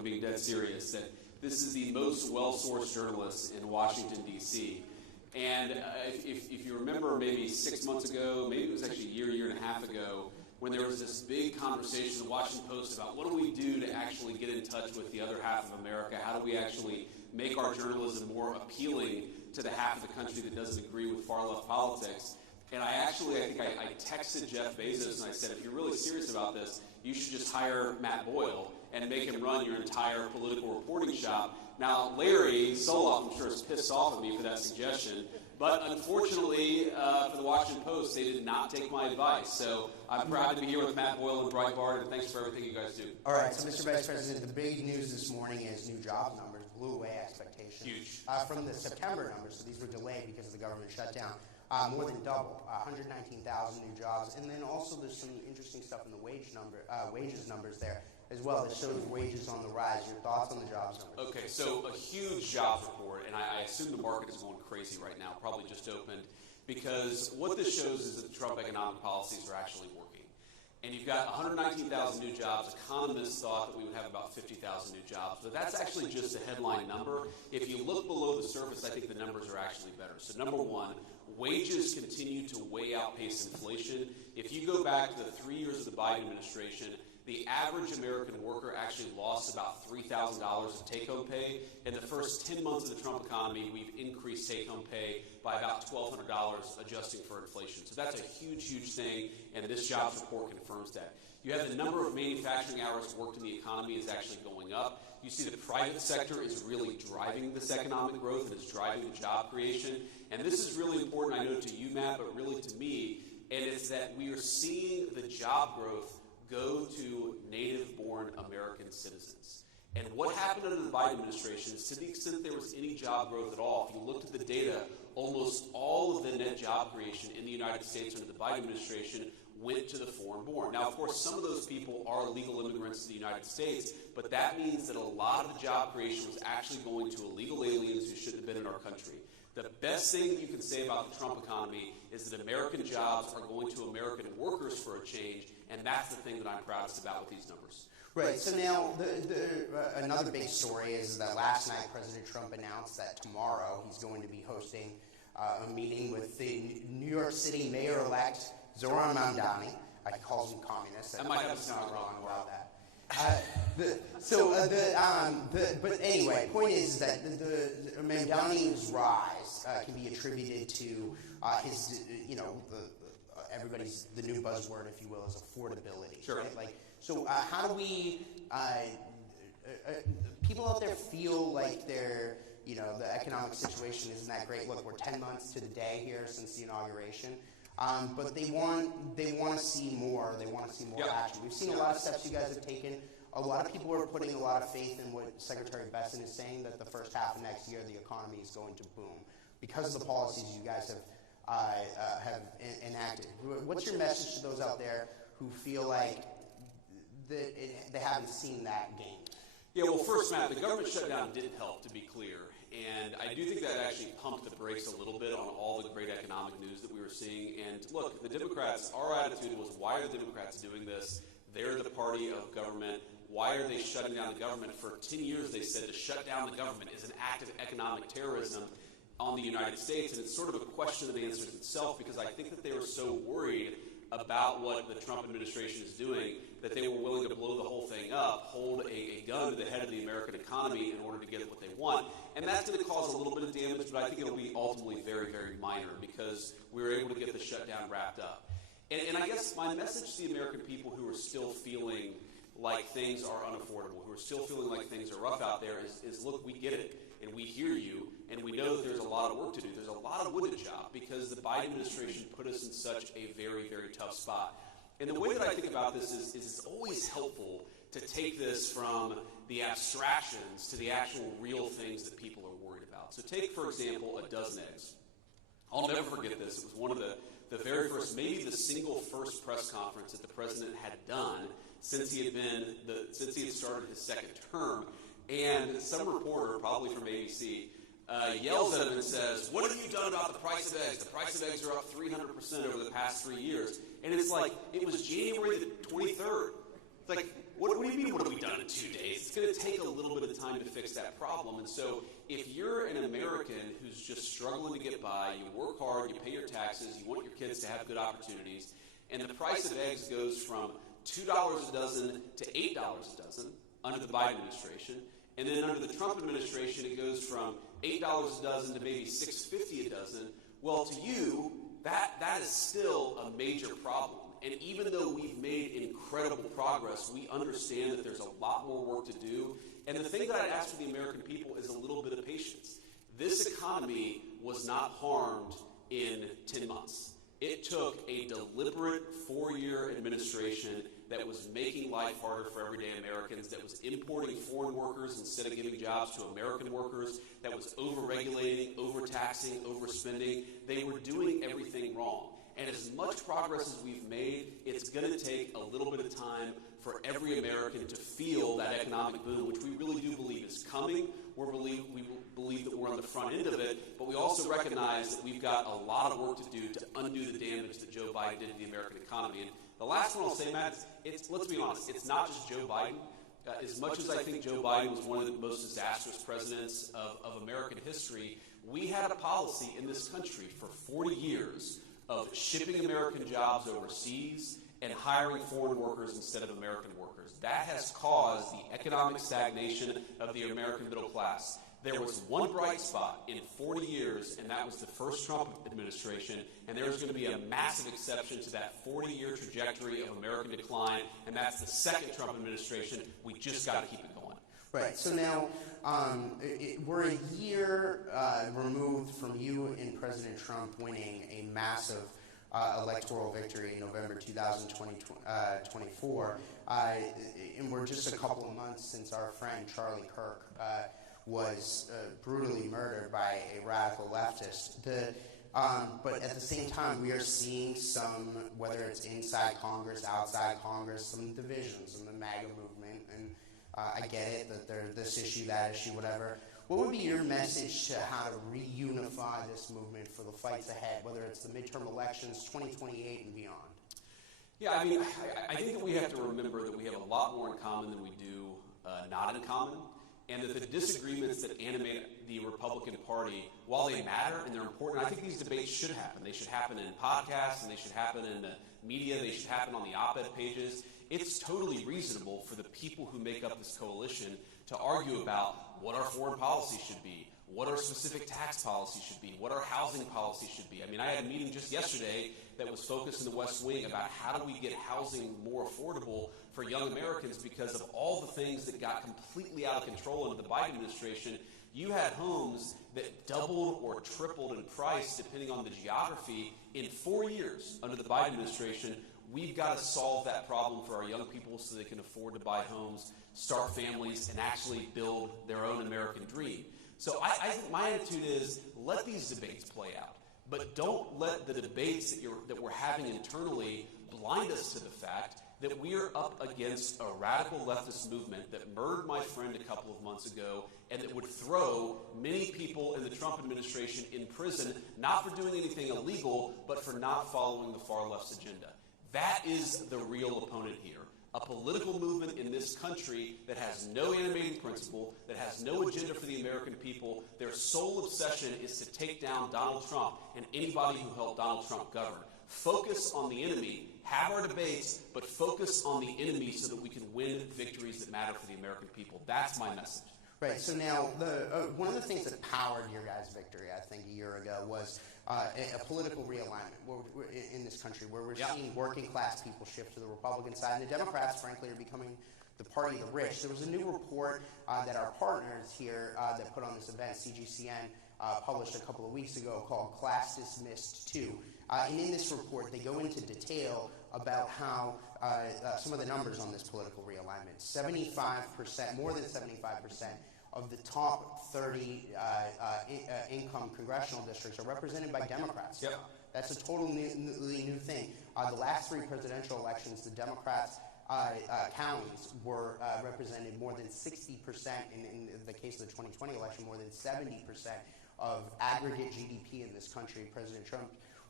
I'm being dead serious, that this is the most well-sourced journalist in Washington, D.C. And if you remember maybe 6 months ago, maybe it was actually a year and a half ago, when there was this big conversation in the Washington Post about what do we do to actually get in touch with the other half of America? How do we actually make our journalism more appealing to the half of the country that doesn't agree with far-left politics? And I think I texted Jeff Bezos and I said, if you're really serious about this, you should just hire Matt Boyle and make him run your entire political reporting shop. Now, Larry Soloff, I'm sure, is pissed off at me for that suggestion. But unfortunately, for the Washington Post, they did not take my advice. So I'm proud to be here with Matt Boyle and Breitbart, and thanks for everything you guys do. All right, so Mr. Vice President, the big news this morning is new job numbers blew away expectations. Huge. From the September numbers, so these were delayed because of the government shutdown. More than double, 119,000 new jobs. And then also there's some interesting stuff in the wages numbers there as well that shows wages on the rise. Your thoughts on the jobs numbers? Okay, so a huge jobs report, and I assume the market is going crazy right now, probably just opened, because what this shows is that the Trump economic policies are actually working. And you've got 119,000 new jobs. Economists thought that we would have about 50,000 new jobs, but that's actually just a headline number. If you look below the surface, I think the numbers are actually better. So number one, wages continue to way outpace inflation. If you go back to the 3 years of the Biden administration, the average American worker actually lost about $3,000 of take-home pay. In the first 10 months of the Trump economy, we've increased take-home pay by about $1,200, adjusting for inflation. So that's a huge, huge thing, and this jobs report confirms that. You have the number of manufacturing hours worked in the economy is actually going up. You see the private sector is really driving this economic growth and is driving the job creation. And this is really important, I know, to you, Matt, but really to me, and it's that we are seeing the job growth go to native-born American citizens. And what happened under the Biden administration is, to the extent there was any job growth at all, if you looked at the data, almost all of the net job creation in the United States under the Biden administration went to the foreign-born. Now, of course, some of those people are legal immigrants to the United States, but that means that a lot of the job creation was actually going to illegal aliens who shouldn't have been in our country. The best thing that you can say about the Trump economy is that American jobs are going to American workers for a change, and that's the thing that I'm proudest about with these numbers. Right. So now, another big story is that last night President Trump announced that tomorrow he's going to be hosting a meeting with the New York City Mayor-elect Zoran Mamdani. I calls him communist. I might have something wrong about that. But anyway, point is that the Mamdani's rise can be attributed to his, everybody's, the new buzzword, if you will, is affordability. Sure. Right? So how do we, people out there feel like they're, the economic situation isn't that great. Look, we're 10 months to the day here since the inauguration. But they want to see more. They want to see more action. We've seen a lot of steps you guys have taken. A lot of people are putting a lot of faith in what Secretary Besson is saying, that the first half of next year the economy is going to boom because of the policies you guys have enacted. What's your message to those out there who feel like they haven't seen that gain? Yeah, well, first, Matt, the government shutdown didn't help, to be clear. And I do think that actually pumped the brakes a little bit on all the great economic news that we were seeing. And look, the Democrats, our attitude was, why are the Democrats doing this? They're the party of government. Why are they shutting down the government? For 10 years, they said to shut down the government is an act of economic terrorism on the United States. And it's sort of a question that answers itself, because I think that they were so worried about what the Trump administration is doing that they were willing to blow the whole thing up, hold a gun to the head of the American economy in order to get what they want. And that's going to cause a little bit of damage, but I think it'll be ultimately very, very minor, because we were able to get the shutdown wrapped up. And I guess my message to the American people who are still feeling like things are unaffordable, who are still feeling like things are rough out there is look, we get it, and we hear you, and we know that there's a lot of work to do. There's a lot of wood to chop, because the Biden administration put us in such a very, very tough spot. And the way that I think about this is it's always helpful to take this from the abstractions to the actual real things that people are worried about. So take, for example, a dozen eggs. I'll never forget this. It was one of the very first, maybe the single first press conference that the president had done since he had started his second term. And some reporter, probably from ABC, yells at him and says, "What have you done about the price of eggs? The price of eggs are up 300% over the past 3 years." And it's like, it was January the 23rd. It's like, what do you mean, what have we done in 2 days? It's going to take a little bit of time to fix that problem. And so if you're an American who's just struggling to get by, you work hard, you pay your taxes, you want your kids to have good opportunities, and the price of eggs goes from $2 a dozen to $8 a dozen under the Biden administration, and then under the Trump administration it goes from $8 a dozen to maybe $6.50 a dozen. Well, to you, that is still a major problem. And even though we've made incredible progress, we understand that there's a lot more work to do. And the thing that I'd ask for the American people is a little bit of patience. This economy was not harmed in 10 months. It took a deliberate 4-year administration that was making life harder for everyday Americans, that was importing foreign workers instead of giving jobs to American workers, that was over-regulating, over-taxing, overspending. They were doing everything wrong. And as much progress as we've made, it's going to take a little bit of time for every American to feel that economic boom, which we really do believe is coming. We believe that we're on the front end of it, but we also recognize that we've got a lot of work to do to undo the damage that Joe Biden did to the American economy. And the last one I'll say, Matt, let's be honest, it's not just Joe Biden. As much as I think Joe Biden was one of the most disastrous presidents of American history, we had a policy in this country for 40 years of shipping American jobs overseas and hiring foreign workers instead of American workers. That has caused the economic stagnation of the American middle class. There was one bright spot in 40 years, and that was the first Trump administration, and there's going to be a massive exception to that 40-year trajectory of American decline, and that's the second Trump administration. We just got to keep it going. Right. So now we're a year removed from you and President Trump winning a massive electoral victory in November 2024. And we're just a couple of months since our friend Charlie Kirk was brutally murdered by a radical leftist. But at the same time, we are seeing some, whether it's inside Congress, outside Congress, some divisions in the MAGA movement. And I get it that there's this issue, that issue, whatever. What would be your message to how to reunify this movement for the fights ahead, whether it's the midterm elections, 2028 and beyond? Yeah, I mean, I think that we have to remember that we have a lot more in common than we do not in common, and that the disagreements that animate the Republican Party, while they matter and they're important, I think these debates should happen. They should happen in podcasts, and they should happen in the media, they should happen on the op-ed pages. It's totally reasonable for the people who make up this coalition to argue about what our foreign policy should be, what our specific tax policy should be, what our housing policy should be. I mean, I had a meeting just yesterday that was focused in the West Wing about how do we get housing more affordable for young Americans, because of all the things that got completely out of control under the Biden administration. You had homes that doubled or tripled in price depending on the geography in 4 years under the Biden administration. We've got to solve that problem for our young people so they can afford to buy homes, start families, and actually build their own American dream. So I think my attitude is, let these debates play out. But don't let the debates that we're having internally blind us to the fact that we are up against a radical leftist movement that murdered my friend a couple of months ago, and that would throw many people in the Trump administration in prison, not for doing anything illegal, but for not following the far left's agenda. That is the real opponent here. A political movement in this country that has no animating principle, that has no agenda for the American people. Their sole obsession is to take down Donald Trump and anybody who helped Donald Trump govern. Focus on the enemy, have our debates, but focus on the enemy so that we can win victories that matter for the American people. That's my message. Right. So now, one of the things that powered your guys' victory, I think, a year ago was a political realignment in this country, where we're seeing working class people shift to the Republican side, and the Democrats, frankly, are becoming the party of the rich. There was a new report that our partners here that put on this event, CGCN, published a couple of weeks ago, called Class Dismissed 2. And in this report, they go into detail about how some of the numbers on this political realignment. 75%, more than 75% of the top 30 income congressional districts are represented by Democrats. Yep. That's a totally new thing. The last three presidential elections, the Democrats' counties were represented more than 60%, in the case of the 2020 election, more than 70% of aggregate GDP in this country. President Trump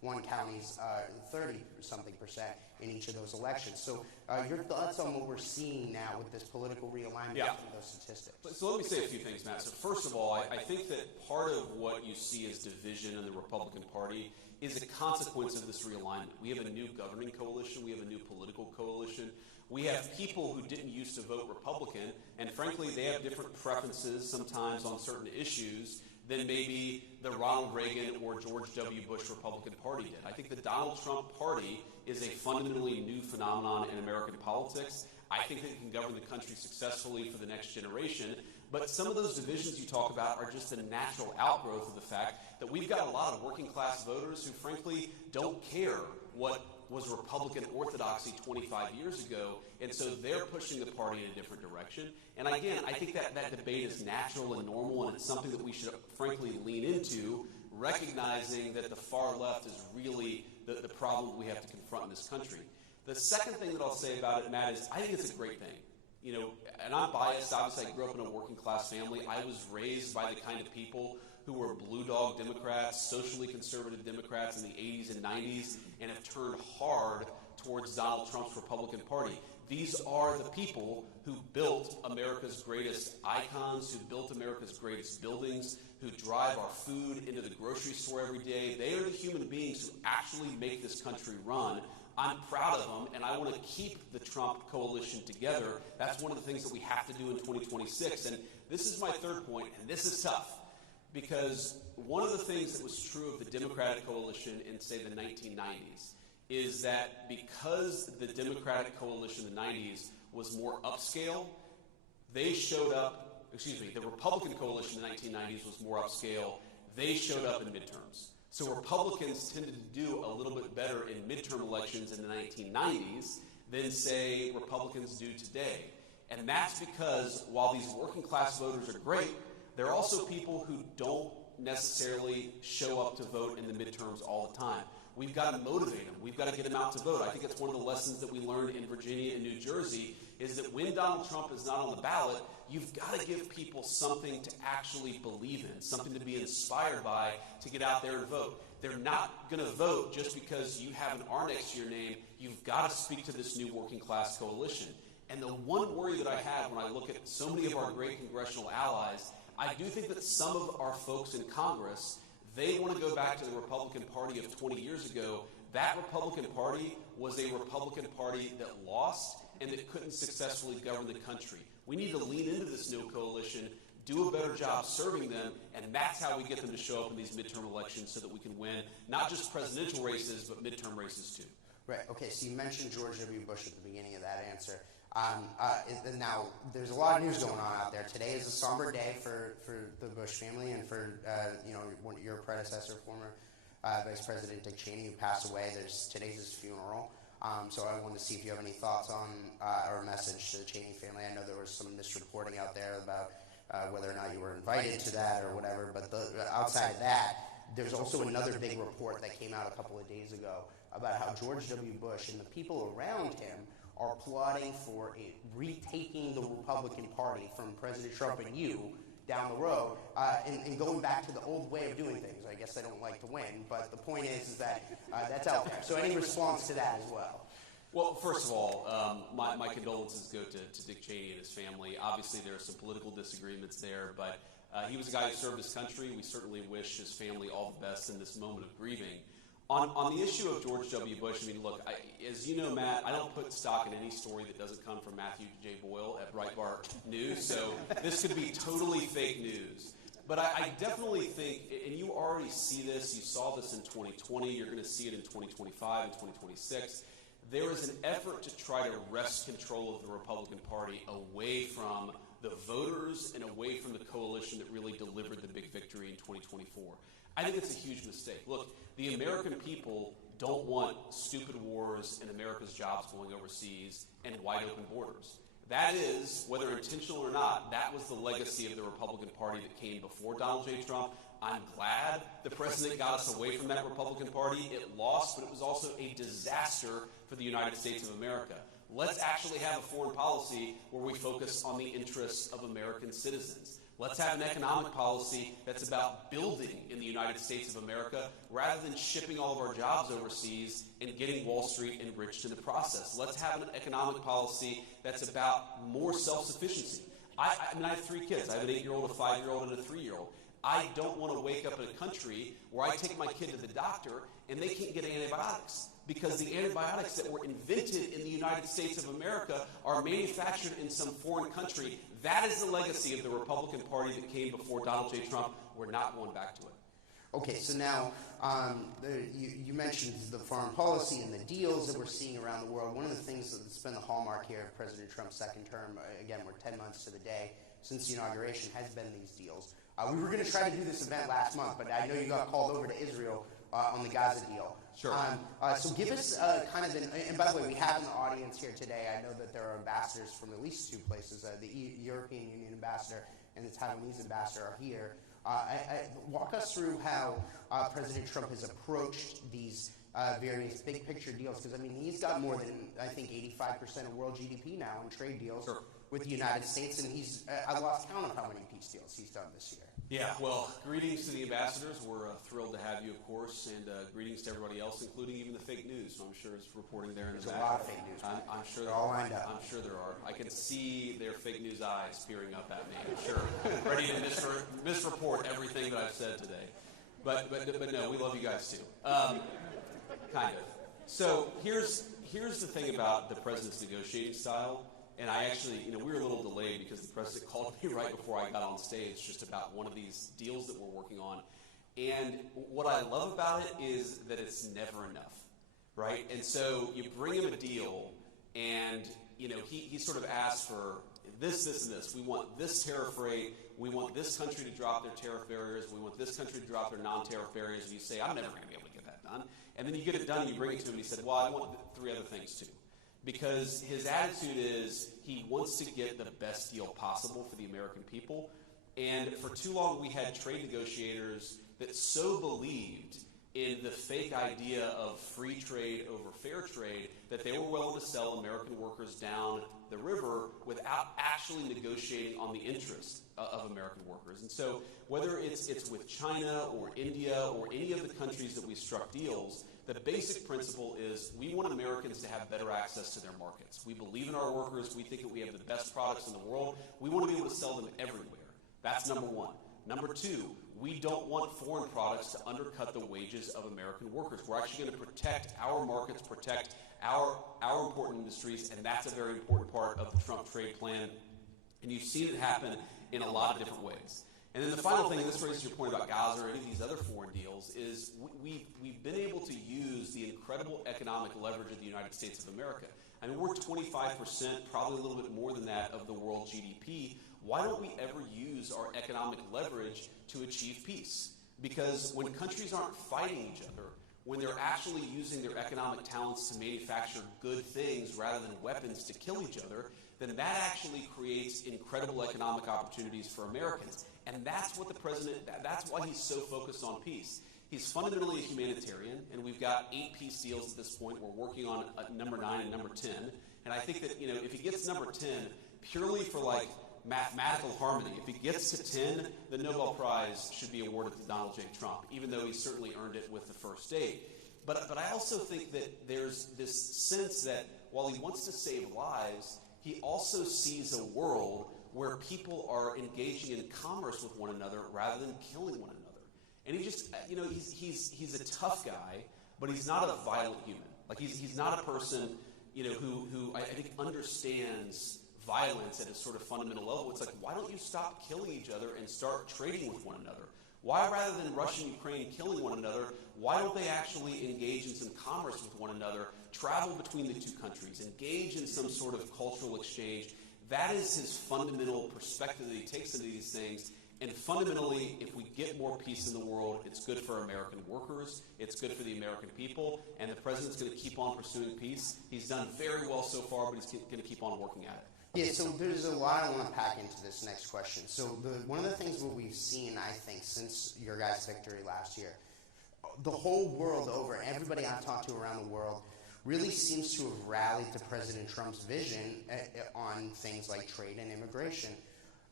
one county's 30-something% in each of those elections. So your thoughts on what we're seeing now with this political realignment from those statistics? So let me say a few things, Matt. So first of all, I think that part of what you see as division in the Republican Party is a consequence of this realignment. We have a new governing coalition. We have a new political coalition. We have people who didn't used to vote Republican, and frankly, they have different preferences sometimes on certain issues than maybe the Ronald Reagan or George W. Bush Republican Party did. I think the Donald Trump Party is a fundamentally new phenomenon in American politics. I think that it can govern the country successfully for the next generation. But some of those divisions you talk about are just a natural outgrowth of the fact that we've got a lot of working class voters who frankly don't care what was Republican orthodoxy 25 years ago, and so they're pushing the party in a different direction. And again, I think that debate is natural and normal, and it's something that we should frankly lean into, recognizing that the far left is really the problem we have to confront in this country. The second thing that I'll say about it, Matt, is I think it's a great thing. You know, and I'm biased. Obviously, I grew up in a working class family. I was raised by the kind of people who were blue dog Democrats, socially conservative Democrats in the 80s and 90s, and have turned hard towards Donald Trump's Republican Party. These are the people who built America's greatest icons, who built America's greatest buildings, who drive our food into the grocery store every day. They are the human beings who actually make this country run. I'm proud of them, and I want to keep the Trump coalition together. That's one of the things that we have to do in 2026. And this is my third point, and this is tough, because one of the things that was true of the Democratic coalition in, say, the 1990s is that because the Democratic coalition in the 90s was more upscale, they showed up, the Republican coalition in the 1990s was more upscale, they showed up in midterms. So Republicans tended to do a little bit better in midterm elections in the 1990s than, say, Republicans do today. And that's because while these working class voters are great, there are also people who don't necessarily show up to vote in the midterms all the time. We've got to motivate them. We've got to get them out to vote. I think it's one of the lessons that we learned in Virginia and New Jersey is that when Donald Trump is not on the ballot, you've got to give people something to actually believe in, something to be inspired by to get out there and vote. They're not going to vote just because you have an R next to your name. You've got to speak to this new working class coalition. And the one worry that I have when I look at so many of our great congressional allies, I do think that some of our folks in Congress, they want to go back to the Republican Party of 20 years ago. That Republican Party was a Republican Party that lost and that couldn't successfully govern the country. We need to lean into this new coalition, do a better job serving them, and that's how we get them to show up in these midterm elections so that we can win not just presidential races, but midterm races too. Right. Okay, so you mentioned George W. Bush at the beginning of that answer. Now, there's a lot of news going on out there. Today is a somber day for the Bush family and for your predecessor, former Vice President Dick Cheney, who passed away. Today's his funeral. So I wanted to see if you have any thoughts on or a message to the Cheney family. I know there was some misreporting out there about whether or not you were invited to that or whatever. But outside of that, there's also another big report that came out a couple of days ago about how George W. Bush and the people around him are plotting for retaking the Republican Party from President Trump and you down the road and going back to the old way of doing things. I guess they don't like to win, but the point is that that's out there. So any response to that as well? Well, first of all, my condolences go to Dick Cheney and his family. Obviously, there are some political disagreements there, but he was a guy who served his country. We certainly wish his family all the best in this moment of grieving. On the issue of George W. Bush, I mean, look, as you know, Matt, I don't put stock in any story that doesn't come from Matthew J. Boyle at Breitbart News, so this could be totally fake news. But I definitely think, and you already see this, you saw this in 2020, you're going to see it in 2025 and 2026, there is an effort to try to wrest control of the Republican Party away from the voters and away from the coalition that really delivered the big victory in 2024. I think it's a huge mistake. Look, the American people don't want stupid wars and America's jobs going overseas and wide open borders. That is, whether intentional or not, that was the legacy of the Republican Party that came before Donald J. Trump. I'm glad the president got us away from that Republican Party. It lost, but it was also a disaster for the United States of America. Let's actually have a foreign policy where we focus on the interests of American citizens. Let's have an economic policy that's about building in the United States of America rather than shipping all of our jobs overseas and getting Wall Street enriched in the process. Let's have an economic policy that's about more self-sufficiency. I have 3 kids. I have an 8-year-old, a 5-year-old, and a 3-year-old. I don't want to wake up in a country where I take my kid to the doctor and they can't get antibiotics because the antibiotics that were invented in the United States of America are manufactured in some foreign country. That is the legacy of the Republican Party that came before Donald J. Trump. We're not going back to it. Okay, so now you mentioned the foreign policy and the deals that we're seeing around the world. One of the things that's been the hallmark here of President Trump's second term, again, we're 10 months to the day since the inauguration, has been these deals. We were going to try to do this event last month, but I know you got called over to Israel on the Gaza deal. Sure. So give us kind of and by the way, we have in the audience here today, I know that there are ambassadors from at least 2 places. The European Union ambassador and the Taiwanese ambassador are here. Walk us through how President Trump has approached these various big picture deals, because, I mean, he's got more than, I think, 85% of world GDP now in trade deals with the United States, and he's, I lost count of how many peace deals he's done this year. Yeah, well, greetings to the ambassadors. We're thrilled to have you, of course, and greetings to everybody else, including even the fake news. So I'm sure it's reporting there in the back. There's a lot of fake news. I'm sure they're all lined up. I'm sure there are. I can see their fake news eyes peering up at me. I'm sure, ready to misreport everything that I've said today. But no, we love you guys too. Kind of. So here's the thing about the president's negotiating style. And I actually, we were a little delayed because the president called me right before I got on stage just about one of these deals that we're working on. And what I love about it is that it's never enough, right? And so you bring him a deal and, he sort of asks for this, and this. We want this tariff rate. We want this country to drop their tariff barriers. We want this country to drop their non-tariff barriers. And you say, I'm never going to be able to get that done. And then you get it done and you bring it to him and he said, well, I want 3 other things too. Because his attitude is he wants to get the best deal possible for the American people. And for too long we had trade negotiators that so believed in the fake idea of free trade over fair trade that they were willing to sell American workers down the river without actually negotiating on the interests of American workers. And so whether it's with China or India or any of the countries that we struck deals, the basic principle is we want Americans to have better access to their markets. We believe in our workers. We think that we have the best products in the world. We want to be able to sell them everywhere. That's number 1. Number 2, we don't want foreign products to undercut the wages of American workers. We're actually going to protect our markets, protect our important industries, and that's a very important part of the Trump trade plan. And you've seen it happen in a lot of different ways. And then the final thing, and this raises your point about Gaza or any of these other foreign deals, is we've been able to use the incredible economic leverage of the United States of America. I mean, we're 25%, probably a little bit more than that, of the world GDP. Why don't we ever use our economic leverage to achieve peace? Because when countries aren't fighting each other, when they're actually using their economic talents to manufacture good things rather than weapons to kill each other, then that actually creates incredible economic opportunities for Americans. And that's what the president, that's why he's so focused on peace. He's fundamentally a humanitarian, and we've got 8 peace deals at this point. We're working on number 9 and number 10. And I think that, if he gets number 10, purely for mathematical harmony, if he gets to 10, the Nobel Prize should be awarded to Donald J. Trump, even though he certainly earned it with the first 8. But I also think that there's this sense that while he wants to save lives, he also sees a world where people are engaging in commerce with one another rather than killing one another. And he just, he's a tough guy, but he's not a violent human. He's not a person, who I think understands violence at a sort of fundamental level. It's like, why don't you stop killing each other and start trading with one another? Why, rather than Russia and Ukraine killing one another, why don't they actually engage in some commerce with one another, travel between the 2 countries, engage in some sort of cultural exchange? That is his fundamental perspective that he takes into these things. And fundamentally, if we get more peace in the world, it's good for American workers, it's good for the American people, and the president's going to keep on pursuing peace. He's done very well so far, but he's going to keep on working at it. Yeah, so there's a lot I want to pack into this next question. So one of the things that we've seen, I think, since your guys' victory last year, the whole world over, everybody I've talked to around the world, really seems to have rallied to President Trump's vision on things like trade and immigration.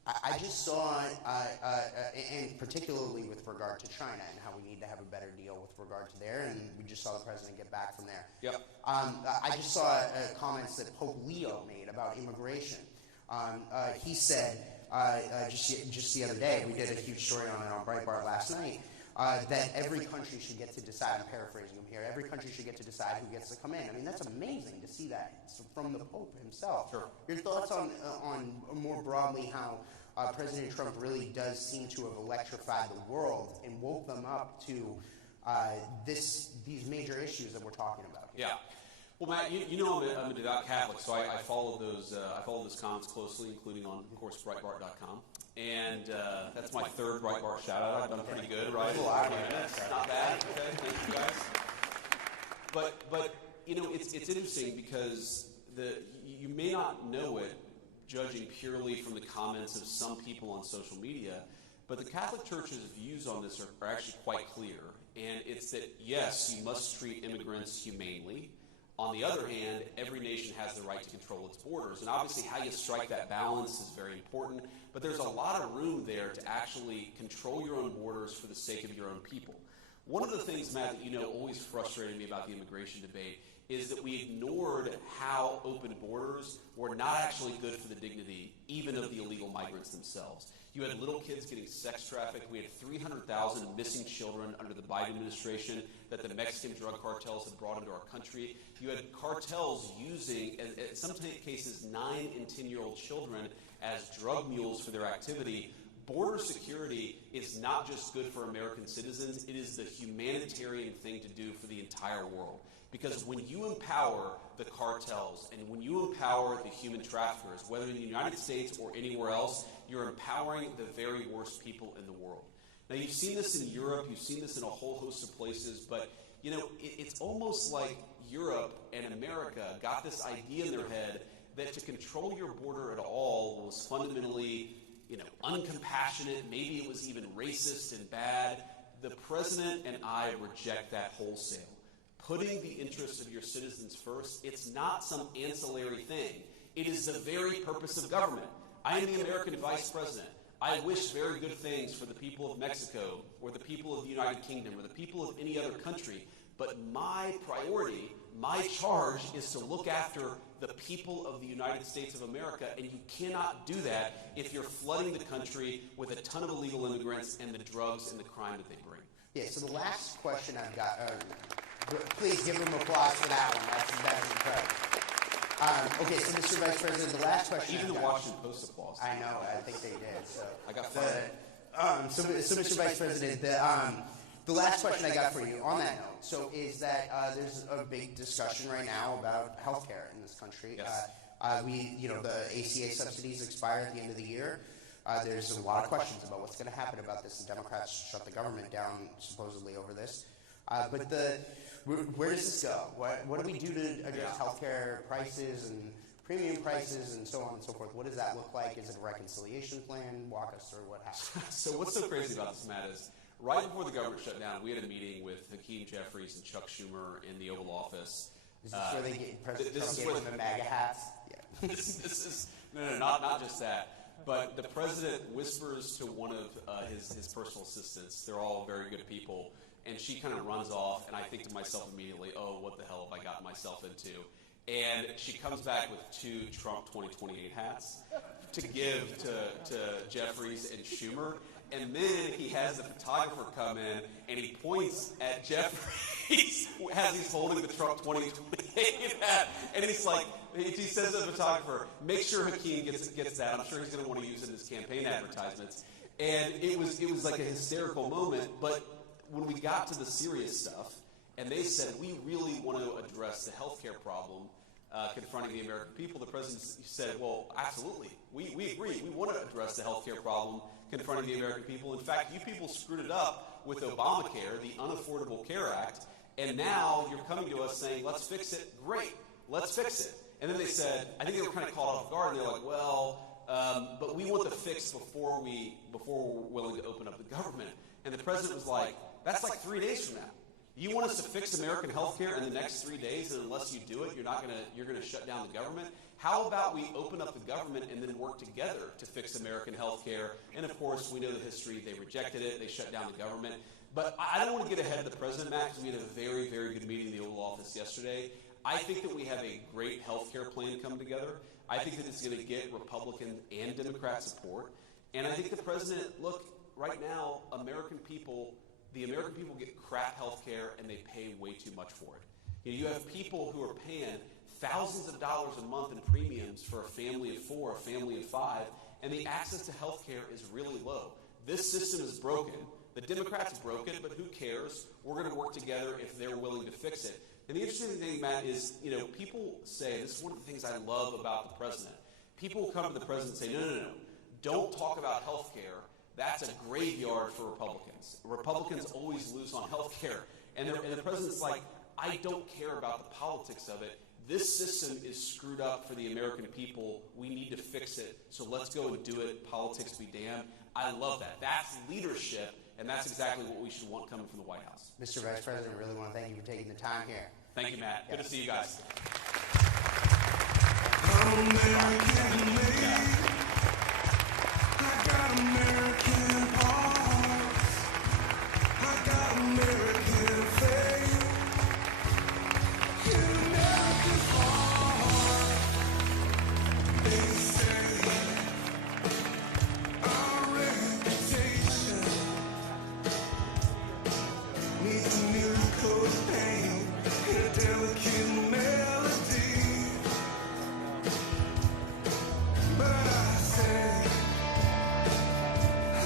I just saw, and particularly with regard to China and how we need to have a better deal with regard to there, and we just saw the president get back from there. Yep. I just saw comments that Pope Leo made about immigration. He said, just the other day, we did a huge story on it on Breitbart last night, that every country should get to decide, I'm paraphrasing him here, every country should get to decide who gets to come in. I mean, that's amazing to see that from the Pope himself. Sure. Your thoughts on more broadly how President Trump really does seem to have electrified the world and woke them up to these major issues that we're talking about here. Yeah. Well, Matt, you know I'm a devout Catholic, so I follow those comments closely, including on, of course, Breitbart.com. And that's my third Breitbart shout-out. I've done pretty good, right? Not bad. Okay, thank you guys. But you know, it's interesting because you may not know it, judging purely from the comments of some people on social media, but the Catholic Church's views on this are actually quite clear. And it's that, yes, you must treat immigrants humanely. On the other hand, every nation has the right to control its borders. And obviously how you strike that balance is very important. But there's a lot of room there to actually control your own borders for the sake of your own people. One of the things, Matt, that you know always frustrated me about the immigration debate is that we ignored how open borders were not actually good for the dignity, even of the illegal migrants themselves. You had little kids getting sex trafficked. We had 300,000 missing children under the Biden administration that the Mexican drug cartels had brought into our country. You had cartels using, in some cases, 9 and 10-year-old children as drug mules for their activity. Border security is not just good for American citizens, it is the humanitarian thing to do for the entire world. Because when you empower the cartels and when you empower the human traffickers, whether in the United States or anywhere else, you're empowering the very worst people in the world. Now, you've seen this in Europe, you've seen this in a whole host of places, but you know, it's almost like Europe and America got this idea in their head that to control your border at all was fundamentally, you know, uncompassionate, maybe it was even racist and bad. The president and I reject that wholesale. Putting the interests of your citizens first, it's not some ancillary thing. It is the very purpose of government. I am the American vice president. I wish very good things for the people of Mexico or the people of the United Kingdom or the people of any other country, but my priority, my charge is to look after the people of the United States of America, and you cannot do that if you're flooding the country with a ton of illegal immigrants and the drugs and the crime that they bring. Yeah, so the last question I've got, please give them applause for that one. That's incredible. Okay, so Mr. Vice President, the last question. Even the Washington Post applause. I know, I think they did. So I got fired. So Mr. Vice President, the last question I got for you on that note, so is that there's a big discussion right now about healthcare in this country. Yes. The ACA subsidies expire at the end of the year. There's a lot of questions about what's going to happen about this. The Democrats shut the government down supposedly over this. But where does this go? What do we do to address healthcare prices and premium prices and so on and so forth? What does that look like? Is it a reconciliation plan? Walk us through what happens. So what's so crazy about this, Matt, is right before the government shut down, we had a meeting with Hakeem Jeffries and Chuck Schumer in the Oval Office. Is this where they get President Trump gave them the MAGA hats? Yeah. this is not just that. But the president whispers to one of his personal assistants. They're all very good people. And she kind of runs off, and I think to myself immediately, oh, what the hell have I gotten myself into? And she comes back with 2 Trump 2028 hats to give to Jeffries and Schumer. And then he has the photographer come in, and he points at Jeffries as he's holding the Trump 2028 hat. And he's like, he says to the photographer, make sure Hakeem gets that. I'm sure he's going to want to use it in his campaign advertisements. And it was like a hysterical moment. But when we got to the serious stuff, and they said, we really want to address the healthcare problem confronting the American people, the president said, well, absolutely. We agree. We want to address the healthcare problem confronting the American people. In fact, you people screwed it up with Obamacare, the Unaffordable Care Act, and now you're coming to us saying, let's fix it. Great. Let's fix it. And then they said, I think they were kind of caught off guard, and they're like, well, but we want the fix before we're willing to open up the government. And the president was like, that's like 3 days from now. You want us to fix American healthcare in the next 3 days, and unless you do it, you're gonna shut down the government? How about we open up the government and then work together to fix American healthcare? And of course, we know the history. They rejected it. They shut down the government. But I don't want to get ahead of the president, Matt, because we had a very, very good meeting in the Oval Office yesterday. I think that we have a great healthcare plan come together. I think that it's going to get Republican and Democrat support. And I think the president, look, right now, the American people get crap health care and they pay way too much for it. You have people who are paying thousands of dollars a month in premiums for a family of 4, a family of 5, and the access to health care is really low. This system is broken. The Democrats broke it, but who cares? We're going to work together if they're willing to fix it. And the interesting thing, Matt, is, people say, this is one of the things I love about the president. People will come to the president and say, no. Don't talk about health care. That's a graveyard for Republicans. Republicans always lose on health care. And the president's like, I don't care about the politics of it. This system is screwed up for the American people. We need to fix it. So let's go and do it. Politics be damned. I love that. That's leadership, and that's exactly what we should want coming from the White House. Mr. Vice President, I really want to thank you for taking the time here. Thank you, Matt. Good to see you guys. American made. I got American heart. I got American faith. In American heart. They say our reputation needs a miracle of pain in a delicate melody. But I say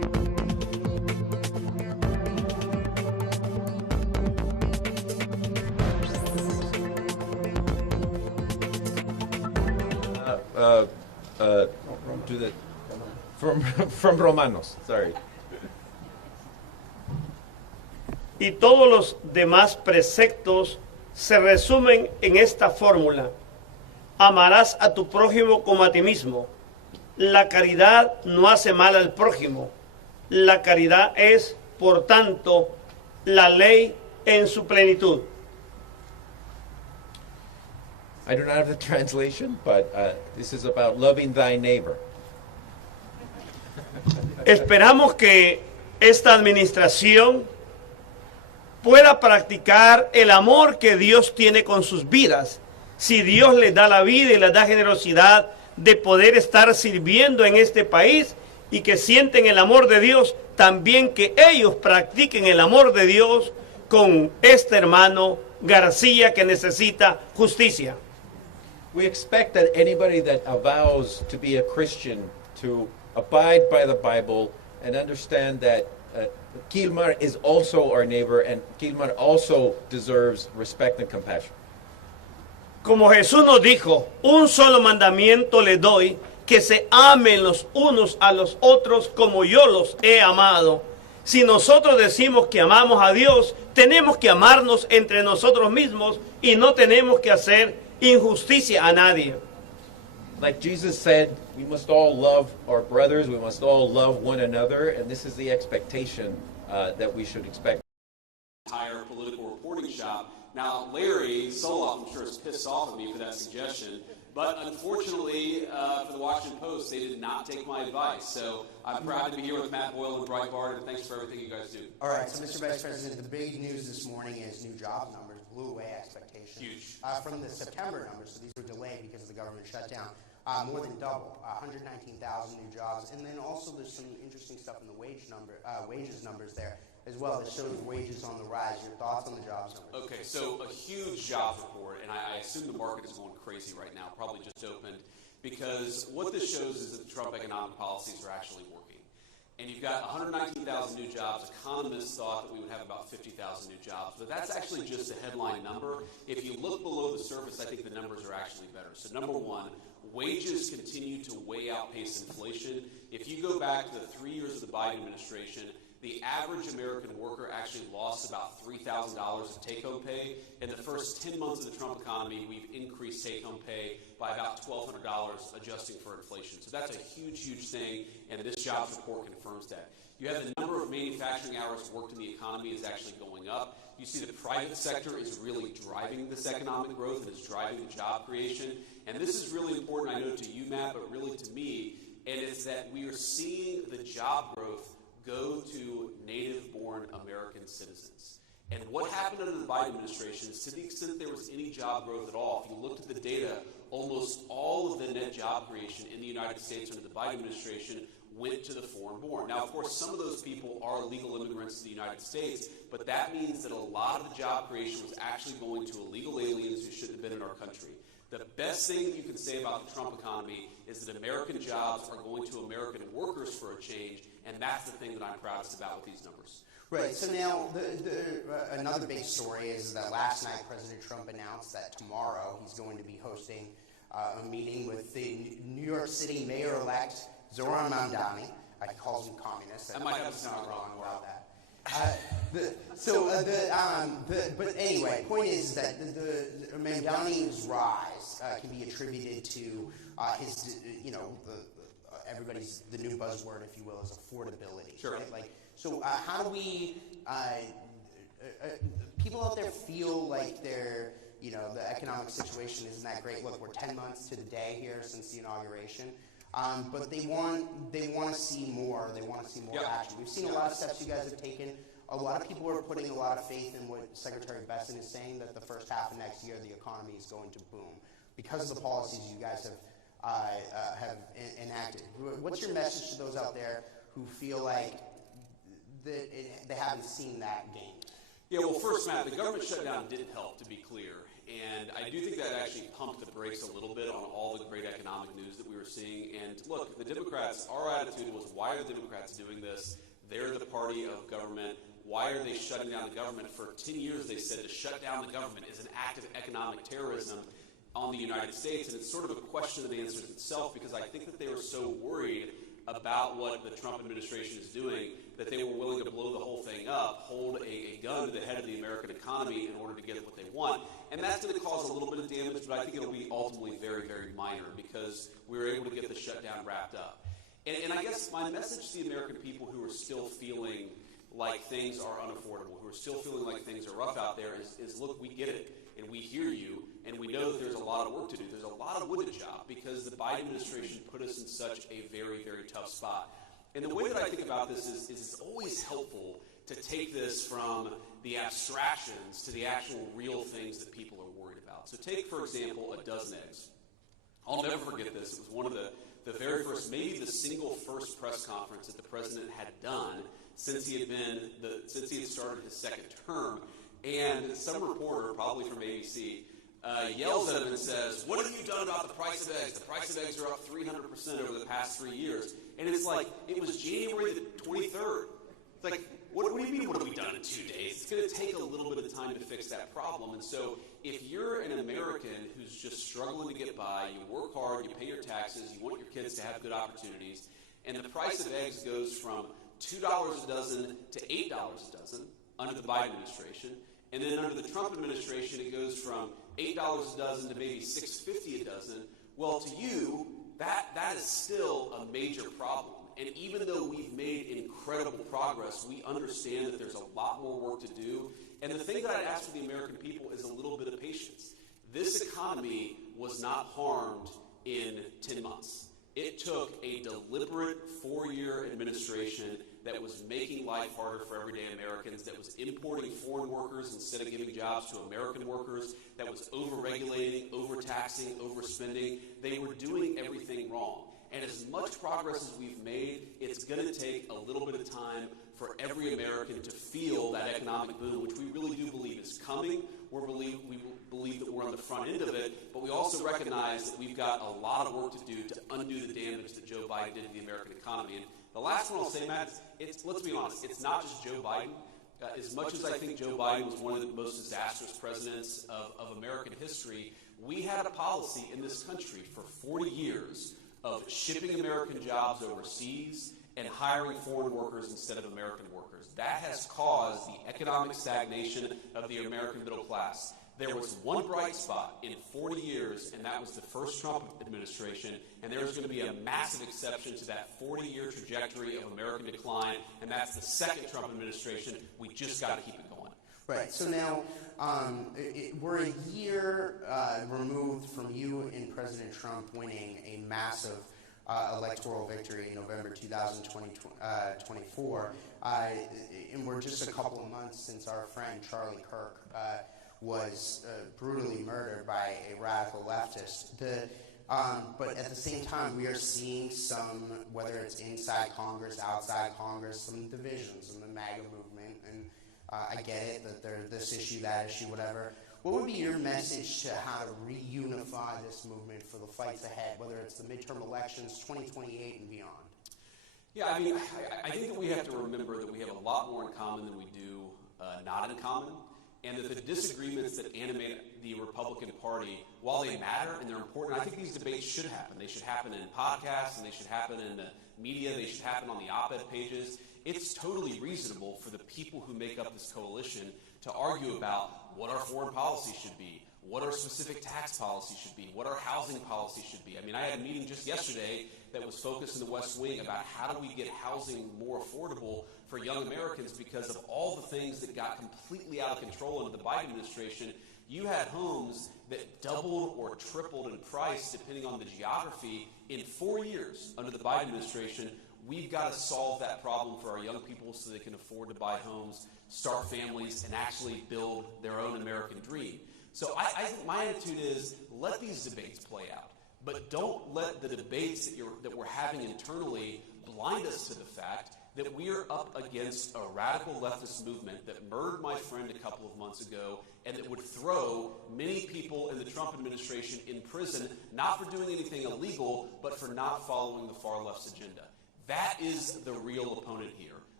do that from Romanos. Sorry. Y todos los demás preceptos se resumen en esta fórmula: amarás a tu prójimo como a ti mismo. La caridad no hace mal al prójimo. La caridad es, por tanto, la ley en su plenitud. I do not have the translation, but this is about loving thy neighbor. Esperamos que esta administración pueda practicar el amor que Dios tiene con sus vidas. Si Dios les da la vida y les da generosidad de poder estar sirviendo en este país y que sienten el amor de Dios, también que ellos practiquen el amor de Dios con este hermano García que necesita justicia. We expect that anybody that vows to be a Christian to abide by the Bible and understand that Quilmar is also our neighbor and Quilmar also deserves respect and compassion. Como Jesús nos dijo, un solo mandamiento le doy, que se amen los unos a los otros como yo los he amado. Si nosotros decimos que amamos a Dios, tenemos que amarnos entre nosotros mismos y no tenemos que hacer injusticia a nadie. Like Jesus said, we must all love our brothers, we must all love one another, and this is the expectation that we should expect. Entire political reporting shop. Now, Larry Soloff, I'm sure, is pissed off at me for that suggestion, but unfortunately, for the Washington Post, they did not take my advice. So I'm proud to be here with Matt Boyle and Breitbart, and thanks for everything you guys do. All right, so Mr. Vice President, the big news this morning is new job numbers blew away expectations. Huge. From the September numbers, so these were delayed because of the government shutdown. More than double, 119,000 new jobs, and then also there's some interesting stuff in the wages numbers there as well that shows wages on the rise. Your thoughts on the jobs numbers? Okay, so a huge jobs report, and I assume the market is going crazy right now, probably just opened, because what this shows is that the Trump economic policies are actually working. And you've got 119,000 new jobs. Economists thought that we would have about 50,000 new jobs, but that's actually just a headline number. If you look below the surface, I think the numbers are actually better. So number one, wages continue to way outpace inflation. If you go back to the 3 years of the Biden administration, the average American worker actually lost about $3,000 of take-home pay. In the first 10 months of the Trump economy, we've increased take-home pay by about $1,200, adjusting for inflation. So that's a huge, huge thing, and this jobs report confirms that. You have the number of manufacturing hours worked in the economy is actually going up. You see the private sector is really driving this economic growth and is driving the job creation. And this is really important, I know, to you, Matt, but really to me, and it's that we are seeing the job growth go to native-born American citizens. And what happened under the Biden administration is, to the extent there was any job growth at all, if you looked at the data, almost all of the net job creation in the United States under the Biden administration went to the foreign-born. Now, of course, some of those people are legal immigrants to the United States, but that means that a lot of the job creation was actually going to illegal aliens who shouldn't have been in our country. The best thing that you can say about the Trump economy is that American jobs are going to American workers for a change, and that's the thing that I'm proudest about with these numbers. Right, so now another big story is that last night President Trump announced that tomorrow he's going to be hosting a meeting with the New York City Mayor-elect Zoran Mamdani. He calls him communist. I might have not wrong about that. But anyway, point is that the Mamdani's rise can be attributed to his, everybody's, the new buzzword, if you will, is affordability. Sure. Right? Like, so how do we, people out there feel like they're, the economic situation isn't that great. Look, we're 10 months to the day here since the inauguration. But they want to see more. They want to see more action. We've seen a lot of steps you guys have taken. A lot of people are putting a lot of faith in what Secretary Besson is saying, that the first half of next year the economy is going to boom because of the policies you guys have enacted. What's your message to those out there who feel like they haven't seen that gain? Yeah, well, first, Matt, the government shutdown did help, to be clear. And I do think that actually pumped the brakes a little bit on all the great economic news that we were seeing. And look, the Democrats, our attitude was, why are the Democrats doing this? They're the party of government. Why are they shutting down the government? For 10 years they said to shut down the government is an act of economic terrorism. on the United States, and it's sort of a question that answers itself, because I think that they were so worried about what the Trump administration is doing that they were willing to blow the whole thing up, hold a gun to the head of the American economy in order to get what they want. And that's going to cause a little bit of damage, but I think it'll be ultimately very, very minor, because we were able to get the shutdown wrapped up. And I guess my message to the American people who are still feeling like things are unaffordable, who are still feeling like things are rough out there, is look, we get it, and we hear you, and we know that there's a lot of work to do. There's a lot of wood to chop, because the Biden administration put us in such a very, very tough spot. And the way that I think about this is it's always helpful to take this from the abstractions to the actual real things that people are worried about. So take, for example, a dozen eggs. I'll never forget this. It was one of the very first, maybe the single first press conference that the president had done since he had started his second term. And some reporter, probably from ABC, yells at him and says, "What have you done about the price of eggs? The price of eggs are up 300% over the past 3 years." And it's like, it was January the 23rd. It's like, what do you mean, what have we done in 2 days? It's going to take a little bit of time to fix that problem. And so if you're an American who's just struggling to get by, you work hard, you pay your taxes, you want your kids to have good opportunities, and the price of eggs goes from $2 a dozen to $8 a dozen under the Biden administration, and then under the Trump administration it goes from $8 a dozen to maybe $6.50 a dozen, well, to you, that is still a major problem. And even though we've made incredible progress, we understand that there's a lot more work to do. And the thing that I'd ask for the American people is a little bit of patience. This economy was not harmed in 10 months. It took a deliberate 4-year administration that was making life harder for everyday Americans, that was importing foreign workers instead of giving jobs to American workers, that was over-regulating, over-taxing, overspending. They were doing everything wrong. And as much progress as we've made, it's going to take a little bit of time for every American to feel that economic boom, which we really do believe is coming. We believe that we're on the front end of it, but we also recognize that we've got a lot of work to do to undo the damage that Joe Biden did to the American economy. And the last one I'll say, Matt, let's be honest, it's not just Joe Biden. As much as I think Joe Biden was one of the most disastrous presidents of American history, we had a policy in this country for 40 years of shipping American jobs overseas and hiring foreign workers instead of American workers. That has caused the economic stagnation of the American middle class. There was one bright spot in 40 years, and that was the first Trump administration, and there's going to be a massive exception to that 40-year trajectory of American decline, and that's the second Trump administration. We just got to keep it going. Right. So now we're a year removed from you and President Trump winning a massive electoral victory in November 2024. And we're just a couple of months since our friend Charlie Kirk was brutally murdered by a radical leftist. But at the same time, we are seeing some, whether it's inside Congress, outside Congress, some divisions in the MAGA movement. And I get it that there's this issue, that issue, whatever. What would be your message to how to reunify this movement for the fights ahead, whether it's the midterm elections, 2028 and beyond? Yeah, I mean, I think that we have to remember that we have a lot more in common than we do not in common, and that the disagreements that animate the Republican Party, while they matter and they're important, I think these debates should happen. They should happen in podcasts, and they should happen in the media, they should happen on the op-ed pages. It's totally reasonable for the people who make up this coalition to argue about what our foreign policy should be, what our specific tax policy should be, what our housing policy should be. I mean, I had a meeting just yesterday that was focused in the West Wing about how do we get housing more affordable for young Americans, because of all the things that got completely out of control under the Biden administration. You had homes that doubled or tripled in price depending on the geography in 4 years under the Biden administration. We've got to solve that problem for our young people so they can afford to buy homes, start families, and actually build their own American dream. So I think my attitude is, let these debates play out, but don't let the debates that we're having internally blind us to the fact that we're up against a radical leftist movement that murdered my friend a couple of months ago, and that would throw many people in the Trump administration in prison, not for doing anything illegal, but for not following the far left's agenda. That is the real opponent here.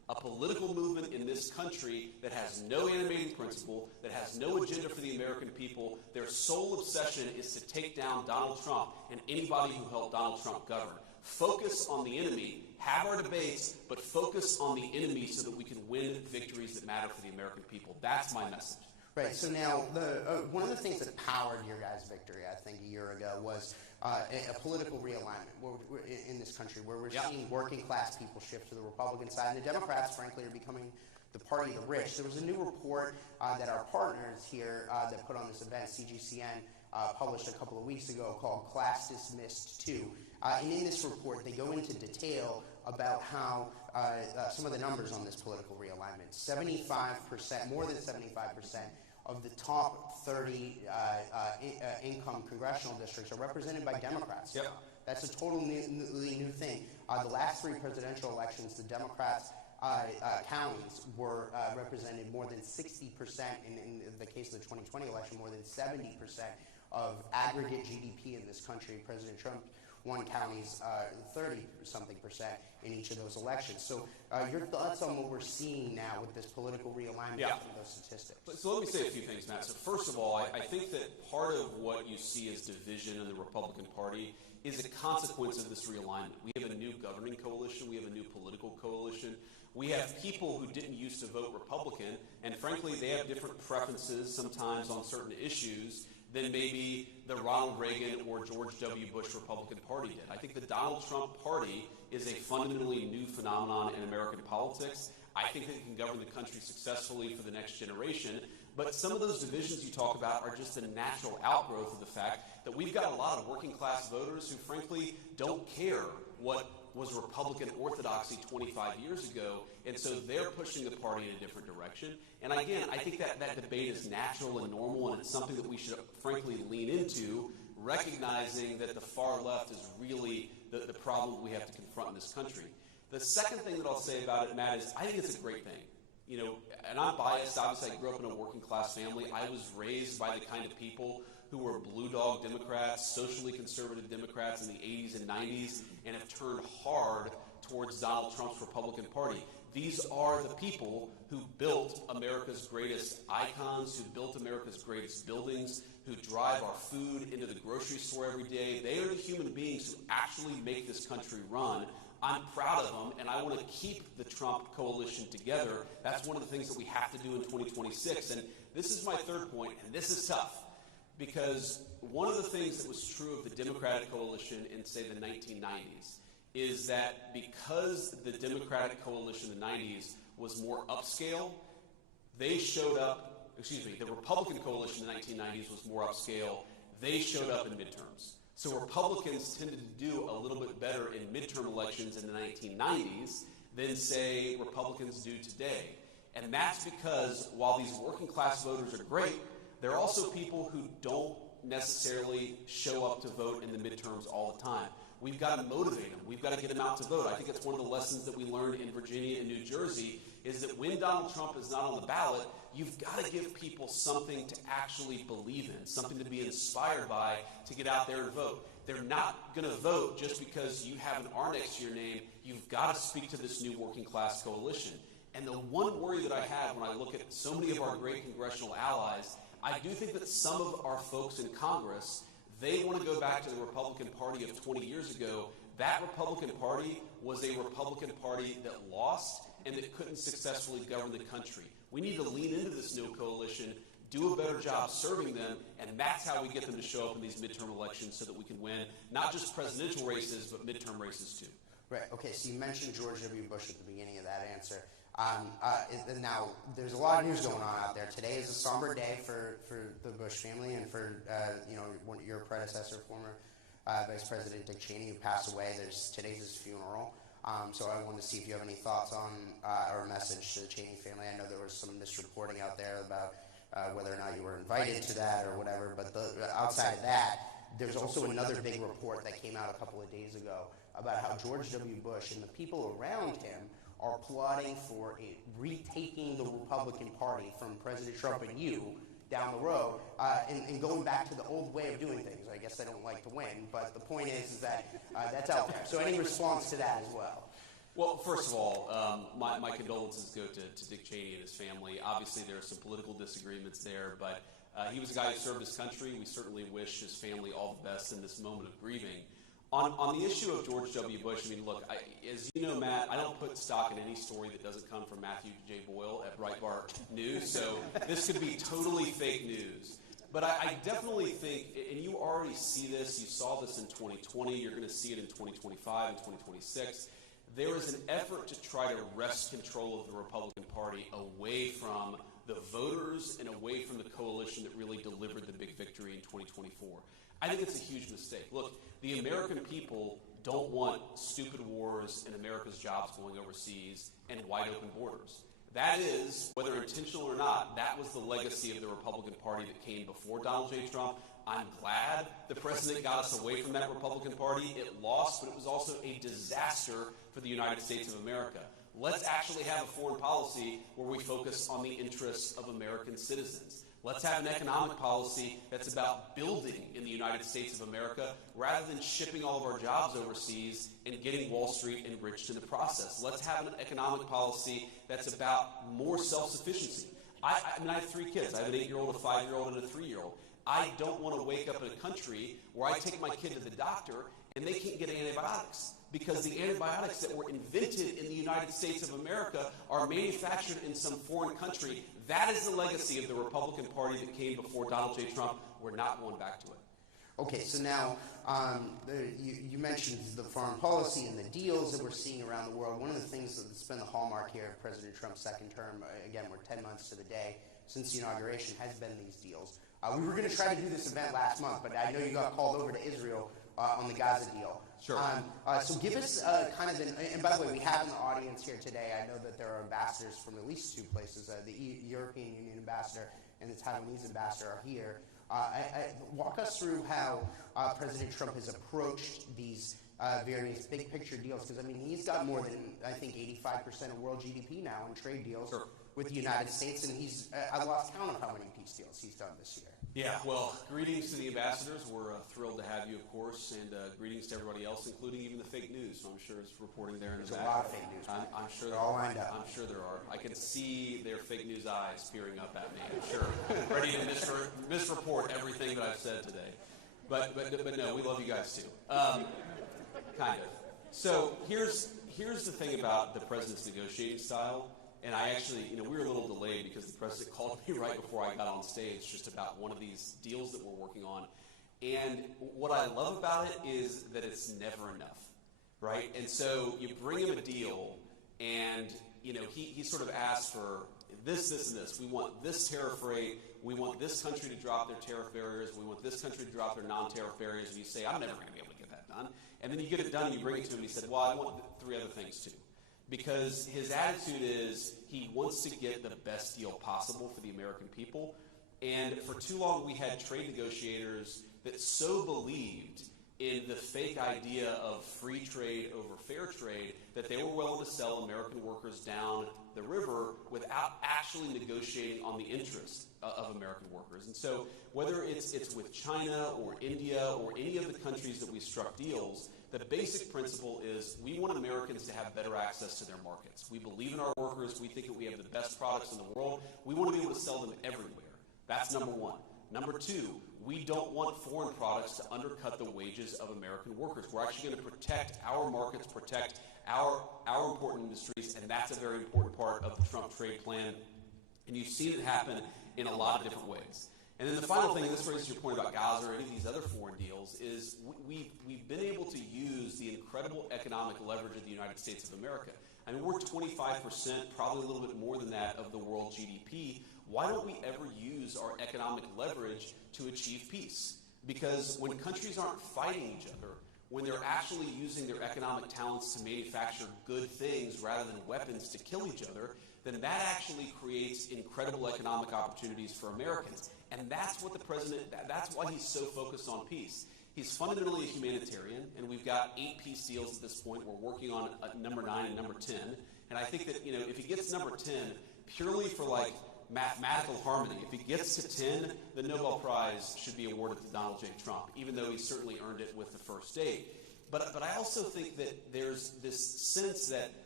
a political movement in this country that has no animating principle, that has no agenda for the American people. Their sole obsession is to take down Donald Trump and anybody who helped Donald Trump govern. Focus on the enemy, have our debates, but focus on the enemy so that we can win victories that matter for the American people. That's my message. Right. So now, one of the things that powered your guys' victory, I think, a year ago was a political realignment in this country, where we're seeing working class people shift to the Republican side, and the Democrats, frankly, are becoming the party of the rich. There was a new report that our partners here that put on this event, CGCN, published a couple of weeks ago called Class Dismissed 2. And in this report, they go into detail about how some of the numbers on this political realignment. 75%, more than 75% of the top 30 income congressional districts are represented by Democrats. Yep. That's a totally new thing. The last three presidential elections, the Democrats' counties were represented more than 60%, in the case of the 2020 election, more than 70% of aggregate GDP in this country. President Trump won counties 30-something% in each of those elections. So your thoughts on what we're seeing now with this political realignment from those statistics? So let me say a few things, Matt. So first of all, I think that part of what you see as division in the Republican Party is a consequence of this realignment. We have a new governing coalition. We have a new political coalition. We have people who didn't used to vote Republican, and frankly, they have different preferences sometimes on certain issues than maybe the Ronald Reagan or George W. Bush Republican Party did. I think the Donald Trump Party is a fundamentally new phenomenon in American politics. I think that it can govern the country successfully for the next generation. But some of those divisions you talk about are just a natural outgrowth of the fact that we've got a lot of working class voters who frankly don't care what was Republican orthodoxy 25 years ago, and so they're pushing the party in a different direction. And again, I think that debate is natural and normal, and it's something that we should frankly lean into, recognizing that the far left is really the problem we have to confront in this country. The second thing that I'll say about it, Matt, is I think it's a great thing. You know, and I'm biased. Obviously, I grew up in a working class family. I was raised by the kind of people who were blue dog Democrats, socially conservative Democrats in the 80s and 90s, and have turned hard towards Donald Trump's Republican Party. These are the people who built America's greatest icons, who built America's greatest buildings, who drive our food into the grocery store every day. They are the human beings who actually make this country run. I'm proud of them, and I want to keep the Trump coalition together. That's one of the things that we have to do in 2026. And this is my third point, and this is tough. Because one of the things that was true of the Democratic coalition in, say, the 1990s is that because the Democratic coalition in the 90s was more upscale, they showed up, the Republican coalition in the 1990s was more upscale, they showed up in midterms. So Republicans tended to do a little bit better in midterm elections in the 1990s than, say, Republicans do today. And that's because while these working class voters are great, there are also people who don't necessarily show up to vote in the midterms all the time. We've got to motivate them. We've got to get them out to vote. I think it's one of the lessons that we learned in Virginia and New Jersey is that when Donald Trump is not on the ballot, you've got to give people something to actually believe in, something to be inspired by to get out there and vote. They're not going to vote just because you have an R next to your name. You've got to speak to this new working class coalition. And the one worry that I have when I look at so many of our great congressional allies, I do think that some of our folks in Congress, they want to go back to the Republican Party of 20 years ago. That Republican Party was a Republican Party that lost and that couldn't successfully govern the country. We need to lean into this new coalition, do a better job serving them, and that's how we get them to show up in these midterm elections so that we can win not just presidential races, but midterm races too. Right. Okay, so you mentioned George W. Bush at the beginning of that answer. Now, there's a lot of news going on out there. Today is a somber day for the Bush family and for your predecessor, former Vice President Dick Cheney, who passed away. Today's his funeral. So I wanted to see if you have any thoughts on or a message to the Cheney family. I know there was some misreporting out there about whether or not you were invited to that or whatever. But outside of that, there's also another big report that came out a couple of days ago about how George W. Bush and the people around him are plotting for retaking the Republican Party from President Trump and you down the road and going back to the old way of doing things. I guess I don't like to win, but the point is that that's out there. So any response to that as well? Well, first of all, my condolences go to Dick Cheney and his family. Obviously, there are some political disagreements there, but he was a guy who served his country. We certainly wish his family all the best in this moment of grieving. On the issue of George W. Bush, I mean, look, as you know, Matt, I don't put stock in any story that doesn't come from Matthew J. Boyle at Breitbart News, so this could be totally fake news. But I definitely think, and you already see this, you saw this in 2020, you're going to see it in 2025 and 2026, there is an effort to try to wrest control of the Republican Party away from the voters and away from the coalition that really delivered the big victory in 2024. I think it's a huge mistake. Look, the American people don't want stupid wars and America's jobs going overseas and wide open borders. That is, whether intentional or not, that was the legacy of the Republican Party that came before Donald J. Trump. I'm glad the president got us away from that Republican Party. It lost, but it was also a disaster for the United States of America. Let's actually have a foreign policy where we focus on the interests of American citizens. Let's have an economic policy that's about building in the United States of America rather than shipping all of our jobs overseas and getting Wall Street enriched in the process. Let's have an economic policy that's about more self-sufficiency. I mean, I have 3 kids. I have an 8-year-old, a 5-year-old, and a 3-year-old. I don't want to wake up in a country where I take my kid to the doctor and they can't get antibiotics because the antibiotics that were invented in the United States of America are manufactured in some foreign country. That is the legacy of the Republican Party that came before Donald J. Trump. We're not going back to it. Okay, so now you mentioned the foreign policy and the deals that we're seeing around the world. One of the things that's been the hallmark here of President Trump's second term, again, we're 10 months to the day since the inauguration, has been these deals. We were going to try to do this event last month, but I know you got called over to Israel on the Gaza deal. Sure. So give us kind of and by the way, we have in the audience here today, I know that there are ambassadors from at least 2 places. The European Union ambassador and the Taiwanese ambassador are here. Walk us through how President Trump has approached these various big picture deals, because I mean he's got more than I think 85% of world GDP now in trade deals with the United States, and he's I lost count of how many peace deals he's done this year. Yeah, well, greetings to the ambassadors. We're thrilled to have you, of course, and greetings to everybody else, including even the fake news. So I'm sure it's reporting there in the back. There's a lot of fake news. I'm sure they're all lined up. I'm sure there are. I can see their fake news eyes peering up at me. I'm sure, ready to misreport everything that I've said today. But no, we love you guys too. Kind of. So here's the thing about the president's negotiating style. And I actually, we were a little delayed because the president called me right before I got on stage just about one of these deals that we're working on. And what I love about it is that it's never enough, right? And so you bring him a deal and, he sort of asks for this, and this. We want this tariff rate. We want this country to drop their tariff barriers. We want this country to drop their non-tariff barriers. And you say, I'm never going to be able to get that done. And then you get it done and you bring it to him and he said, well, I want 3 other things too. Because his attitude is he wants to get the best deal possible for the American people. And for too long, we had trade negotiators that so believed in the fake idea of free trade over fair trade that they were willing to sell American workers down the river without actually negotiating on the interests of American workers. And so whether it's with China or India or any of the countries that we struck deals, the basic principle is we want Americans to have better access to their markets. We believe in our workers. We think that we have the best products in the world. We want to be able to sell them everywhere. That's number 1. Number 2, we don't want foreign products to undercut the wages of American workers. We're actually going to protect our markets, protect our important industries, and that's a very important part of the Trump trade plan. And you've seen it happen in a lot of different ways. And then the final thing, and this raises your point about Gaza or any of these other foreign deals, is we've been able to use the incredible economic leverage of the United States of America. I mean, we're 25%, probably a little bit more than that, of the world GDP. Why don't we ever use our economic leverage to achieve peace? Because when countries aren't fighting each other, when they're actually using their economic talents to manufacture good things rather than weapons to kill each other, then that actually creates incredible economic opportunities for Americans. And that's what the president, that's why he's so focused on peace. He's fundamentally a humanitarian, and we've got 8 peace deals at this point. We're working on number 9 and number 10. And I think that, if he gets number 10, purely for mathematical harmony, if he gets to 10, the Nobel Prize should be awarded to Donald J. Trump, even though he certainly earned it with the first 8. But I also think that there's this sense that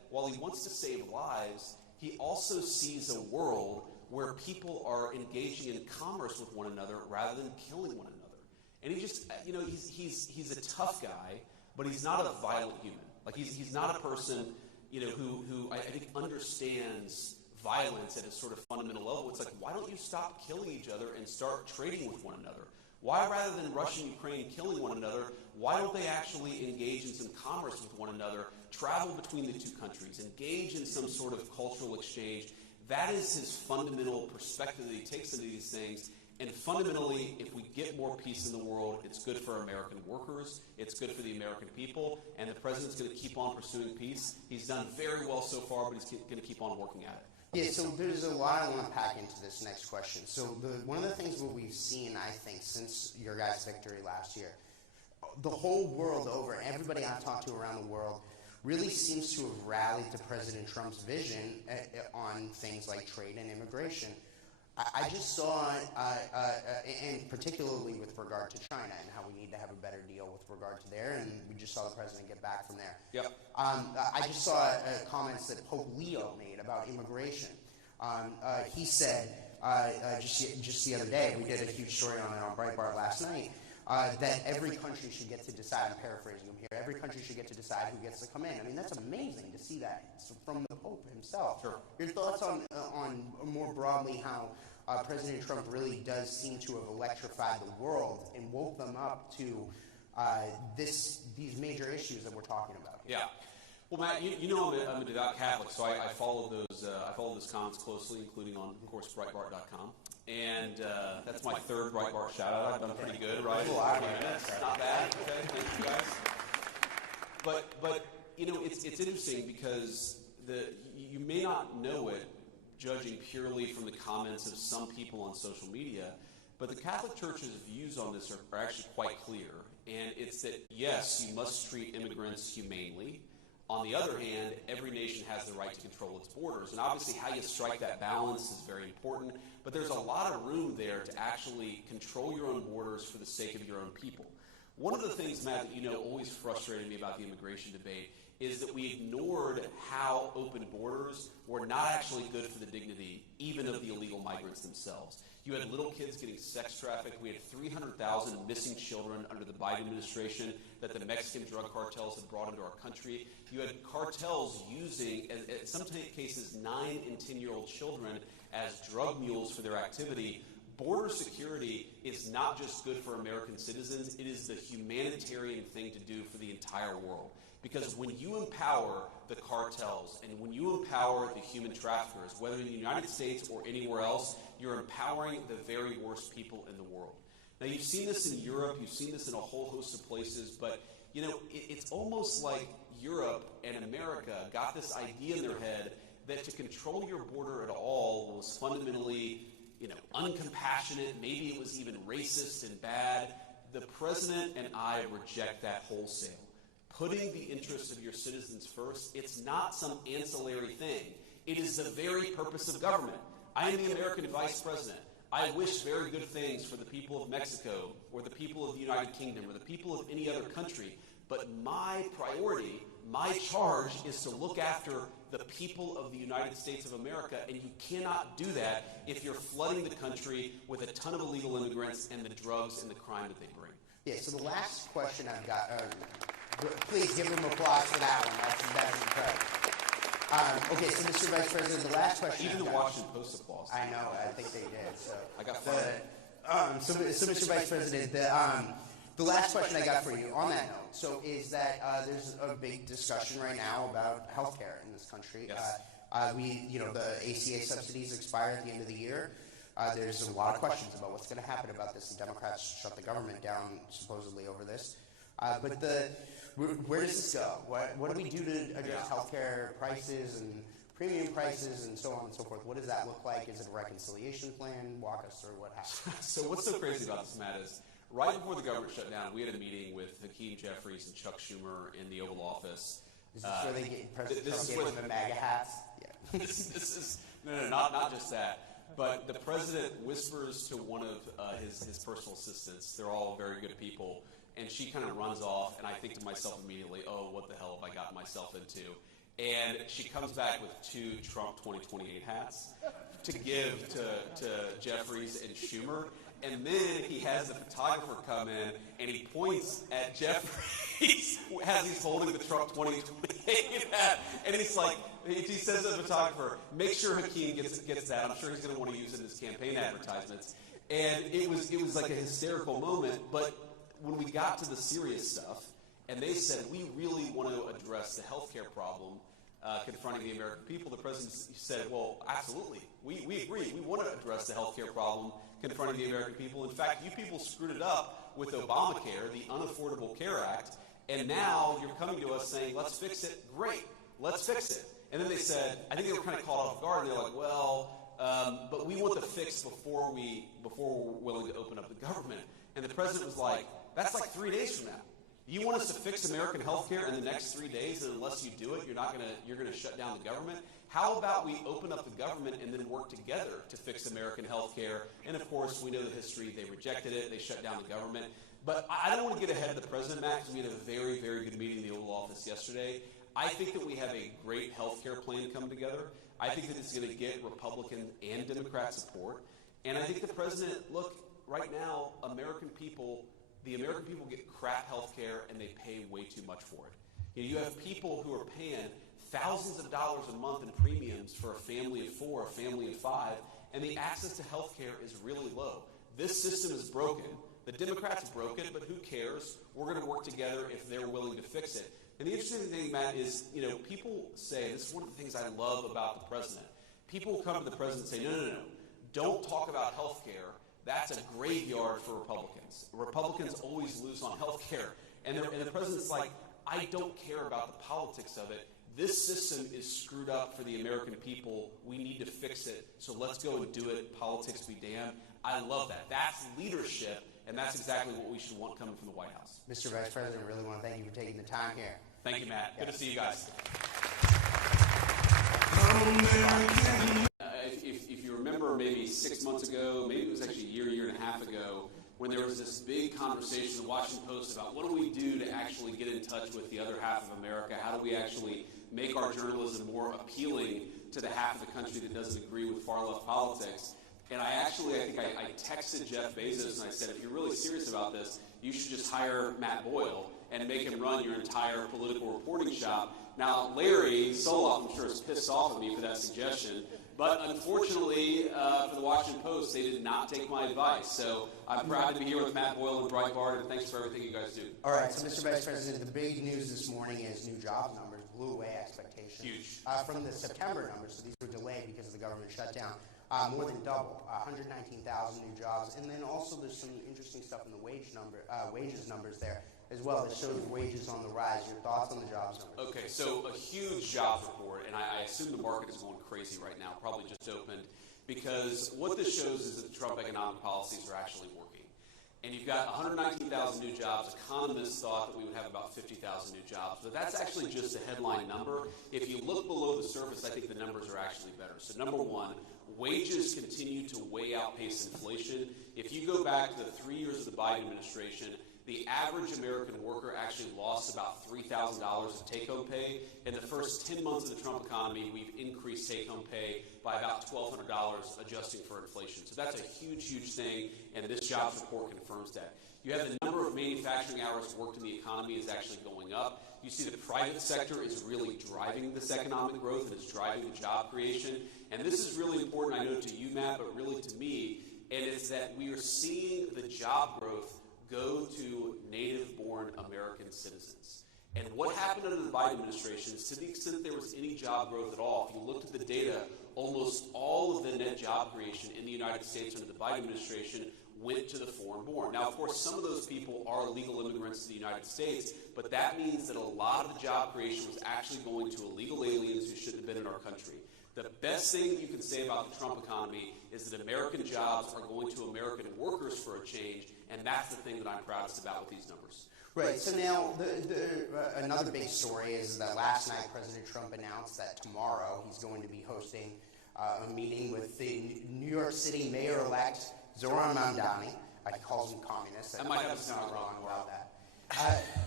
while he wants to save lives, he also sees a world where people are engaging in commerce with one another rather than killing one another. And he just, he's a tough guy, but he's not a violent human. Like he's not a person, who I think understands violence at a sort of fundamental level. It's like, why don't you stop killing each other and start trading with one another? Why, rather than Russia and Ukraine killing one another, why don't they actually engage in some commerce with one another, travel between the two countries, engage in some sort of cultural exchange? That is his fundamental perspective that he takes into these things. And fundamentally, if we get more peace in the world, it's good for American workers, it's good for the American people, and the president's going to keep on pursuing peace. He's done very well so far, but he's going to keep on working at it. Yeah, so there's a lot I want to pack into this next question. So one of the things that we've seen, I think, since your guys' victory last year, the whole world over, everybody I've talked to around the world, really seems to have rallied to President Trump's vision on things like trade and immigration. I just saw, and particularly with regard to China and how we need to have a better deal with regard to there, and we just saw the president get back from there. Yep. I just saw comments that Pope Leo made about immigration. He said, just the other day, we did a huge story on it on Breitbart last night, that every country should get to decide, I'm paraphrasing him here, every country should get to decide who gets to come in. I mean, that's amazing to see that from the Pope himself. Sure. Your thoughts on more broadly how President Trump really does seem to have electrified the world and woke them up to these major issues that we're talking about here. Yeah. Well, Matt, I'm a devout Catholic, so I follow those comments closely, including on, of course, Breitbart.com. And that's my third Breitbart shout-out. I've done pretty good, right? Not bad. Okay, thank you guys. But it's interesting because you may not know it, judging purely from the comments of some people on social media, but the Catholic Church's views on this are actually quite clear. And it's that, yes, you must treat immigrants humanely. On the other hand, every nation has the right to control its borders. And obviously how you strike that balance is very important. But there's a lot of room there to actually control your own borders for the sake of your own people. One of the things, Matt, that always frustrated me about the immigration debate is that we ignored how open borders were not actually good for the dignity even of the illegal migrants themselves. You had little kids getting sex trafficked. We had 300,000 missing children under the Biden administration that the Mexican drug cartels had brought into our country. You had cartels using, in some cases, 9 and 10-year-old children as drug mules for their activity. Border security is not just good for American citizens, it is the humanitarian thing to do for the entire world. Because when you empower the cartels and when you empower the human traffickers, whether in the United States or anywhere else, you're empowering the very worst people in the world. Now, you've seen this in Europe, you've seen this in a whole host of places, but it's almost like Europe and America got this idea in their head that to control your border at all was fundamentally uncompassionate, maybe it was even racist and bad. The president and I reject that wholesale. Putting the interests of your citizens first, it's not some ancillary thing. It is the very purpose of government. I am the American vice president. I wish very good things for the people of Mexico or the people of the United Kingdom or the people of any other country. But my priority, my charge is to look after the people of the United States of America, and you cannot do that if you're flooding the country with a ton of illegal immigrants and the drugs and the crime that they bring. Yeah, so the last question I've got, please give him applause for that one. That's incredible. Okay, so Mr. Vice President, the last question. Even the Washington Post applause. I know, I think they did. So I got fired. So Mr. Vice President, the last question I got for you on that note, so is that there's a big discussion right now about healthcare in this country. Yes. The ACA subsidies expire at the end of the year. There's a lot of questions about what's going to happen about this. The Democrats shut the government down supposedly over this. But where does this go? What do we do to address healthcare prices and premium prices and so on and so forth? What does that look like? Is it a reconciliation plan? Walk us through what happened. So what's so crazy about this, Matt, is right before the government shut down, we had a meeting with Hakeem Jeffries and Chuck Schumer in the Oval Office. Is this where they get President Trump gave them the MAGA hats? Yeah. this is not just that. But the president whispers to one of his personal assistants. They're all very good people. And she kind of runs off, and I think to myself immediately, oh, what the hell have I gotten myself into? and she comes back with 2 Trump 2028 hats to give to Jeffries and Schumer. And then he has the photographer come in, and he points at Jeffries as he's holding the Trump 2028 hat. And he's like, he says to the photographer, make sure Hakeem gets that. I'm sure he's going to want to use it in his campaign advertisements. And it was like a hysterical moment. But when we got to the serious stuff, and they said, we really want to address the healthcare problem confronting the American people, the president said, well, absolutely. We agree. We want to address the healthcare problem confronting the American people. In fact, you people screwed it up with Obamacare, the Unaffordable Care Act, and now you're coming to us saying, let's fix it. Great, let's fix it. And then they said, I think they were kind of caught off guard, and they're like, well, but we want the fix before we're willing to open up the government. And the president was like, that's like 3 days from now. You want us to fix American health care in the next 3 days, and unless you do it, you're gonna shut down the government? How about we open up the government and then work together to fix American health care? And of course, we know the history. They rejected it. They shut down the government. But I don't want to get ahead of the president, Matt, because we had a very, very good meeting in the Oval Office yesterday. I think that we have a great health care plan come together. I think that it's going to get Republican and Democrat support. And I think the president, look, right now, the American people get crap health care, and they pay way too much for it. You have people who are paying thousands of dollars a month in premiums for a family of 4, a family of 5, and the access to health care is really low. This system is broken. The Democrats broke it, but who cares? We're going to work together if they're willing to fix it. And the interesting thing, Matt, is, people say, this is one of the things I love about the president. People will come to the president and say, no. Don't talk about health care. That's a graveyard for Republicans. Republicans always lose on health care. And the president's like, I don't care about the politics of it. This system is screwed up for the American people. We need to fix it. So let's go and do it. Politics be damned. I love that. That's leadership, and that's exactly what we should want coming from the White House. Mr. Vice President, I really want to thank you for taking the time here. Thank you, Matt. Good to see you guys. If you remember maybe 6 months ago, maybe it was actually a year and a half ago, when there was this big conversation in the Washington Post about what do we do to actually get in touch with the other half of America? How do we actually make our journalism more appealing to the half of the country that doesn't agree with far-left politics? And I think I texted Jeff Bezos and I said, if you're really serious about this, you should just hire Matt Boyle and make him run your entire political reporting shop. Now, Larry Soloff, I'm sure, is pissed off at me for that suggestion. But unfortunately, for the Washington Post, they did not take my advice. So I'm proud to be here with Matt Boyle and Breitbart, and thanks for everything you guys do. All right, so Mr. Vice President, the big news this morning is new jobs numbers blew away expectations. Huge. From the September numbers, so these were delayed because of the government shutdown. More than double, 119,000 new jobs. And then also there's some interesting stuff in the wages numbers there as well that shows wages on the rise. Your thoughts on the jobs numbers? Okay, so a huge jobs report, and I assume the market is going crazy right now, probably just opened, because what this shows is that the Trump economic policies are actually working. And you've got 119,000 new jobs. Economists thought that we would have about 50,000 new jobs, but that's actually just a headline number. If you look below the surface, I think the numbers are actually better. So number one, wages continue to way outpace inflation. If you go back to the 3 years of the Biden administration, the average American worker actually lost about $3,000 of take-home pay. In the first 10 months of the Trump economy, we've increased take-home pay by about $1,200, adjusting for inflation. So that's a huge, huge thing, and this jobs report confirms that. You have the number of manufacturing hours worked in the economy is actually going up. You see the private sector is really driving this economic growth and is driving the job creation. And this is really important, I know, to you, Matt, but really to me, and it's that we are seeing the job growth go to native-born American citizens. And what happened under the Biden administration is, to the extent there was any job growth at all, if you looked at the data, almost all of the net job creation in the United States under the Biden administration went to the foreign-born. Now, of course, some of those people are legal immigrants to the United States, but that means that a lot of the job creation was actually going to illegal aliens who shouldn't have been in our country. The best thing you can say about the Trump economy is that American jobs are going to American workers for a change, and that's the thing that I'm proudest about with these numbers. Right. So now, another big story is that last night President Trump announced that tomorrow he's going to be hosting a meeting with the New York City Mayor-elect Zoran Mamdani. He calls him communist. I might have sounded wrong about that.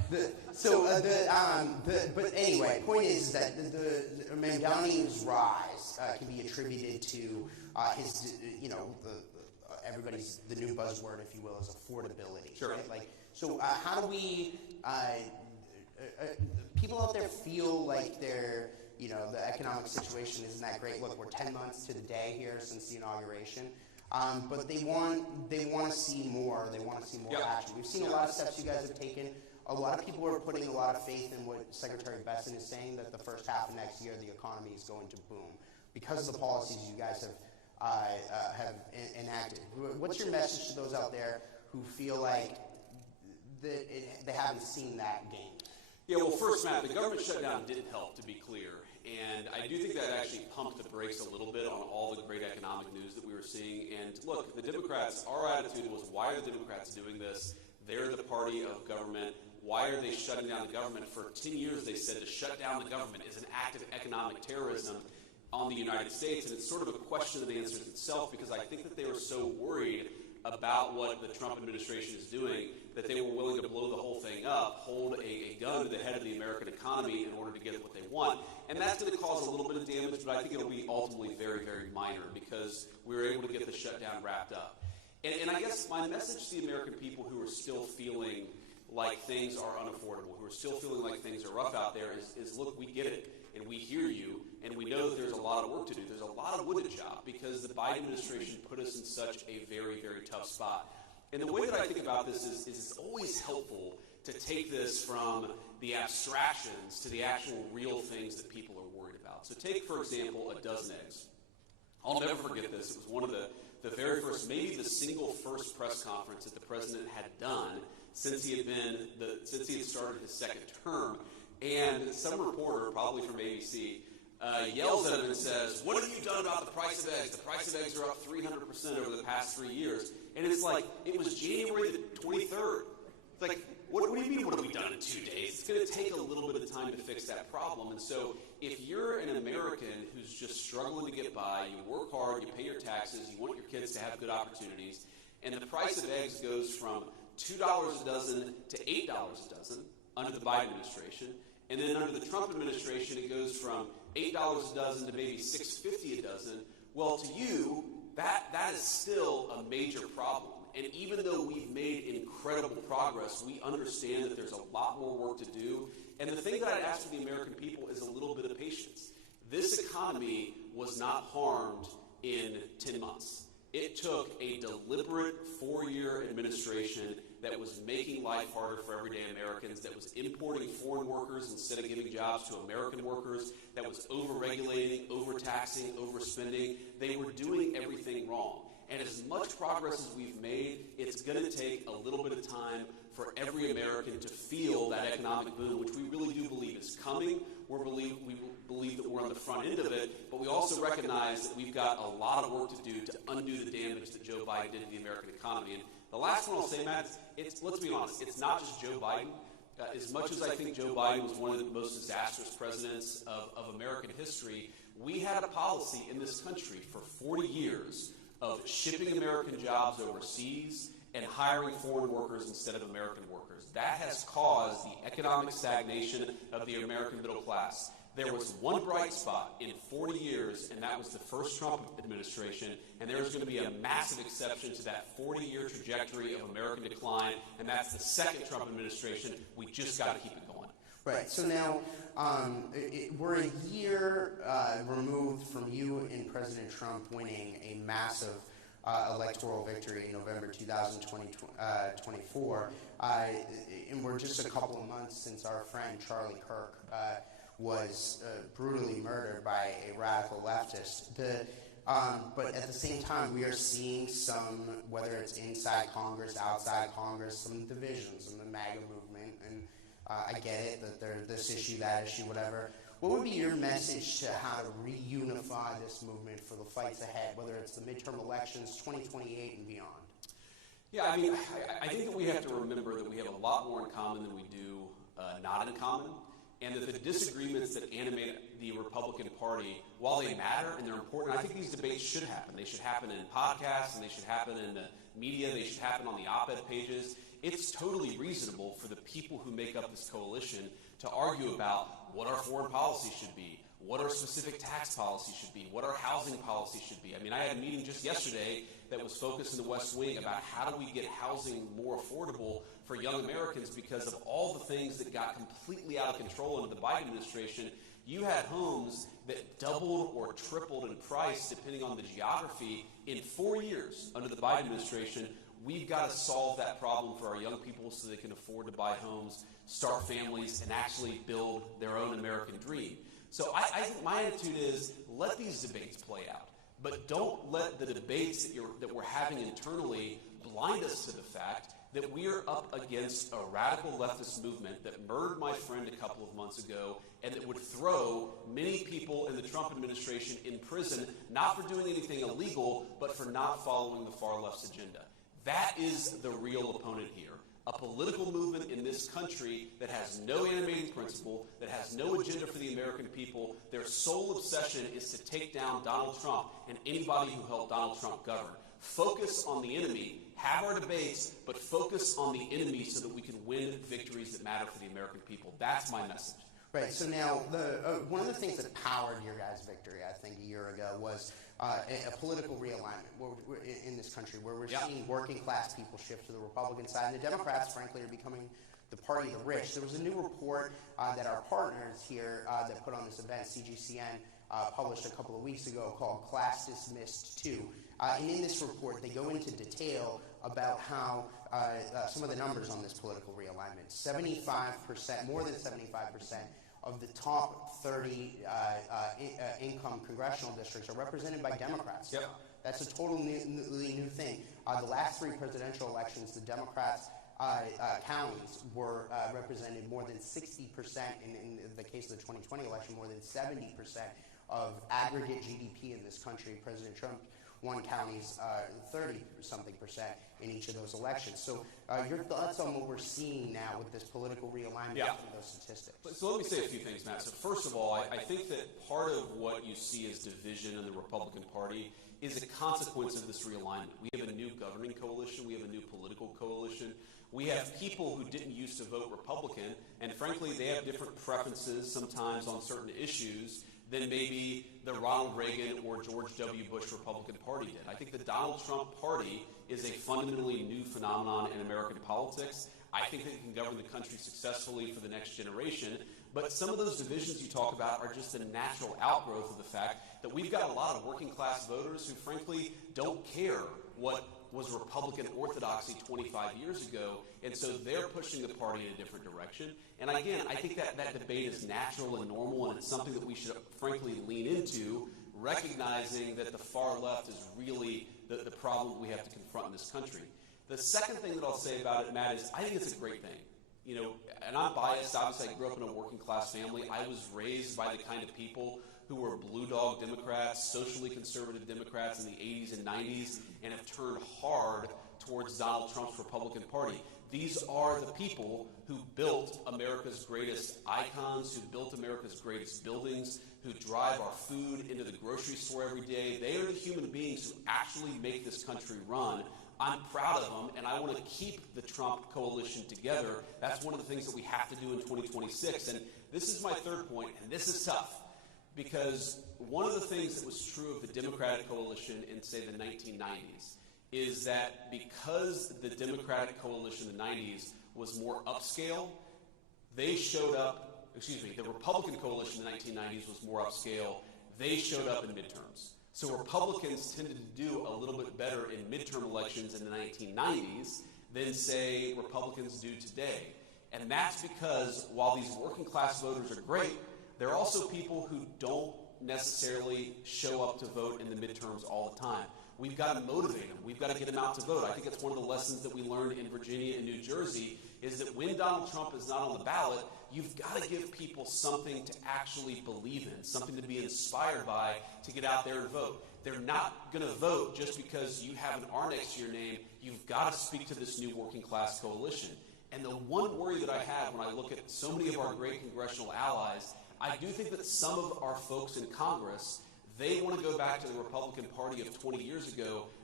But anyway, point is that the Mamdani's rise can be attributed to his, everybody's, the new buzzword, if you will, is affordability. Sure. Right? Like, so how do we, people out there feel like they're, the economic situation isn't that great. Look, we're 10 months to the day here since the inauguration. But they want to see more. They want to see more action. We've seen a lot of steps you guys have taken. A lot of people are putting a lot of faith in what Secretary Besson is saying, that the first half of next year the economy is going to boom because of the policies you guys have enacted. What's your message to those out there who feel like they haven't seen that gain? Yeah, well, first, Matt, the government shutdown didn't help, to be clear. And I do think that actually pumped the brakes a little bit on all the great economic news that we were seeing. And look, the Democrats, our attitude was, why are the Democrats doing this? They're the party of government. Why are they shutting down the government? For 10 years, they said to shut down the government is an act of economic terrorism on the United States. And it's sort of a question that answers itself, because I think that they were so worried about what the Trump administration is doing that they were willing to blow the whole thing up, hold a gun to the head of the American economy in order to get what they want. And that's going to cause a little bit of damage, but I think it'll be ultimately very, very minor, because we were able to get the shutdown wrapped up. And I guess my message to the American people who are still feeling like things are unaffordable, who are still feeling like things are rough out there is look, we get it, and we hear you, and we know that there's a lot of work to do. There's a lot of wood to chop, because the Biden administration put us in such a very, very tough spot. And the way that I think about this is it's always helpful to take this from the abstractions to the actual real things that people are worried about. So take, for example, a dozen eggs. I'll never forget this. It was one of the very first, maybe the single first press conference that the president had done since he had started his second term. And some reporter, probably from ABC, yells at him and says, "What have you done about the price of eggs? The price of eggs are up 300% over the past 3 years." And it's like, it was January the 23rd. It's like, what do you mean, what have we done in 2 days? It's going to take a little bit of time to fix that problem. And so if you're an American who's just struggling to get by, you work hard, you pay your taxes, you want your kids to have good opportunities, and the price of eggs goes from $2 a dozen to $8 a dozen under the Biden administration, and then under the Trump administration it goes from $8 a dozen to maybe $6.50 a dozen. Well, to you, that is still a major problem. And even though we've made incredible progress, we understand that there's a lot more work to do. And the thing that I'd ask for the American people is a little bit of patience. This economy was not harmed in 10 months. It took a deliberate 4-year administration that was making life harder for everyday Americans, that was importing foreign workers instead of giving jobs to American workers, that was over-regulating, over-taxing, overspending. They were doing everything wrong. And as much progress as we've made, it's going to take a little bit of time for every American to feel that economic boom, which we really do believe is coming. We believe that we're on the front end of it, but we also recognize that we've got a lot of work to do to undo the damage that Joe Biden did to the American economy. And the last one I'll say, Matt, let's be honest, it's not just Joe Biden. As much as I think Joe Biden was one of the most disastrous presidents of American history, we had a policy in this country for 40 years of shipping American jobs overseas and hiring foreign workers instead of American workers. That has caused the economic stagnation of the American middle class. There was one bright spot in 40 years, and that was the first Trump administration, and there's going to be a massive exception to that 40-year trajectory of American decline, and that's the second Trump administration. We just got to keep it going. Right. So now we're a year removed from you and President Trump winning a massive electoral victory in November 2024, and we're just a couple of months since our friend Charlie Kirk was brutally murdered by a radical leftist. But at the same time, we are seeing some, whether it's inside Congress, outside Congress, some divisions in the MAGA movement, and I get it that there's this issue, that issue, whatever. What would be your message to how to reunify this movement for the fights ahead, whether it's the midterm elections, 2028 and beyond? Yeah, I mean, I think that we have to remember that we have a lot more in common than we do not in common, and that the disagreements that animate the Republican Party, while they matter and they're important, I think these debates should happen. They should happen in podcasts, and they should happen in the media. They should happen on the op-ed pages. it's totally reasonable for the people who make up this coalition to argue about what our foreign policy should be, what our specific tax policy should be, what our housing policy should be. I mean, I had a meeting just yesterday that was focused in the West Wing about how do we get housing more affordable for young Americans because of all the things that got completely out of control under the Biden administration. You had homes that doubled or tripled in price depending on the geography in 4 years under the Biden administration. We've got to solve that problem for our young people so they can afford to buy homes, start families, and actually build their own American dream. So I think my attitude is let these debates play out, but don't let the debates that we're having internally blind us to the fact that we are up against a radical leftist movement that murdered my friend a couple of months ago and that would throw many people in the Trump administration in prison, not for doing anything illegal, but for not following the far left's agenda. That is the real opponent here. A political movement in this country that has no animating principle, that has no agenda for the American people. Their sole obsession is to take down Donald Trump and anybody who helped Donald Trump govern. Focus on the enemy, have our debates, but focus on the enemy so that we can win victories that matter for the American people. That's my message. Right. So now, one of the things that powered your guys' victory, I think, a year ago was a political realignment in this country, where we're seeing working class people shift to the Republican side, and the Democrats, frankly, are becoming the party of the rich. There was a new report that our partners here that put on this event, CGCN, published a couple of weeks ago called Class Dismissed 2. And in this report, they go into detail about how some of the numbers on this political realignment. 75%, more than 75% of the top 30 income congressional districts are represented by Democrats. Yep. That's a totally new thing. The last three presidential elections, the Democrats' counties were represented more than 60%, in the case of the 2020 election, more than 70% of aggregate GDP in this country. President Trump won counties 30-something% in each of those elections. So your thoughts on what we're seeing now with this political realignment from those statistics? So let me say a few things, Matt. So first of all, I think that part of what you see as division in the Republican Party is a consequence of this realignment. We have a new governing coalition. We have a new political coalition. We have people who didn't used to vote Republican, and frankly, they have different preferences sometimes on certain issues than maybe the Ronald Reagan or George W. Bush Republican Party did. I think the Donald Trump Party is a fundamentally new phenomenon in American politics. I think that it can govern the country successfully for the next generation. But some of those divisions you talk about are just a natural outgrowth of the fact that we've got a lot of working class voters who frankly don't care what was Republican orthodoxy 25 years ago, and so they're pushing the party in a different direction. And again, I think that debate is natural and normal, and it's something that we should frankly lean into, recognizing that the far left is really the problem we have to confront in this country. The second thing that I'll say about it, Matt, is I think it's a great thing. You know, and I'm biased. Obviously, I grew up in a working class family. I was raised by the kind of people who were blue dog Democrats, socially conservative Democrats in the 80s and 90s, and have turned hard towards Donald Trump's Republican Party. These are the people who built America's greatest icons, who built America's greatest buildings, who drive our food into the grocery store every day. They are the human beings who actually make this country run. I'm proud of them, and I want to keep the Trump coalition together. That's one of the things that we have to do in 2026. And this is my third point, and this is tough. Because one of the things that was true of the Democratic coalition in, say, the 1990s is that because the Democratic coalition in the 90s was more upscale, they showed up, the Republican coalition in the 1990s was more upscale, they showed up in midterms. So Republicans tended to do a little bit better in midterm elections in the 1990s than, say, Republicans do today. And that's because while these working class voters are great, there are also people who don't necessarily show up to vote in the midterms all the time. We've got to motivate them. We've got to get them out to vote. I think it's one of the lessons that we learned in Virginia and New Jersey is that when Donald Trump is not on the ballot, you've got to give people something to actually believe in, something to be inspired by to get out there and vote. They're not going to vote just because you have an R next to your name. You've got to speak to this new working class coalition. And the one worry that I have when I look at so many of our great congressional allies, I do think that some of our folks in Congress, they want to go back to the Republican Party of 20 years ago.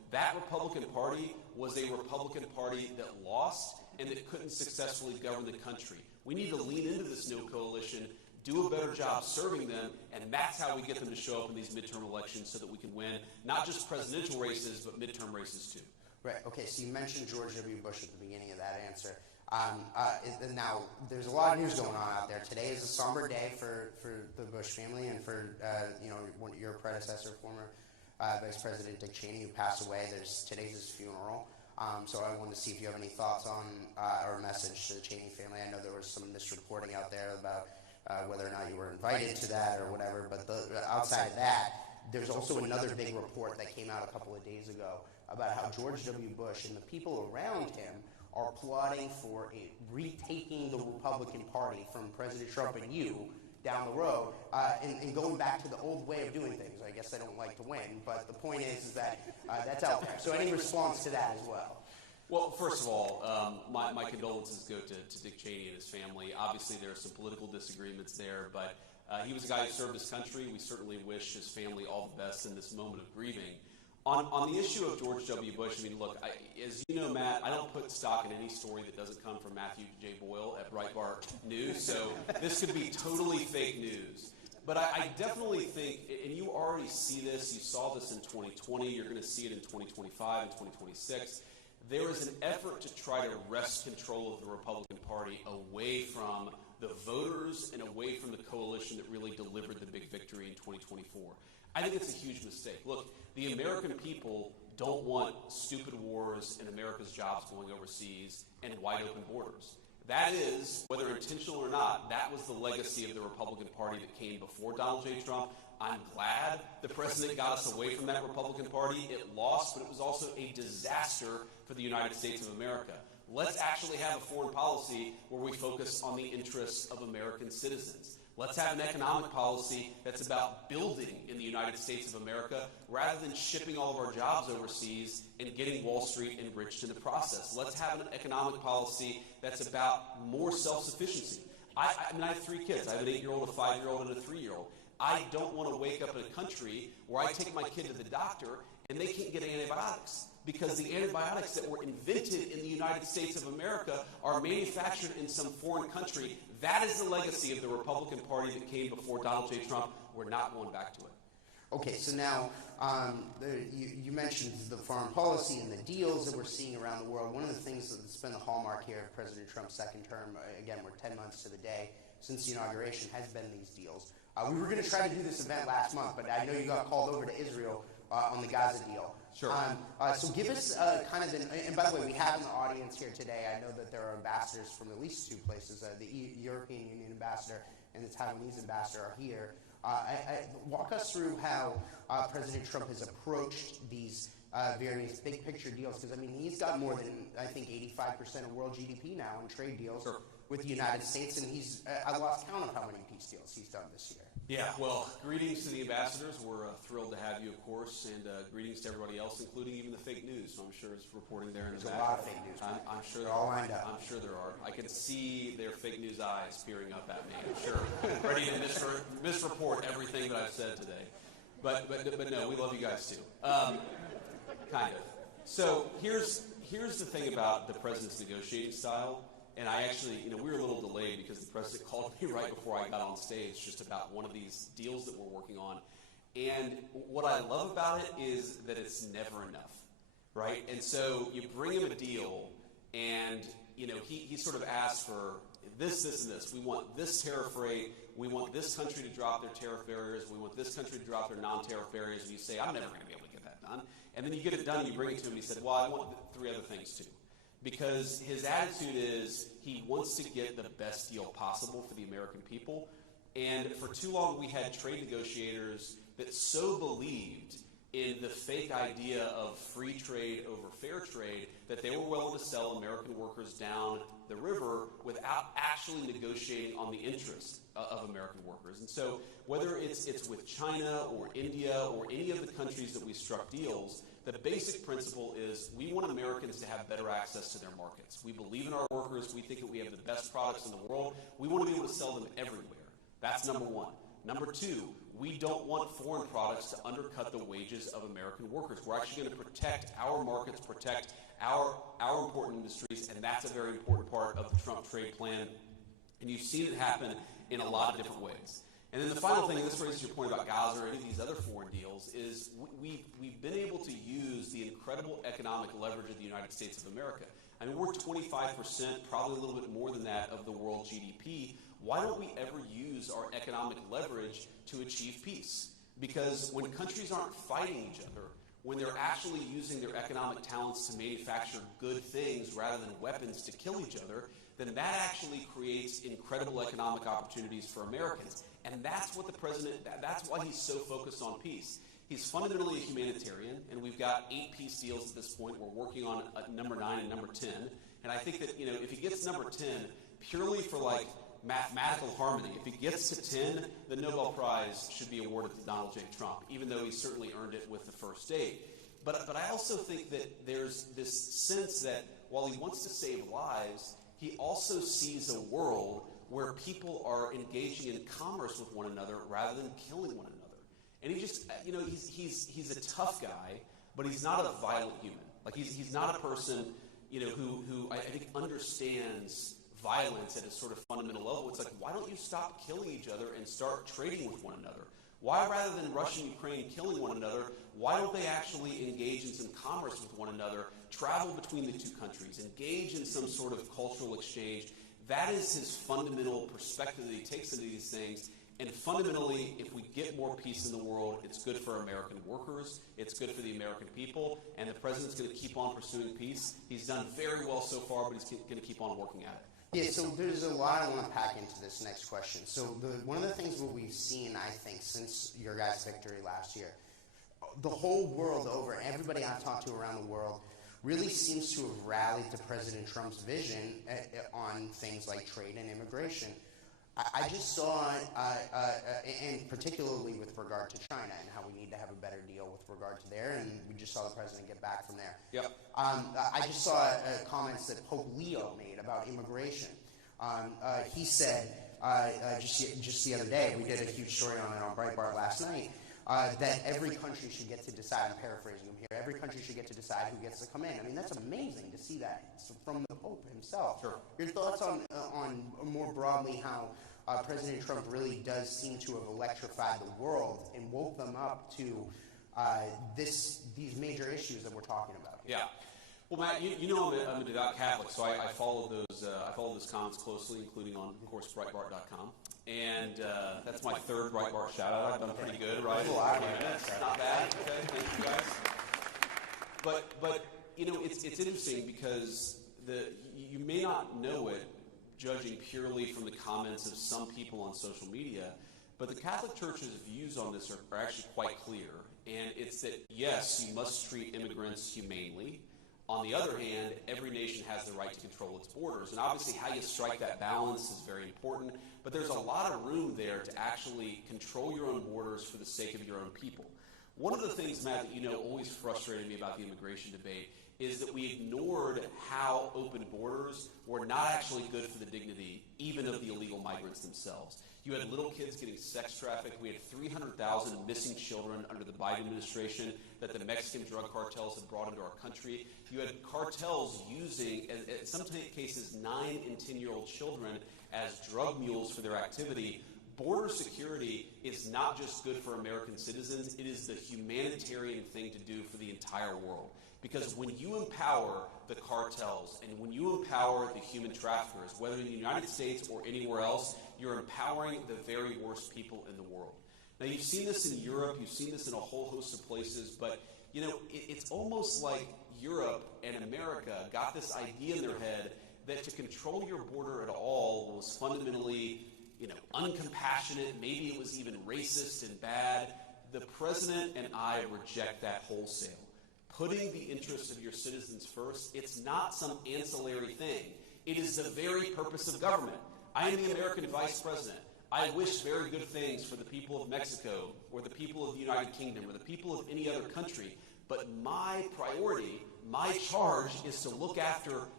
that Republican Party was a Republican Party that lost and that couldn't successfully govern the country. We need to lean into this new coalition, do a better job serving them, and that's how we get them to show up in these midterm elections so that we can win not just presidential races, but midterm races too. Right. Okay. So you mentioned George W. Bush at the beginning of that answer. Now, there's a lot of news going on out there. Today is a somber day for the Bush family and for your predecessor, former Vice President Dick Cheney, who passed away. Today's his funeral. So I wanted to see if you have any thoughts on or a message to the Cheney family. I know there was some misreporting out there about whether or not you were invited to that or whatever. But outside of that, there's also another big report that came out a couple of days ago about how George W. Bush and the people around him are plotting for retaking the Republican Party from President Trump and you down the road and going back to the old way of doing things. I guess I don't like to win, but the point is that that's out there. So any response to that as well? Well, first of all, my condolences go to Dick Cheney and his family. Obviously, there are some political disagreements there, but he was a guy who served his country. We certainly wish his family all the best in this moment of grieving. On the issue of George W. Bush, I mean, look, as you know, Matt, I don't put stock in any story that doesn't come from Matthew J. Boyle at Breitbart News, so this could be totally fake news. But I definitely think, and you already see this, you saw this in 2020, you're going to see it in 2025 and 2026, there is an effort to try to wrest control of the Republican Party away from the voters and away from the coalition that really delivered the big victory in 2024. I think it's a huge mistake. Look, the American people don't want stupid wars and America's jobs going overseas and wide open borders. That is, whether intentional or not, that was the legacy of the Republican Party that came before Donald J. Trump. I'm glad the president got us away from that Republican Party. It lost, but it was also a disaster for the United States of America. Let's actually have a foreign policy where we focus on the interests of American citizens. Let's have an economic policy that's about building in the United States of America rather than shipping all of our jobs overseas and getting Wall Street enriched in the process. Let's have an economic policy that's about more self-sufficiency. I have 3 kids. I have an 8-year-old, a 5-year-old, and a 3-year-old. I don't want to wake up in a country where I take my kid to the doctor and they can't get antibiotics because the antibiotics that were invented in the United States of America are manufactured in some foreign country. That is the legacy of the Republican Party that came before Donald J. Trump. We're not going back to it. Okay, so now you mentioned the foreign policy and the deals that we're seeing around the world. One of the things that's been the hallmark here of President Trump's second term, again, we're 10 months to the day since the inauguration, has been these deals. We were going to try to do this event last month, but I know you got called over to Israel on the Gaza deal. Sure. So give us kind of and by the way, we have in the audience here today, I know that there are ambassadors from at least 2 places. The European Union ambassador and the Taiwanese ambassador are here. Walk us through how President Trump has approached these various big picture deals, because I mean he's got more than I think 85% of world GDP now in trade deals with the United States, and I lost count of how many peace deals he's done this year. Yeah, well, greetings to the ambassadors. We're thrilled to have you, of course, and greetings to everybody else, including even the fake news. So I'm sure it's reporting there in the back. There's a lot of fake news. I'm sure they're all lined up. I'm sure there are. I can see their fake news eyes peering up at me. I'm sure, ready to misreport everything that I've said today. But no, we love you guys too. Kind of. So here's the thing about the president's negotiating style. And I actually, we were a little delayed because the president called me right before I got on stage just about one of these deals that we're working on. And what I love about it is that it's never enough, right? And so you bring him a deal and, he sort of asks for this, and this. We want this tariff rate. We want this country to drop their tariff barriers. We want this country to drop their non-tariff barriers. And you say, I'm never going to be able to get that done. And then you get it done and you bring it to him and he said, well, I want 3 other things too. Because his attitude is he wants to get the best deal possible for the American people. And for too long, we had trade negotiators that so believed in the fake idea of free trade over fair trade that they were willing to sell American workers down the river without actually negotiating on the interests of American workers. And so whether it's with China or India or any of the countries that we struck deals, the basic principle is we want Americans to have better access to their markets. We believe in our workers. We think that we have the best products in the world. We want to be able to sell them everywhere. That's number 1. Number 2, we don't want foreign products to undercut the wages of American workers. We're actually going to protect our markets, protect our important industries, and that's a very important part of the Trump trade plan. And you've seen it happen in a lot of different ways. And then the final thing, and this raises your point about Gaza or any of these other foreign deals, is we've been able to use the incredible economic leverage of the United States of America. I mean, we're 25%, probably a little bit more than that, of the world GDP. Why don't we ever use our economic leverage to achieve peace? Because when countries aren't fighting each other, when they're actually using their economic talents to manufacture good things rather than weapons to kill each other, then that actually creates incredible economic opportunities for Americans. And that's what the president, that's why he's so focused on peace. He's fundamentally a humanitarian, and we've got 8 peace deals at this point. We're working on number 9 and number 10. And I think that, if he gets number 10, purely for like mathematical harmony, if he gets to 10, the Nobel Prize should be awarded to Donald J. Trump, even though he certainly earned it with the first 8. But I also think that there's this sense that while he wants to save lives, he also sees a world where people are engaging in commerce with one another rather than killing one another. And he just, he's a tough guy, but he's not a violent human. Like he's not a person, who I think understands violence at a sort of fundamental level. It's like, why don't you stop killing each other and start trading with one another? Why, rather than Russia and Ukraine killing one another, why don't they actually engage in some commerce with one another, travel between the two countries, engage in some sort of cultural exchange? That is his fundamental perspective that he takes into these things. And fundamentally, if we get more peace in the world, it's good for American workers, it's good for the American people, and the president's going to keep on pursuing peace. He's done very well so far, but he's going to keep on working at it. Yeah, so there's a lot I want to pack into this next question. So one of the things that we've seen, I think, since your guys' victory last year, the whole world over, everybody I've talked to around the world, really seems to have rallied to President Trump's vision on things like trade and immigration. I just saw, and particularly with regard to China and how we need to have a better deal with regard to there, and we just saw the president get back from there. Yep. I just saw comments that Pope Leo made about immigration. He said, just the other day, we did a huge story on it on Breitbart last night, that every country should get to decide, I'm paraphrasing him here, every country should get to decide who gets to come in. I mean, that's amazing to see that from the Pope himself. Sure. Your thoughts on more broadly how President Trump really does seem to have electrified the world and woke them up to these major issues that we're talking about here. Yeah. Well, Matt, I'm a devout Catholic, so I follow those comments closely, including on, of course, Breitbart.com. And that's my 3rd Breitbart shout-out. I've done pretty good, right? Not bad. Okay, thank you guys. But it's interesting because you may not know it, judging purely from the comments of some people on social media, but the Catholic Church's views on this are actually quite clear. And it's that, yes, you must treat immigrants humanely. On the other hand, every nation has the right to control its borders. And obviously how you strike that balance is very important. But there's a lot of room there to actually control your own borders for the sake of your own people. One of the things, Matt, that always frustrated me about the immigration debate is that we ignored how open borders were not actually good for the dignity even of the illegal migrants themselves. You had little kids getting sex trafficked. We had 300,000 missing children under the Biden administration that the Mexican drug cartels had brought into our country. You had cartels using, in some cases, 9 and 10-year-old children as drug mules for their activity. Border security is not just good for American citizens, it is the humanitarian thing to do for the entire world. Because when you empower the cartels and when you empower the human traffickers, whether in the United States or anywhere else, you're empowering the very worst people in the world. Now, you've seen this in Europe, you've seen this in a whole host of places, but it's almost like Europe and America got this idea in their head that to control your border at all was fundamentally uncompassionate, maybe it was even racist and bad. The president and I reject that wholesale. Putting the interests of your citizens first, it's not some ancillary thing. It is the very purpose of government. I am the American vice president. I wish very good things for the people of Mexico or the people of the United Kingdom or the people of any other country. But my priority, my charge is to look after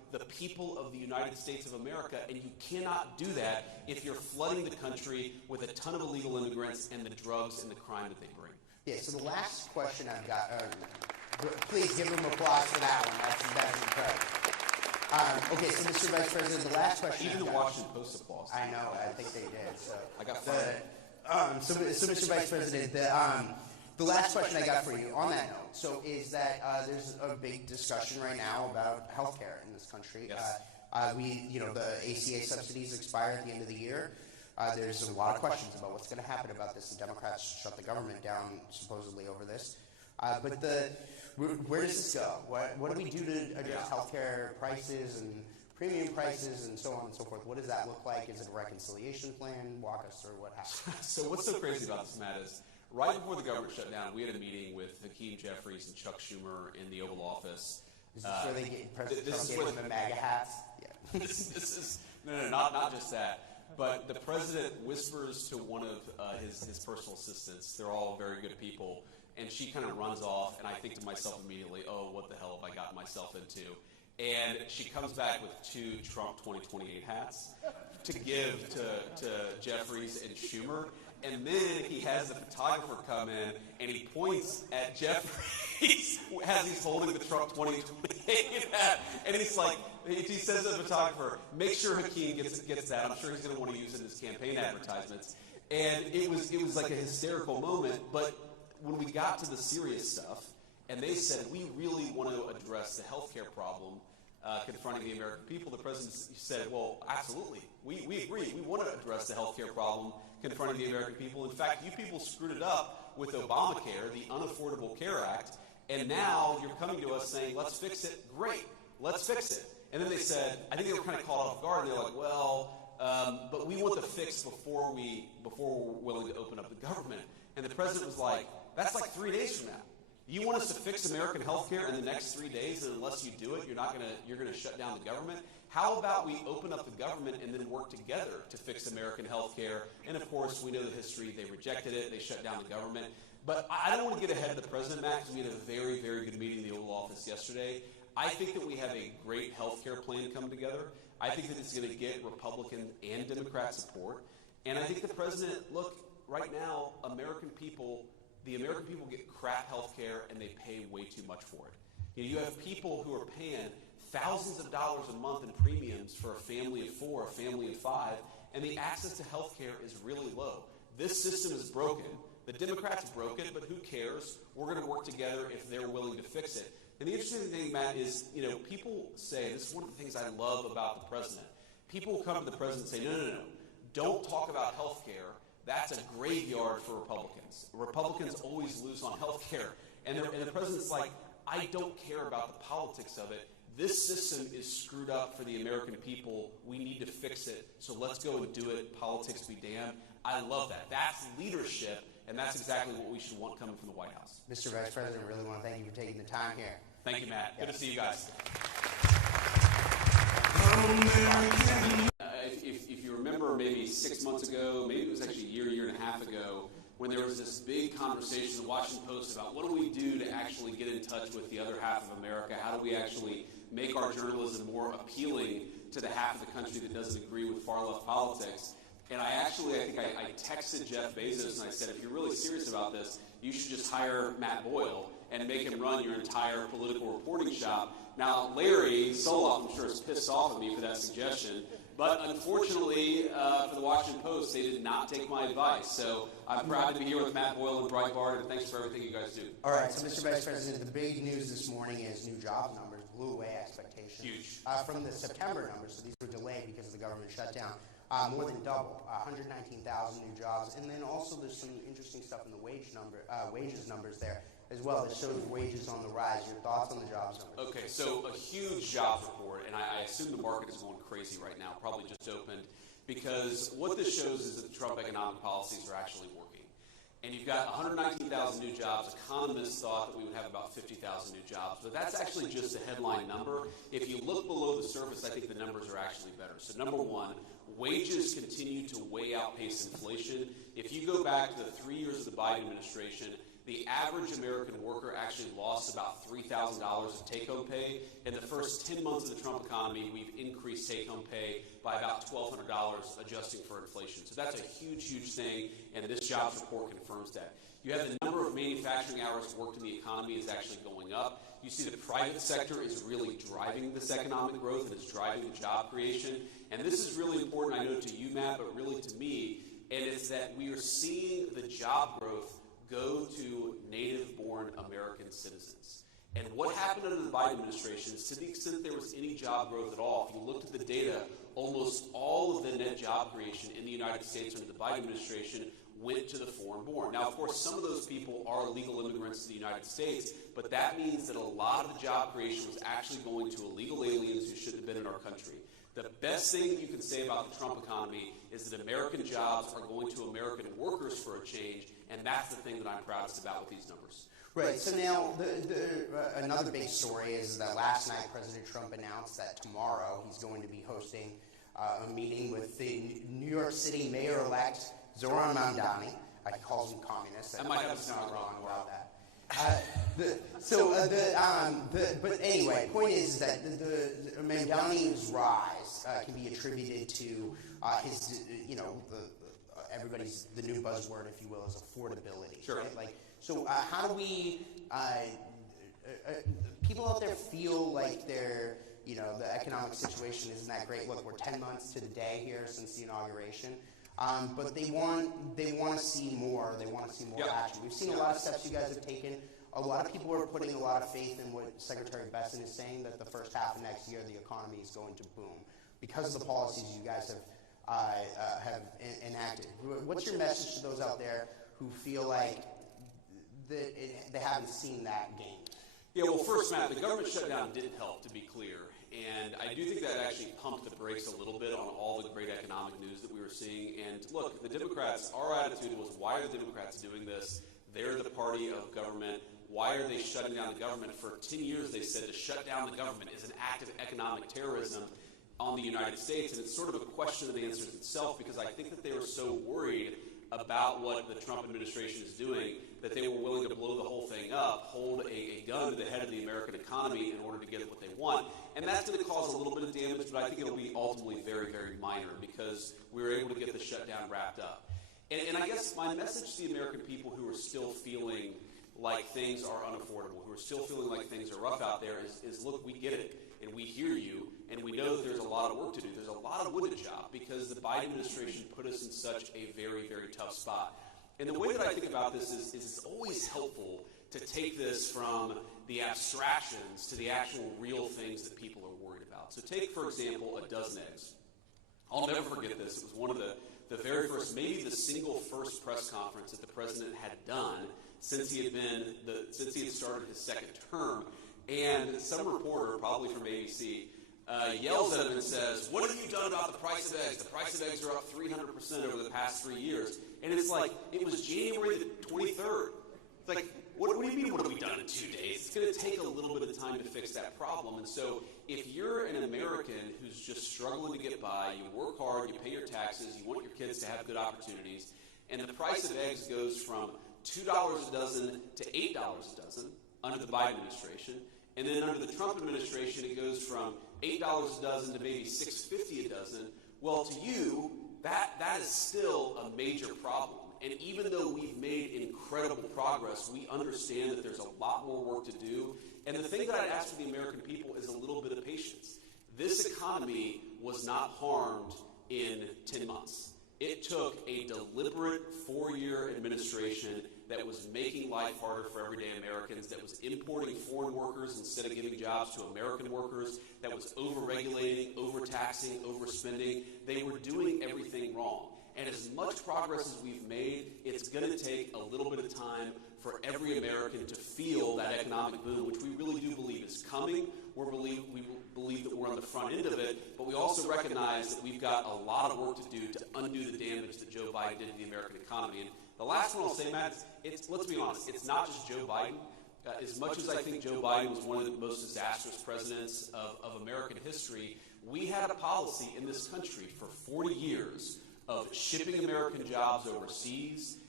the people of the United States of America, and you cannot do that if you're flooding the country with a ton of illegal immigrants and the drugs and the crime that they bring. Yeah, so the last question I've got, please give him applause for that one. That's incredible. Okay, so Mr. Vice President, the last question. Even the Washington Post applause. I know, I think they did. So I got fired. So Mr. Vice President, the last question I got for you on that note, so is that there's a big discussion right now about healthcare in this country. Yes. The ACA subsidies expire at the end of the year. There's a lot of questions about what's going to happen about this. The Democrats shut the government down supposedly over this. But where does this go? What do we do to address healthcare prices and premium prices and so on and so forth? What does that look like? Is it a reconciliation plan? Walk us through what happened. So what's so crazy about this, Matt, is right before the government shut down, we had a meeting with Hakeem Jeffries and Chuck Schumer in the Oval Office. Is this where they get President Trump gave them the MAGA hats? Yeah. this is not just that. But the president whispers to one of his personal assistants. They're all very good people. And she kind of runs off, and I think to myself immediately, oh, what the hell have I gotten myself into? And she comes back with 2 Trump 2028 hats to give to Jeffries and Schumer. And then he has the photographer come in, and he points at Jeffries as he's holding the Trump 2028 hat. And he's like, he says to the photographer, make sure Hakeem gets that. I'm sure he's going to want to use it in his campaign advertisements. And it was like a hysterical moment. But when we got to the serious stuff, and they said, we really want to address the healthcare problem confronting the American people, the president said, well, absolutely. We agree. We want to address the healthcare problem confronting the American people. In fact, you people screwed it up with Obamacare, the Unaffordable Care Act, and now you're coming to us saying, let's fix it. Great. Let's fix it. And then they said, I think they were kind of caught off guard, and they're like, well, but we want the fix before we're willing to open up the government. And the president was like, that's like 3 days from now. You want us to fix American health care in the next 3 days, and unless you do it, you're gonna shut down the government? How about we open up the government and then work together to fix American health care? And of course, we know the history. They rejected it. They shut down the government. But I don't want to get ahead of the president, Matt, because we had a very, very good meeting in the Oval Office yesterday. I think that we have a great health care plan coming together. I think that it's going to get Republican and Democrat support. And I think the president, look, right now, the American people get crap health care, and they pay way too much for it. You have people who are paying thousands of dollars a month in premiums for a family of 4, a family of 5, and the access to health care is really low. This system is broken. The Democrats broke it, but who cares? We're going to work together if they're willing to fix it. And the interesting thing, Matt, is, people say, this is one of the things I love about the president. People will come to the president and say, no. Don't talk about health care. That's a graveyard for Republicans. Republicans always lose on health care. And the president's like, I don't care about the politics of it. This system is screwed up for the American people. We need to fix it. So let's go and do it. Politics be damned. I love that. That's leadership, and that's exactly what we should want coming from the White House. Mr. Vice President, I really want to thank you for taking the time here. Thank you, Matt. Good to see you guys. If you remember maybe 6 months ago, maybe it was actually a year and a half ago, when there was this big conversation in the Washington Post about what do we do to actually get in touch with the other half of America? How do we actually make our journalism more appealing to the half of the country that doesn't agree with far-left politics? And I think I texted Jeff Bezos and I said, if you're really serious about this, you should just hire Matt Boyle and make him run your entire political reporting shop. Now, Larry Soloff, I'm sure, is pissed off at me for that suggestion. But unfortunately, for the Washington Post, they did not take my advice. So I'm proud to be here with Matt Boyle and Breitbart, and thanks for everything you guys do. All right, so Mr. Vice President, the big news this morning is new jobs numbers blew away expectations. Huge. From the September numbers, so these were delayed because of the government shutdown. More than double, 119,000 new jobs. And then also there's some interesting stuff in the wages numbers there as well that shows wages on the rise. Your thoughts on the jobs numbers? Okay, so a huge jobs report, and I assume the market is going crazy right now, probably just opened, because what this shows is that the Trump economic policies are actually working. And you've got 119,000 new jobs. Economists thought that we would have about 50,000 new jobs, but that's actually just a headline number. If you look below the surface, I think the numbers are actually better. So number one, wages continue to way outpace inflation. If you go back to the 3 years of the Biden administration, the average American worker actually lost about $3,000 of take-home pay. In the first 10 months of the Trump economy, we've increased take-home pay by about $1,200, adjusting for inflation. So that's a huge, huge thing, and this jobs report confirms that. You have the number of manufacturing hours worked in the economy is actually going up. You see the private sector is really driving this economic growth and is driving the job creation. And this is really important, I know, to you, Matt, but really to me, and it's that we are seeing the job growth go to native-born American citizens. And what happened under the Biden administration is, to the extent there was any job growth at all, if you looked at the data, almost all of the net job creation in the United States under the Biden administration went to the foreign-born. Now, of course, some of those people are legal immigrants to the United States, but that means that a lot of the job creation was actually going to illegal aliens who shouldn't have been in our country. The best thing you can say about the Trump economy is that American jobs are going to American workers for a change, and that's the thing that I'm proudest about with these numbers. Right. So now, another big story is that last night President Trump announced that tomorrow he's going to be hosting a meeting with the New York City Mayor-elect Zoran Mamdani. He calls him communist. I might have something wrong about that. But anyway, point is that the Mamdani's rise can be attributed to his, everybody's, the new buzzword, if you will, is affordability. Sure. Right? So how do we, people out there feel like they're, the economic situation isn't that great. Look, we're 10 months to the day here since the inauguration. But they want to see more. They want to see more action. We've seen a lot of steps you guys have taken. A lot of people are putting a lot of faith in what Secretary Besson is saying, that the first half of next year the economy is going to boom because of the policies you guys have enacted. What's your message to those out there who feel like that they haven't seen that gain? Yeah, well, first, Matt, the government shutdown didn't help, to be clear. And I do think that actually pumped the brakes a little bit on all the great economic news that we were seeing. And look, the Democrats, our attitude was, why are the Democrats doing this? They're the party of government. Why are they shutting down the government? For 10 years, they said to shut down the government is an act of economic terrorism on the United States. And it's sort of a question that answers itself, because I think that they were so worried about what the Trump administration is doing that they were willing to blow the whole thing up, hold a gun to the head of the American economy in order to get what they want. And that's going to cause a little bit of damage, but I think it'll be ultimately very, very minor, because we were able to get the shutdown wrapped up. And I guess my message to the American people who are still feeling like things are unaffordable, who are still feeling like things are rough out there is look, we get it, and we hear you, and we know that there's a lot of work to do. There's a lot of wood to chop, because the Biden administration put us in such a very, very tough spot. And the way that I think about this is it's always helpful to take this from the abstractions to the actual real things that people are worried about. So take, for example, a dozen eggs. I'll never forget this. It was one of the very first, maybe the single first press conference that the president had done since he had started his second term. And some reporter, probably from ABC, yells at him and says, "What have you done about the price of eggs? The price of eggs are up 300% over the past 3 years." And it's like, it was January the 23rd. It's like, what do you mean, what have we done in 2 days? It's going to take a little bit of time to fix that problem. And so if you're an American who's just struggling to get by, you work hard, you pay your taxes, you want your kids to have good opportunities, and the price of eggs goes from $2 a dozen to $8 a dozen under the Biden administration, and then under the Trump administration it goes from $8 a dozen to maybe $6.50 a dozen. Well, to you, that is still a major problem. And even though we've made incredible progress, we understand that there's a lot more work to do. And the thing that I'd ask for the American people is a little bit of patience. This economy was not harmed in 10 months. It took a deliberate 4-year administration that was making life harder for everyday Americans, that was importing foreign workers instead of giving jobs to American workers, that was over-regulating, over-taxing, overspending. They were doing everything wrong. And as much progress as we've made, it's going to take a little bit of time for every American to feel that economic boom, which we really do believe is coming. We believe that we're on the front end of it, but we also recognize that we've got a lot of work to do to undo the damage that Joe Biden did to the American economy. And the last one I'll say, Matt, let's be honest, it's not just Joe Biden. As much as I think Joe Biden was one of the most disastrous presidents of American history, we had a policy in this country for 40 years of shipping American jobs overseas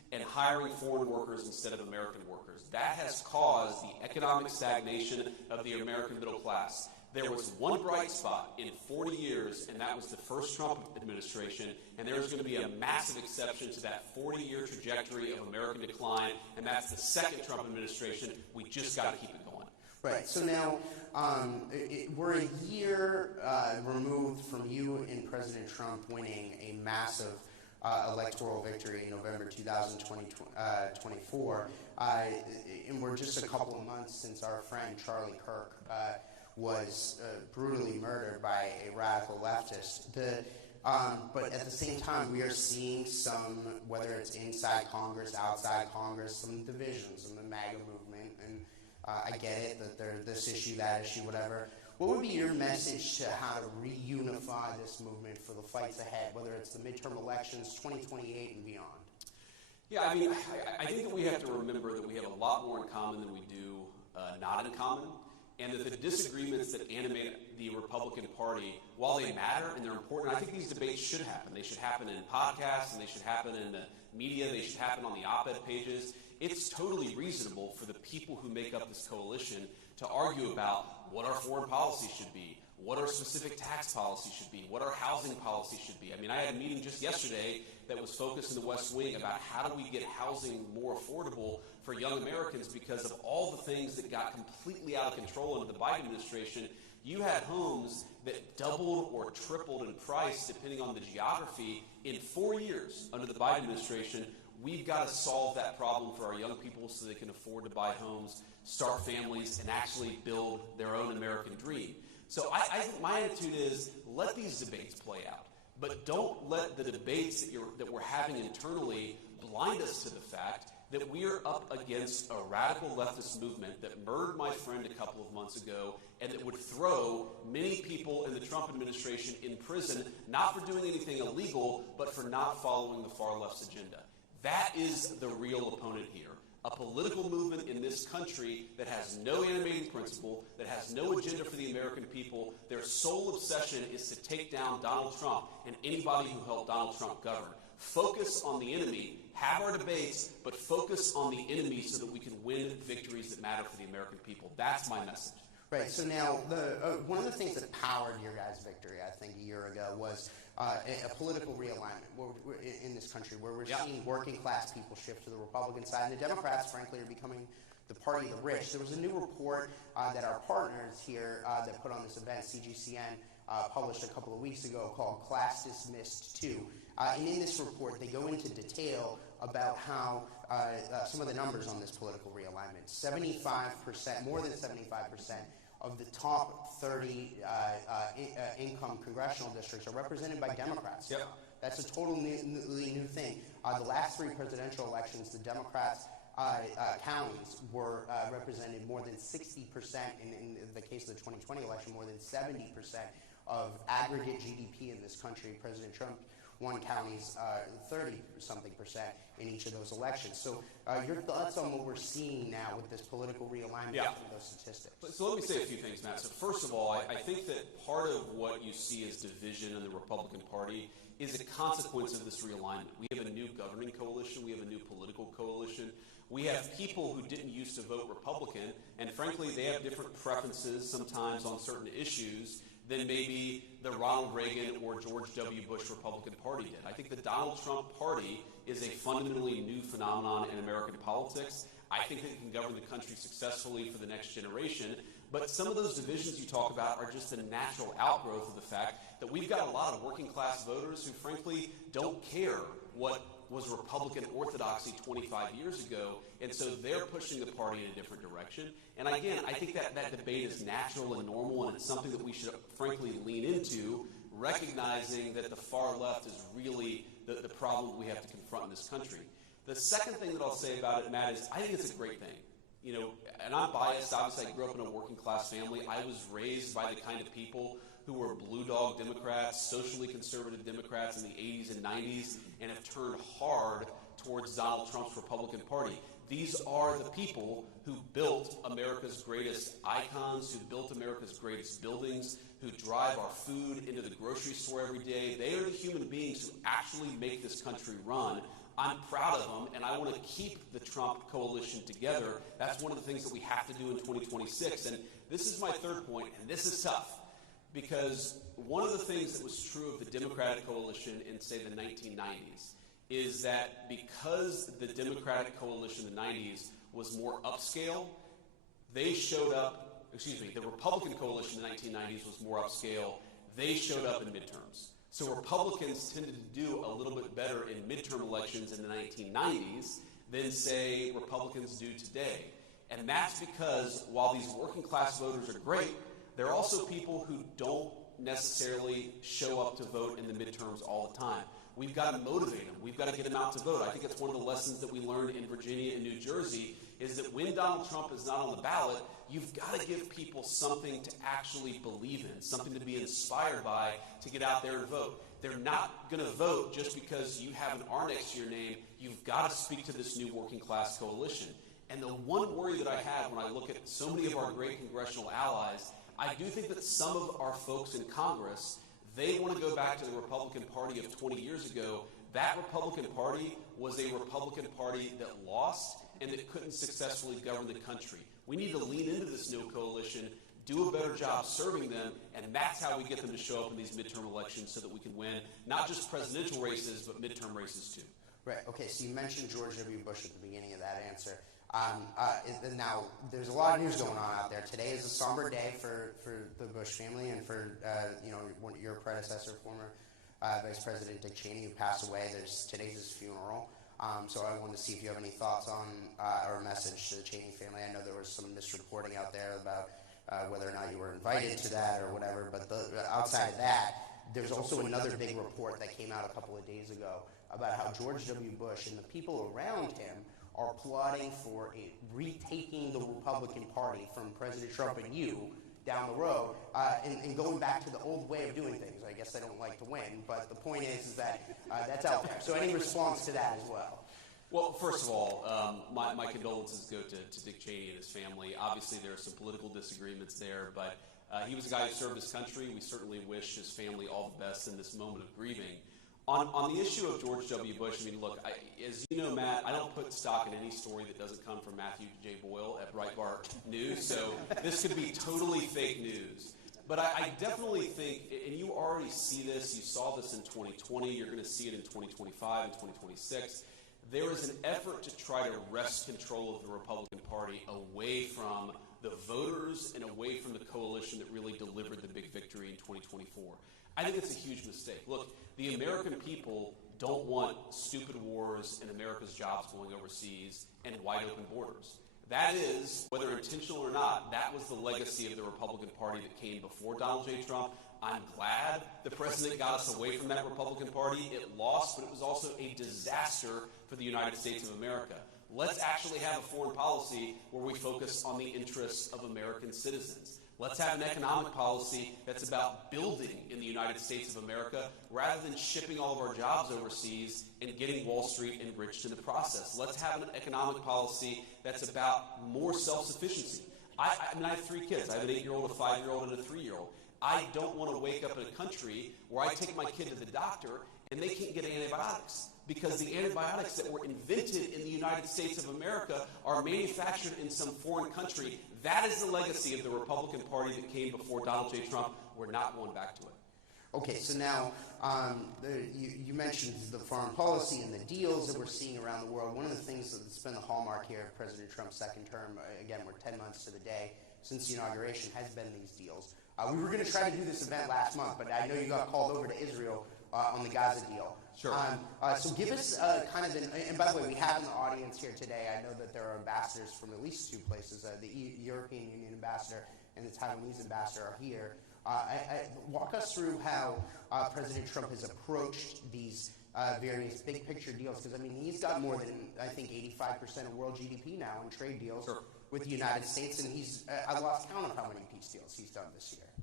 and hiring foreign workers instead of American workers. That has caused the economic stagnation of the American middle class. There was one bright spot in 40 years, and that was the first Trump administration, and there's going to be a massive exception to that 40-year trajectory of American decline, and that's the second Trump administration. We just got to keep it going. Right. So now we're a year removed from you and President Trump winning a massive electoral victory in November 2024, and we're just a couple of months since our friend Charlie Kirk was brutally murdered by a radical leftist. But at the same time, we are seeing some, whether it's inside Congress, outside Congress, some divisions in the MAGA movement, and I get it that there's this issue, that issue, whatever. What would be your message to how to reunify this movement for the fights ahead, whether it's the midterm elections, 2028 and beyond? Yeah, I mean, I think that we have to remember that we have a lot more in common than we do not in common, and that the disagreements that animate the Republican Party, while they matter and they're important, I think these debates should happen. They should happen in podcasts, and they should happen in the media, they should happen on the op-ed pages. It's totally reasonable for the people who make up this coalition to argue about what our foreign policy should be, what our specific tax policy should be, what our housing policy should be. I mean, I had a meeting just yesterday that was focused in the West Wing about how do we get housing more affordable for young Americans because of all the things that got completely out of control under the Biden administration. You had homes that doubled or tripled in price depending on the geography in 4 years under the Biden administration. We've got to solve that problem for our young people so they can afford to buy homes, start families, and actually build their own American dream. So I think my attitude is let these debates play out, but don't let the debates that we're having internally blind us to the fact that we are up against a radical leftist movement that murdered my friend a couple of months ago and that would throw many people in the Trump administration in prison, not for doing anything illegal, but for not following the far left's agenda. That is the real opponent here. A political movement in this country that has no animating principle, that has no agenda for the American people. Their sole obsession is to take down Donald Trump and anybody who helped Donald Trump govern. Focus on the enemy, have our debates, but focus on the enemy so that we can win victories that matter for the American people. That's my message. Right. So now, one of the things that powered your guys' victory, I think, a year ago was a political realignment in this country, where we're seeing working class people shift to the Republican side, and the Democrats, frankly, are becoming the party of the rich. There was a new report that our partners here that put on this event, CGCN, published a couple of weeks ago called Class Dismissed 2. And in this report, they go into detail about how some of the numbers on this political realignment. 75%, more than 75% of the top 30 income congressional districts are represented by Democrats. Yep. That's a totally new thing. The last three presidential elections, the Democrats' counties were represented more than 60%, in the case of the 2020 election, more than 70% of aggregate GDP in this country. President Trump won counties 30-something% in each of those elections. So your thoughts on what we're seeing now with this political realignment from those statistics? So let me say a few things, Matt. So first of all, I think that part of what you see as division in the Republican Party is a consequence of this realignment. We have a new governing coalition. We have a new political coalition. We have people who didn't used to vote Republican, and frankly, they have different preferences sometimes on certain issues than maybe the Ronald Reagan or George W. Bush Republican Party did. I think the Donald Trump Party is a fundamentally new phenomenon in American politics. I think it can govern the country successfully for the next generation. But some of those divisions you talk about are just a natural outgrowth of the fact that we've got a lot of working class voters who frankly don't care what was Republican orthodoxy 25 years ago, and so they're pushing the party in a different direction. And again, I think that debate is natural and normal, and it's something that we should frankly lean into, recognizing that the far left is really the problem we have to confront in this country. The second thing that I'll say about it, Matt, is I think it's a great thing. You know, and I'm biased. Obviously, I grew up in a working class family. I was raised by the kind of people who were blue dog Democrats, socially conservative Democrats in the 80s and 90s, and have turned hard towards Donald Trump's Republican Party. These are the people who built America's greatest icons, who built America's greatest buildings, who drive our food into the grocery store every day. They are the human beings who actually make this country run. I'm proud of them, and I want to keep the Trump coalition together. That's one of the things that we have to do in 2026. And this is my third point, and this is tough, because one of the things that was true of the Democratic coalition in, say, the 1990s is that because the Democratic coalition in the 90s was more upscale, they showed up, the Republican coalition in the 1990s was more upscale, they showed up in midterms. So Republicans tended to do a little bit better in midterm elections in the 1990s than, say, Republicans do today. And that's because while these working class voters are great, there are also people who don't necessarily show up to vote in the midterms all the time. We've got to motivate them. We've got to get them out to vote. I think it's one of the lessons that we learned in Virginia and New Jersey is that when Donald Trump is not on the ballot, you've got to give people something to actually believe in, something to be inspired by to get out there and vote. They're not going to vote just because you have an R next to your name. You've got to speak to this new working class coalition. And the one worry that I have when I look at so many of our great congressional allies, I do think that some of our folks in Congress, they want to go back to the Republican Party of 20 years ago. That Republican Party was a Republican Party that lost and that couldn't successfully govern the country. We need to lean into this new coalition, do a better job serving them, and that's how we get them to show up in these midterm elections so that we can win not just presidential races, but midterm races too. Right. Okay, so you mentioned George W. Bush at the beginning of that answer. Now, there's a lot of news going on out there. Today is a somber day for the Bush family and for your predecessor, former Vice President Dick Cheney, who passed away. Today's his funeral. So I wanted to see if you have any thoughts on or a message to the Cheney family. I know there was some misreporting out there about whether or not you were invited to that or whatever. But outside of that, there's also another big report that came out a couple of days ago about how George W. Bush and the people around him are plotting for retaking the Republican Party from President Trump and you down the road and going back to the old way of doing things. I guess they don't like to win, but the point is that that's out there. So any response to that as well? Well, first of all, my condolences go to Dick Cheney and his family. Obviously, there are some political disagreements there, but he was a guy who served his country. We certainly wish his family all the best in this moment of grieving. On the issue of George W. Bush, I mean, look, as you know, Matt, I don't put stock in any story that doesn't come from Matthew J. Boyle at Breitbart News, so this could be totally fake news. But I definitely think, and you already see this, you saw this in 2020, you're going to see it in 2025 and 2026, there is an effort to try to wrest control of the Republican Party away from the voters and away from the coalition that really delivered the big victory in 2024. I think it's a huge mistake. Look, the American people don't want stupid wars and America's jobs going overseas and wide open borders. That is, whether intentional or not, that was the legacy of the Republican Party that came before Donald J. Trump. I'm glad the president got us away from that Republican Party. It lost, but it was also a disaster for the United States of America. Let's actually have a foreign policy where we focus on the interests of American citizens. Let's have an economic policy that's about building in the United States of America rather than shipping all of our jobs overseas and getting Wall Street enriched in the process. Let's have an economic policy that's about more self-sufficiency. I have 3 kids. I have an 8-year-old, a 5-year-old, and a 3-year-old. I don't want to wake up in a country where I take my kid to the doctor and they can't get antibiotics because the antibiotics that were invented in the United States of America are manufactured in some foreign country. That is the legacy of the Republican Party that came before Donald J. Trump. We're not going back to it. Okay, so now you mentioned the foreign policy and the deals that we're seeing around the world. One of the things that's been the hallmark here of President Trump's second term, again, we're 10 months to the day since the inauguration, has been these deals. We were going to try to do this event last month, but I know you got called over to Israel on the Gaza deal. Sure. So give us kind of and by the way, we have in the audience here today, I know that there are ambassadors from at least 2 places. The European Union ambassador and the Taiwanese ambassador are here. Walk us through how President Trump has approached these various big picture deals, because I mean he's got more than I think 85% of world GDP now in trade deals with the United States, and I lost count of how many peace deals he's done this year.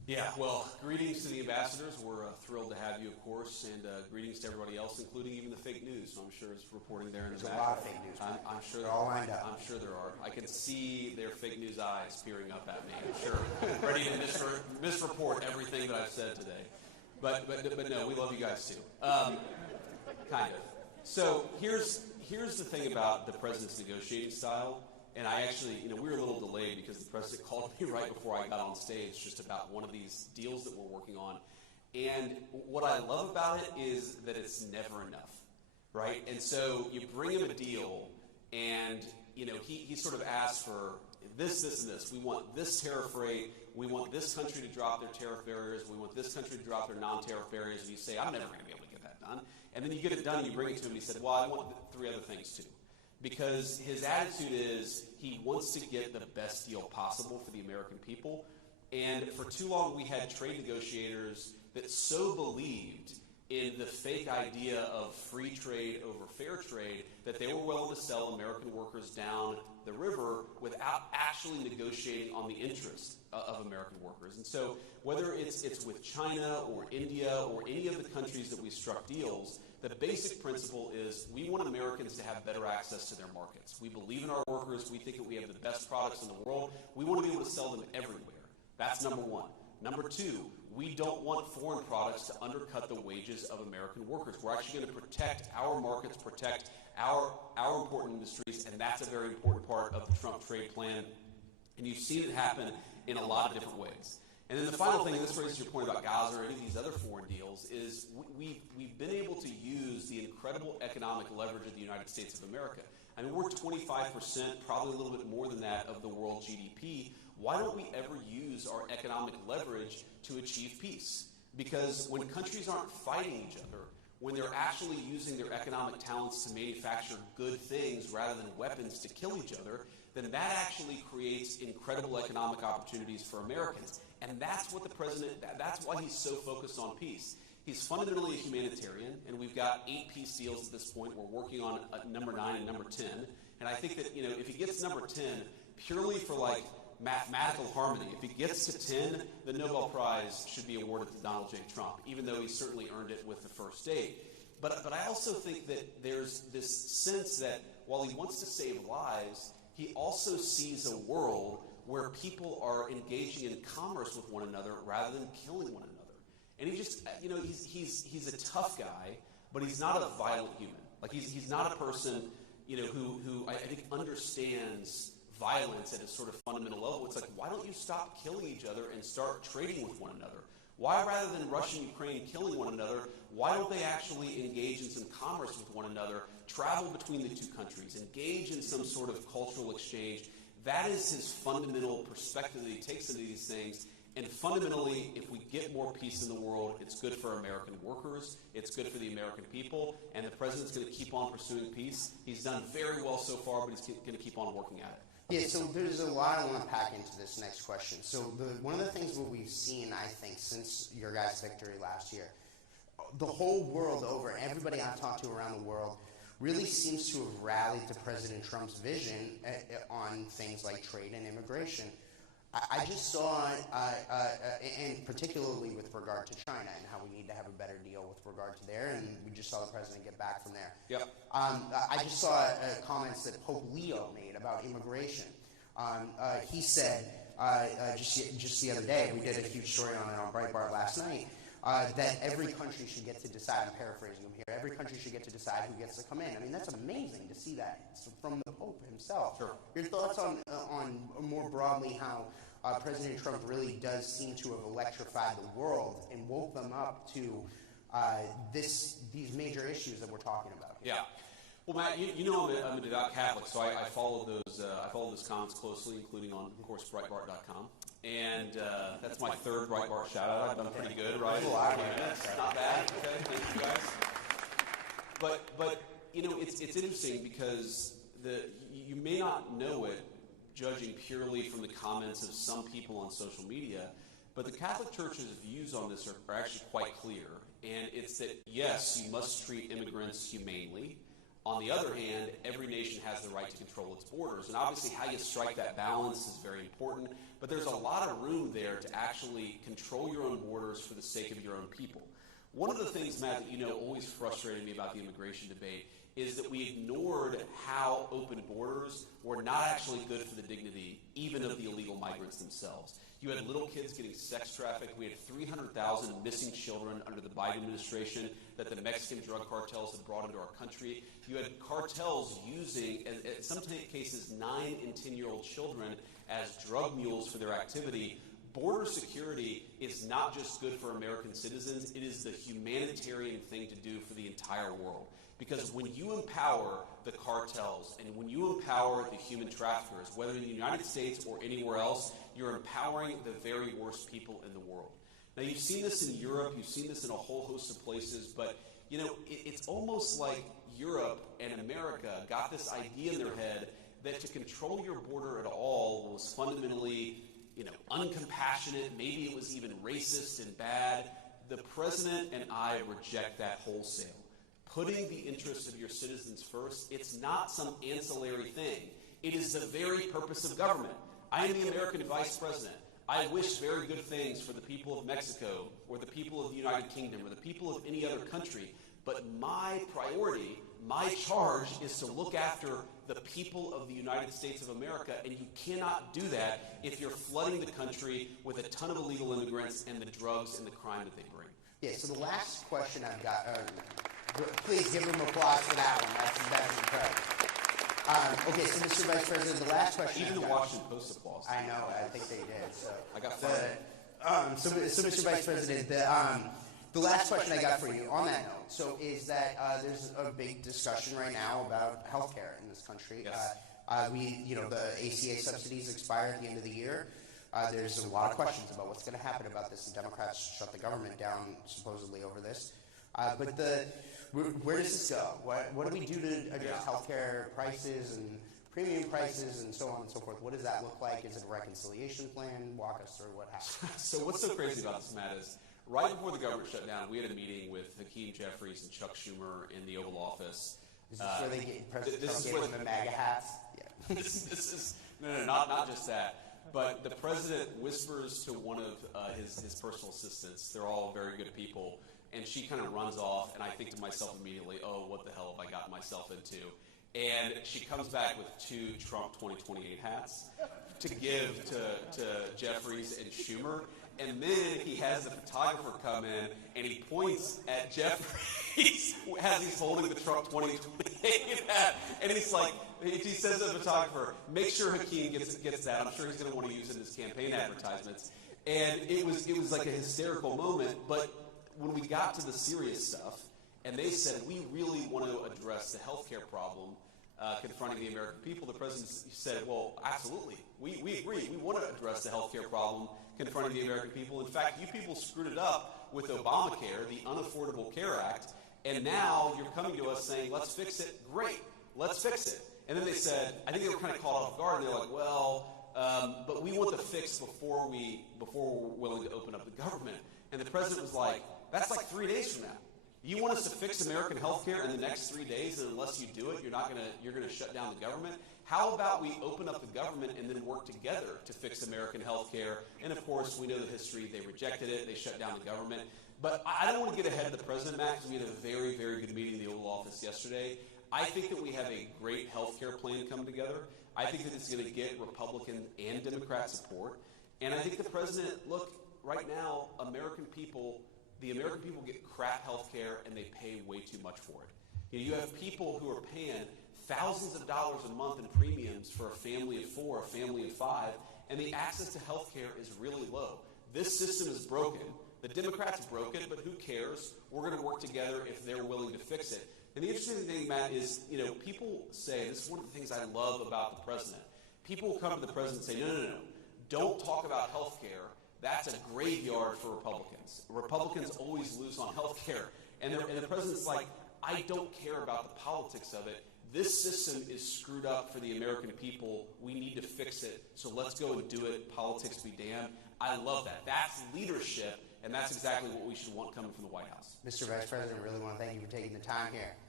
Yeah, well, greetings to the ambassadors. We're thrilled to have you, of course, and greetings to everybody else, including even the fake news. I'm sure it's reporting there in the There's back. a lot of fake news. I'm sure they're all lined up. I'm sure there are. I can see their fake news eyes peering up at me. I'm sure, ready to misreport everything that I've said today. But no, we love you guys too. Kind of. So here's the thing about the president's negotiating style. And I actually, we were a little delayed because the president called me right before I got on stage just about one of these deals that we're working on. And what I love about it is that it's never enough, right? And so you bring him a deal and, he sort of asks for this, and this. We want this tariff rate. We want this country to drop their tariff barriers. We want this country to drop their non-tariff barriers. And you say, I'm never going to be able to get that done. And then you get it done and you bring it to him and he said, well, I want 3 other things too. Because his attitude is he wants to get the best deal possible for the American people. And for too long we had trade negotiators that so believed in the fake idea of free trade over fair trade that they were willing to sell American workers down the river without actually negotiating on the interests of American workers. And so whether it's with China or India or any of the countries that we struck deals, the basic principle is we want Americans to have better access to their markets. We believe in our workers. We think that we have the best products in the world. We want to be able to sell them everywhere. That's number one. Number two, we don't want foreign products to undercut the wages of American workers. We're actually going to protect our markets, protect our important industries, and that's a very important part of the Trump trade plan. And you've seen it happen in a lot of different ways. And then the final thing, and this raises your point about Gaza or any of these other foreign deals, is we've been able to use the incredible economic leverage of the United States of America. I mean, we're 25%, probably a little bit more than that, of the world GDP. Why don't we ever use our economic leverage to achieve peace? Because when countries aren't fighting each other, when they're actually using their economic talents to manufacture good things rather than weapons to kill each other, then that actually creates incredible economic opportunities for Americans. And that's what the president, that's why he's so focused on peace. He's fundamentally a humanitarian, and we've got 8 peace deals at this point. We're working on number 9 and number 10. And I think that, if he gets number 10, purely for mathematical harmony, if he gets to 10, the Nobel Prize should be awarded to Donald J. Trump, even though he certainly earned it with the first 8. But I also think that there's this sense that while he wants to save lives, he also sees a world where people are engaging in commerce with one another rather than killing one another. And he just, he's a tough guy, but he's not a violent human. Like he's not a person, who I think understands violence at a sort of fundamental level. It's like, why don't you stop killing each other and start trading with one another? Why, rather than Russia and Ukraine killing one another, why don't they actually engage in some commerce with one another, travel between the two countries, engage in some sort of cultural exchange? That is his fundamental perspective that he takes into these things. And fundamentally, if we get more peace in the world, it's good for American workers, it's good for the American people, and the president's going to keep on pursuing peace. He's done very well so far, but he's going to keep on working at it. Yeah, so there's a lot I want to pack into this next question. So one of the things that we've seen, I think, since your guys' victory last year, the whole world over, everybody I've talked to around the world, really seems to have rallied to President Trump's vision on things like trade and immigration. I just saw, and particularly with regard to China and how we need to have a better deal with regard to there, and we just saw the president get back from there. Yep. I just saw comments that Pope Leo made about immigration. He said, just the other day, we did a huge story on it on Breitbart last night, that every country should get to decide, I'm paraphrasing him here, every country should get to decide who gets to come in. I mean, that's amazing to see that from the Pope himself. Sure. Your thoughts on more broadly how President Trump really does seem to have electrified the world and woke them up to these major issues that we're talking about here. Yeah. Well, Matt, I'm a devout Catholic, so I follow those comments closely, including on, of course, Breitbart.com. And that's my 3rd Breitbart shout-out. I've done pretty good, right? Not bad. Okay, thank you guys. But it's interesting because you may not know it, judging purely from the comments of some people on social media, but the Catholic Church's views on this are actually quite clear. And it's that, yes, you must treat immigrants humanely. On the other hand, every nation has the right to control its borders. And obviously how you strike that balance is very important, but there's a lot of room there to actually control your own borders for the sake of your own people. One of the things, Matt, that you know always frustrated me about the immigration debate is that we ignored how open borders were not actually good for the dignity even of the illegal migrants themselves. You had little kids getting sex trafficked. We had 300,000 missing children under the Biden administration that the Mexican drug cartels had brought into our country. You had cartels using, in some cases, 9 and 10-year-old children as drug mules for their activity. Border security is not just good for American citizens, it is the humanitarian thing to do for the entire world. Because when you empower the cartels and when you empower the human traffickers, whether in the United States or anywhere else, you're empowering the very worst people in the world. Now, you've seen this in Europe, you've seen this in a whole host of places, but you know, it's almost like Europe and America got this idea in their head that to control your border at all was fundamentally, you know, uncompassionate, maybe it was even racist and bad. The president and I reject that wholesale. Putting the interests of your citizens first, it's not some ancillary thing. It is the very purpose of government. I am the American vice president. I wish very good things for the people of Mexico or the people of the United Kingdom or the people of any other country. But my priority, my charge is to look after the people of the United States of America, and you cannot do that if you're flooding the country with a ton of illegal immigrants and the drugs and the crime that they bring. Yeah, so the last question I've got, please give them applause for that one. That's incredible. Okay, so Mr. Vice President, the last question. Even the Washington Post applause. I know, I think they did. So I got fired. So Mr. Vice President, the last question I got for you on that note, so is that there's a big discussion right now about healthcare in this country. Yes. The ACA subsidies expire at the end of the year. There's a lot of questions about what's going to happen about this. The Democrats shut the government down supposedly over this. Where does this go? What do we do to address healthcare prices and premium prices and so on and so forth? What does that look like? Is it a reconciliation plan? Walk us through what happened. So what's so crazy about this, Matt, is right before the government shut down, we had a meeting with Hakeem Jeffries and Chuck Schumer in the Oval Office. Is this where they get President Trump gave them the MAGA hats? Yeah. this is not just that. But the president whispers to one of his personal assistants. They're all very good people. And she kind of runs off, and I think to myself immediately, oh, what the hell have I gotten myself into? And she comes back with 2 Trump 2028 hats to give to Jeffries and Schumer. And then he has the photographer come in, and he points at Jeffries as he's holding the Trump 2028 hat. And he's like, he says to the photographer, make sure Hakeem gets that. I'm sure he's going to want to use it in his campaign advertisements. And it was like a hysterical moment, but when we got to the serious stuff, and they said, we really want to address the healthcare problem confronting the American people, the president said, well, absolutely. We agree. We want to address the healthcare problem confronting the American people. In fact, you people screwed it up with Obamacare, the Unaffordable Care Act, and now you're coming to us saying, let's fix it. Great. Let's fix it. And then they said, I think they were kind of caught off guard. They're like, well, but we want the fix before we're willing to open up the government. And the president was like, that's like 3 days from now. You want us to fix American health care in the next 3 days, and unless you do it, you're gonna shut down the government? How about we open up the government and then work together to fix American health care? And of course, we know the history. They rejected it. They shut down the government. But I don't want to get ahead of the president, Matt, because we had a very, very good meeting in the Oval Office yesterday. I think that we have a great health care plan come together. I think that it's going to get Republican and Democrat support. And I think the president, look, right now, the American people get crap health care and they pay way too much for it. You have people who are paying thousands of dollars a month in premiums for a family of 4, a family of 5, and the access to health care is really low. This system is broken. The Democrats broke it, but who cares? We're going to work together if they're willing to fix it. And the interesting thing, Matt, is, people say, this is one of the things I love about the president. People will come to the president and say, no. Don't talk about health care. That's a graveyard for Republicans. Republicans always lose on health care. And the president's like, I don't care about the politics of it. This system is screwed up for the American people. We need to fix it. So let's go and do it. Politics be damned. I love that. That's leadership, and that's exactly what we should want coming from the White House. Mr. Vice President, I really want to thank you for taking the time here.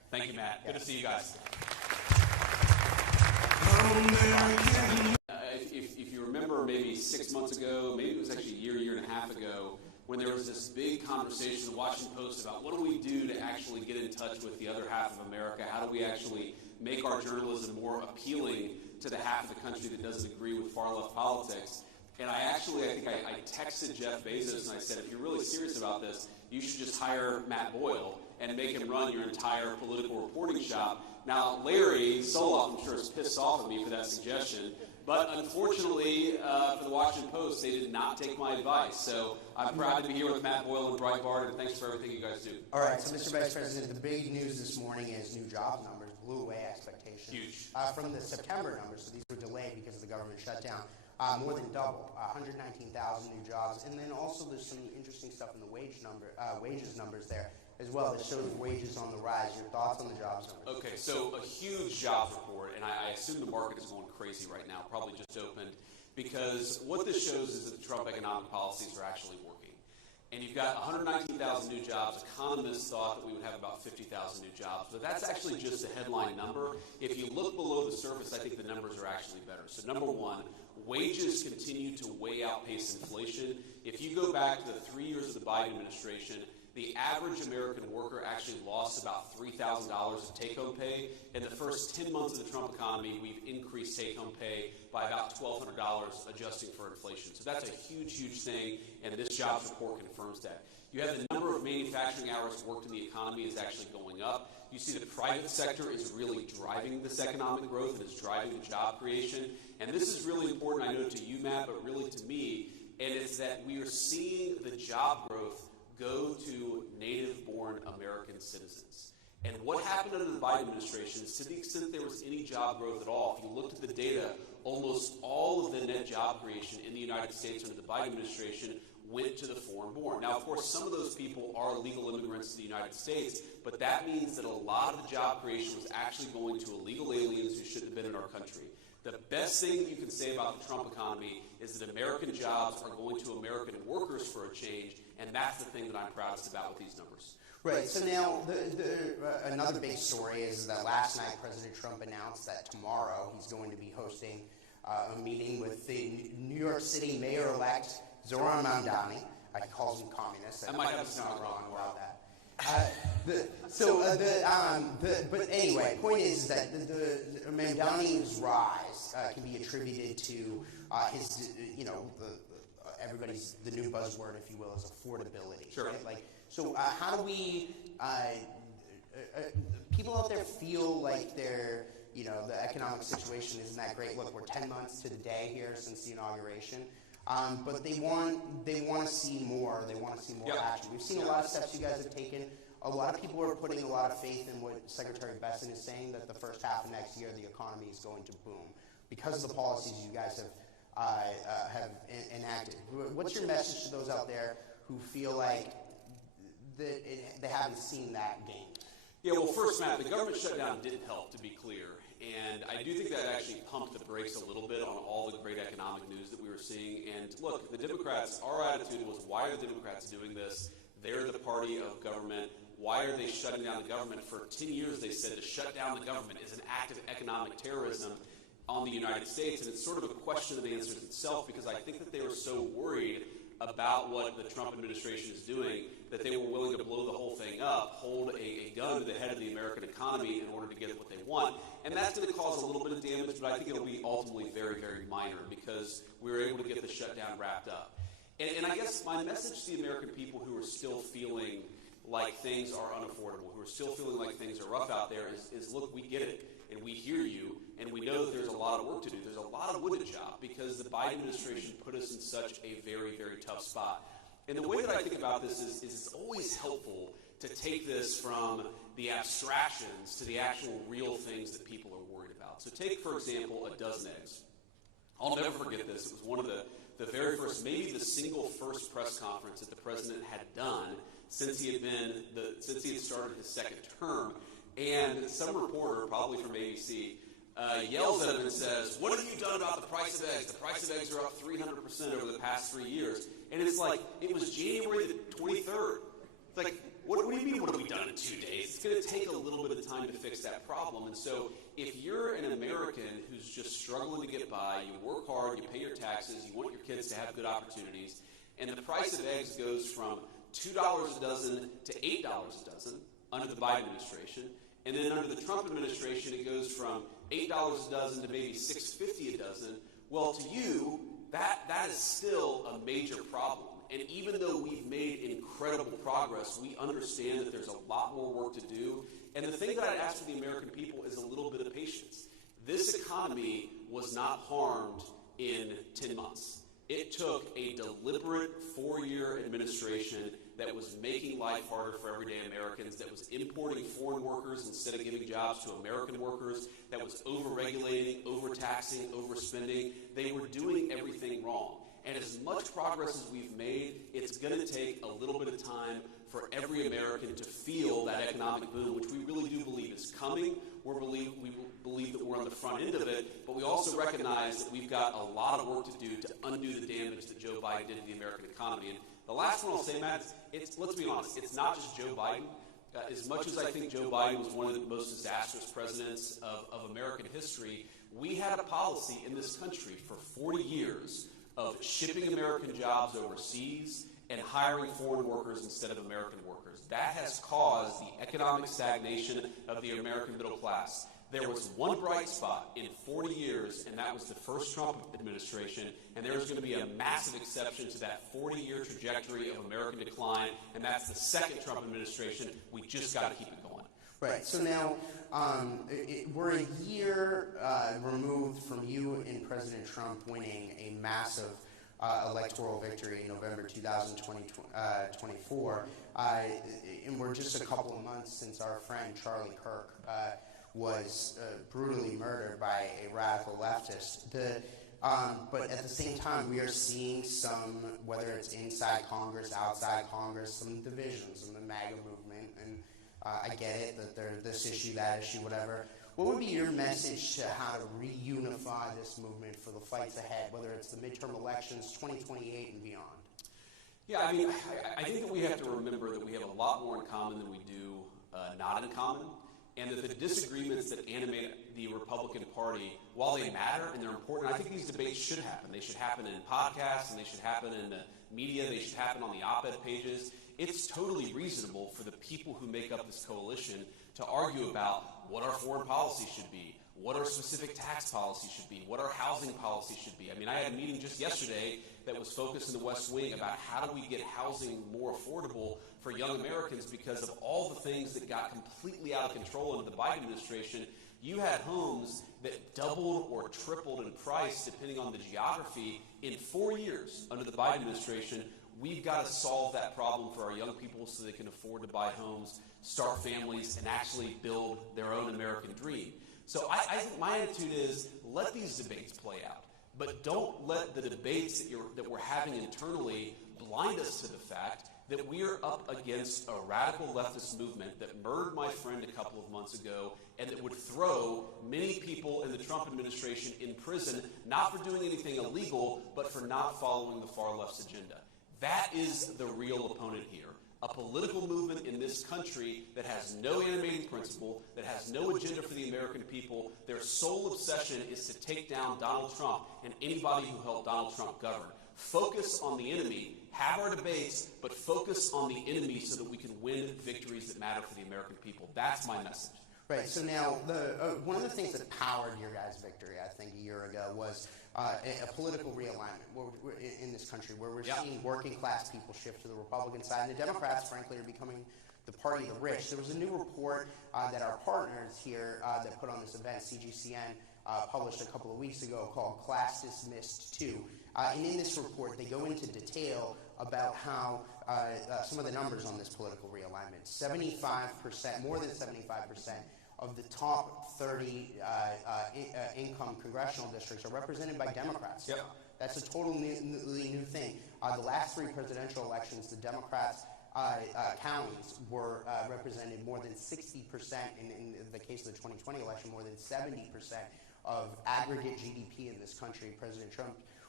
Thank you, Matt. Good to see you guys. If you remember maybe 6 months ago, maybe it was actually a year and a half ago, when there was this big conversation in the Washington Post about what do we do to actually get in touch with the other half of America? How do we actually make our journalism more appealing to the half of the country that doesn't agree with far-left politics? And I think I texted Jeff Bezos and I said, if you're really serious about this, you should just hire Matt Boyle and make him run your entire political reporting shop. Now, Larry Soloff, I'm sure, is pissed off at me for that suggestion. But unfortunately, for the Washington Post, they did not take my advice. So I'm proud to be here with Matt Boyle and Breitbart, and thanks for everything you guys do. All right, so Mr. Vice President, the big news this morning is new jobs numbers blew away expectations. Huge. From the September numbers, so these were delayed because of the government shutdown. More than double, 119,000 new jobs. And then also there's some interesting stuff in the wages numbers there as well that shows wages on the rise. Your thoughts on the jobs numbers? Okay, so a huge jobs report, and I assume the market is going crazy right now, probably just opened, because what this shows is that the Trump economic policies are actually working. And you've got 119,000 new jobs. Economists thought that we would have about 50,000 new jobs, but that's actually just a headline number. If you look below the surface, I think the numbers are actually better. So number one, wages continue to way outpace inflation. If you go back to the 3 years of the Biden administration, the average American worker actually lost about $3,000 of take-home pay. In the first 10 months of the Trump economy, we've increased take-home pay by about $1,200, adjusting for inflation. So that's a huge, huge thing, and this jobs report confirms that. You have the number of manufacturing hours worked in the economy is actually going up. You see the private sector is really driving this economic growth and is driving the job creation. And this is really important, I know, to you, Matt, but really to me, and it's that we are seeing the job growth go to native-born American citizens. And what happened under the Biden administration is, to the extent there was any job growth at all, if you looked at the data, almost all of the net job creation in the United States under the Biden administration went to the foreign-born. Now, of course, some of those people are legal immigrants to the United States, but that means that a lot of the job creation was actually going to illegal aliens who shouldn't have been in our country. The best thing you can say about the Trump economy is that American jobs are going to American workers for a change, and that's the thing that I'm proudest about with these numbers. Right. So now, another big story is that last night President Trump announced that tomorrow he's going to be hosting a meeting with the New York City Mayor-elect Zoran Mamdani. He calls him communist. I might have something wrong about that. But anyway, point is that the Mamdani's rise can be attributed to his, everybody's, the new buzzword, if you will, is affordability. Sure. Right? So how do we, people out there feel like they're, the economic situation isn't that great. Look, we're 10 months to the day here since the inauguration. But they want to see more. They want to see more action. We've seen a lot of steps you guys have taken. A lot of people are putting a lot of faith in what Secretary Besson is saying, that the first half of next year the economy is going to boom because of the policies you guys have enacted. What's your message to those out there who feel like that they haven't seen that gain? Yeah, well, first, Matt, the government shutdown didn't help, to be clear. And I do think that actually pumped the brakes a little bit on all the great economic news that we were seeing. And look, the Democrats, our attitude was, why are the Democrats doing this? They're the party of government. Why are they shutting down the government? For 10 years, they said to shut down the government is an act of economic terrorism on the United States. And it's sort of a question that answers itself, because I think that they were so worried about what the Trump administration is doing that they were willing to blow the whole thing up, hold a gun to the head of the American economy in order to get what they want. And that's going to cause a little bit of damage, but I think it'll be ultimately very, very minor, because we were able to get the shutdown wrapped up. And I guess my message to the American people who are still feeling like things are unaffordable, who are still feeling like things are rough out there, is look, we get it, and we hear you, and we know that there's a lot of work to do. There's a lot of wood to chop, because the Biden administration put us in such a very, very tough spot. And the way that I think about this is it's always helpful to take this from the abstractions to the actual real things that people are worried about. So take, for example, a dozen eggs. I'll never forget this. It was one of the very first, maybe the single first press conference that the president had done since he had started his second term. And some reporter, probably from ABC, yells at him and says, "What have you done about the price of eggs? The price of eggs are up 300% over the past 3 years." And it's like, it was January the 23rd. It's like, what do you mean, what have we done in 2 days? It's going to take a little bit of time to fix that problem. And so if you're an American who's just struggling to get by, you work hard, you pay your taxes, you want your kids to have good opportunities, and the price of eggs goes from $2 a dozen to $8 a dozen under the Biden administration, and then under the Trump administration it goes from $8 a dozen to maybe $6.50 a dozen. Well, to you, that is still a major problem. And even though we've made incredible progress, we understand that there's a lot more work to do. And the thing that I'd ask for the American people is a little bit of patience. This economy was not harmed in 10 months. It took a deliberate 4-year administration that was making life harder for everyday Americans, that was importing foreign workers instead of giving jobs to American workers, that was over-regulating, over-taxing, overspending. They were doing everything wrong. And as much progress as we've made, it's going to take a little bit of time for every American to feel that economic boom, which we really do believe is coming. We believe that we're on the front end of it, but we also recognize that we've got a lot of work to do to undo the damage that Joe Biden did to the American economy. And the last one I'll say, Matt, let's be honest, it's not just Joe Biden. As much as I think Joe Biden was one of the most disastrous presidents of American history, we had a policy in this country for 40 years of shipping American jobs overseas and hiring foreign workers instead of American workers. That has caused the economic stagnation of the American middle class. There was one bright spot in 40 years, and that was the first Trump administration, and there's going to be a massive exception to that 40-year trajectory of American decline, and that's the second Trump administration. We just got to keep it going. Right. So now we're a year removed from you and President Trump winning a massive electoral victory in November 2024. And we're just a couple of months since our friend Charlie Kirk was brutally murdered by a radical leftist. But at the same time, we are seeing some, whether it's inside Congress, outside Congress, some divisions in the MAGA movement. And I get it that there's this issue, that issue, whatever. What would be your message to how to reunify this movement for the fights ahead, whether it's the midterm elections, 2028 and beyond? Yeah, I mean, I think that we have to remember that we have a lot more in common than we do not in common, and that the disagreements that animate the Republican Party, while they matter and they're important, I think these debates should happen. They should happen in podcasts, and they should happen in the media, they should happen on the op-ed pages. It's totally reasonable for the people who make up this coalition to argue about what our foreign policy should be, what our specific tax policy should be, what our housing policy should be. I mean, I had a meeting just yesterday that was focused in the West Wing about how do we get housing more affordable for young Americans because of all the things that got completely out of control under the Biden administration. You had homes that doubled or tripled in price depending on the geography in 4 years under the Biden administration. We've got to solve that problem for our young people so they can afford to buy homes, start families, and actually build their own American dream. So I think my attitude is let these debates play out, but don't let the debates that we're having internally blind us to the fact that we are up against a radical leftist movement that murdered my friend a couple of months ago and that would throw many people in the Trump administration in prison, not for doing anything illegal, but for not following the far left's agenda. That is the real opponent here. A political movement in this country that has no animating principle, that has no agenda for the American people. Their sole obsession is to take down Donald Trump and anybody who helped Donald Trump govern. Focus on the enemy, have our debates, but focus on the enemy so that we can win victories that matter for the American people. That's my message. Right. So now, one of the things that powered your guys' victory, I think, a year ago was a political realignment in this country, where we're seeing working-class people shift to the Republican side, and the Democrats, frankly, are becoming the party of the rich. There was a new report that our partners here that put on this event, CGCN, published a couple of weeks ago called Class Dismissed 2. And in this report, they go into detail about how some of the numbers on this political realignment. 75%, more than 75%, of the top 30 income congressional districts are represented by Democrats. Yep. That's a totally new thing. The last 3 presidential elections, the Democrats' counties were represented more than 60%, in the case of the 2020 election, more than 70% of aggregate GDP in this country. President Trump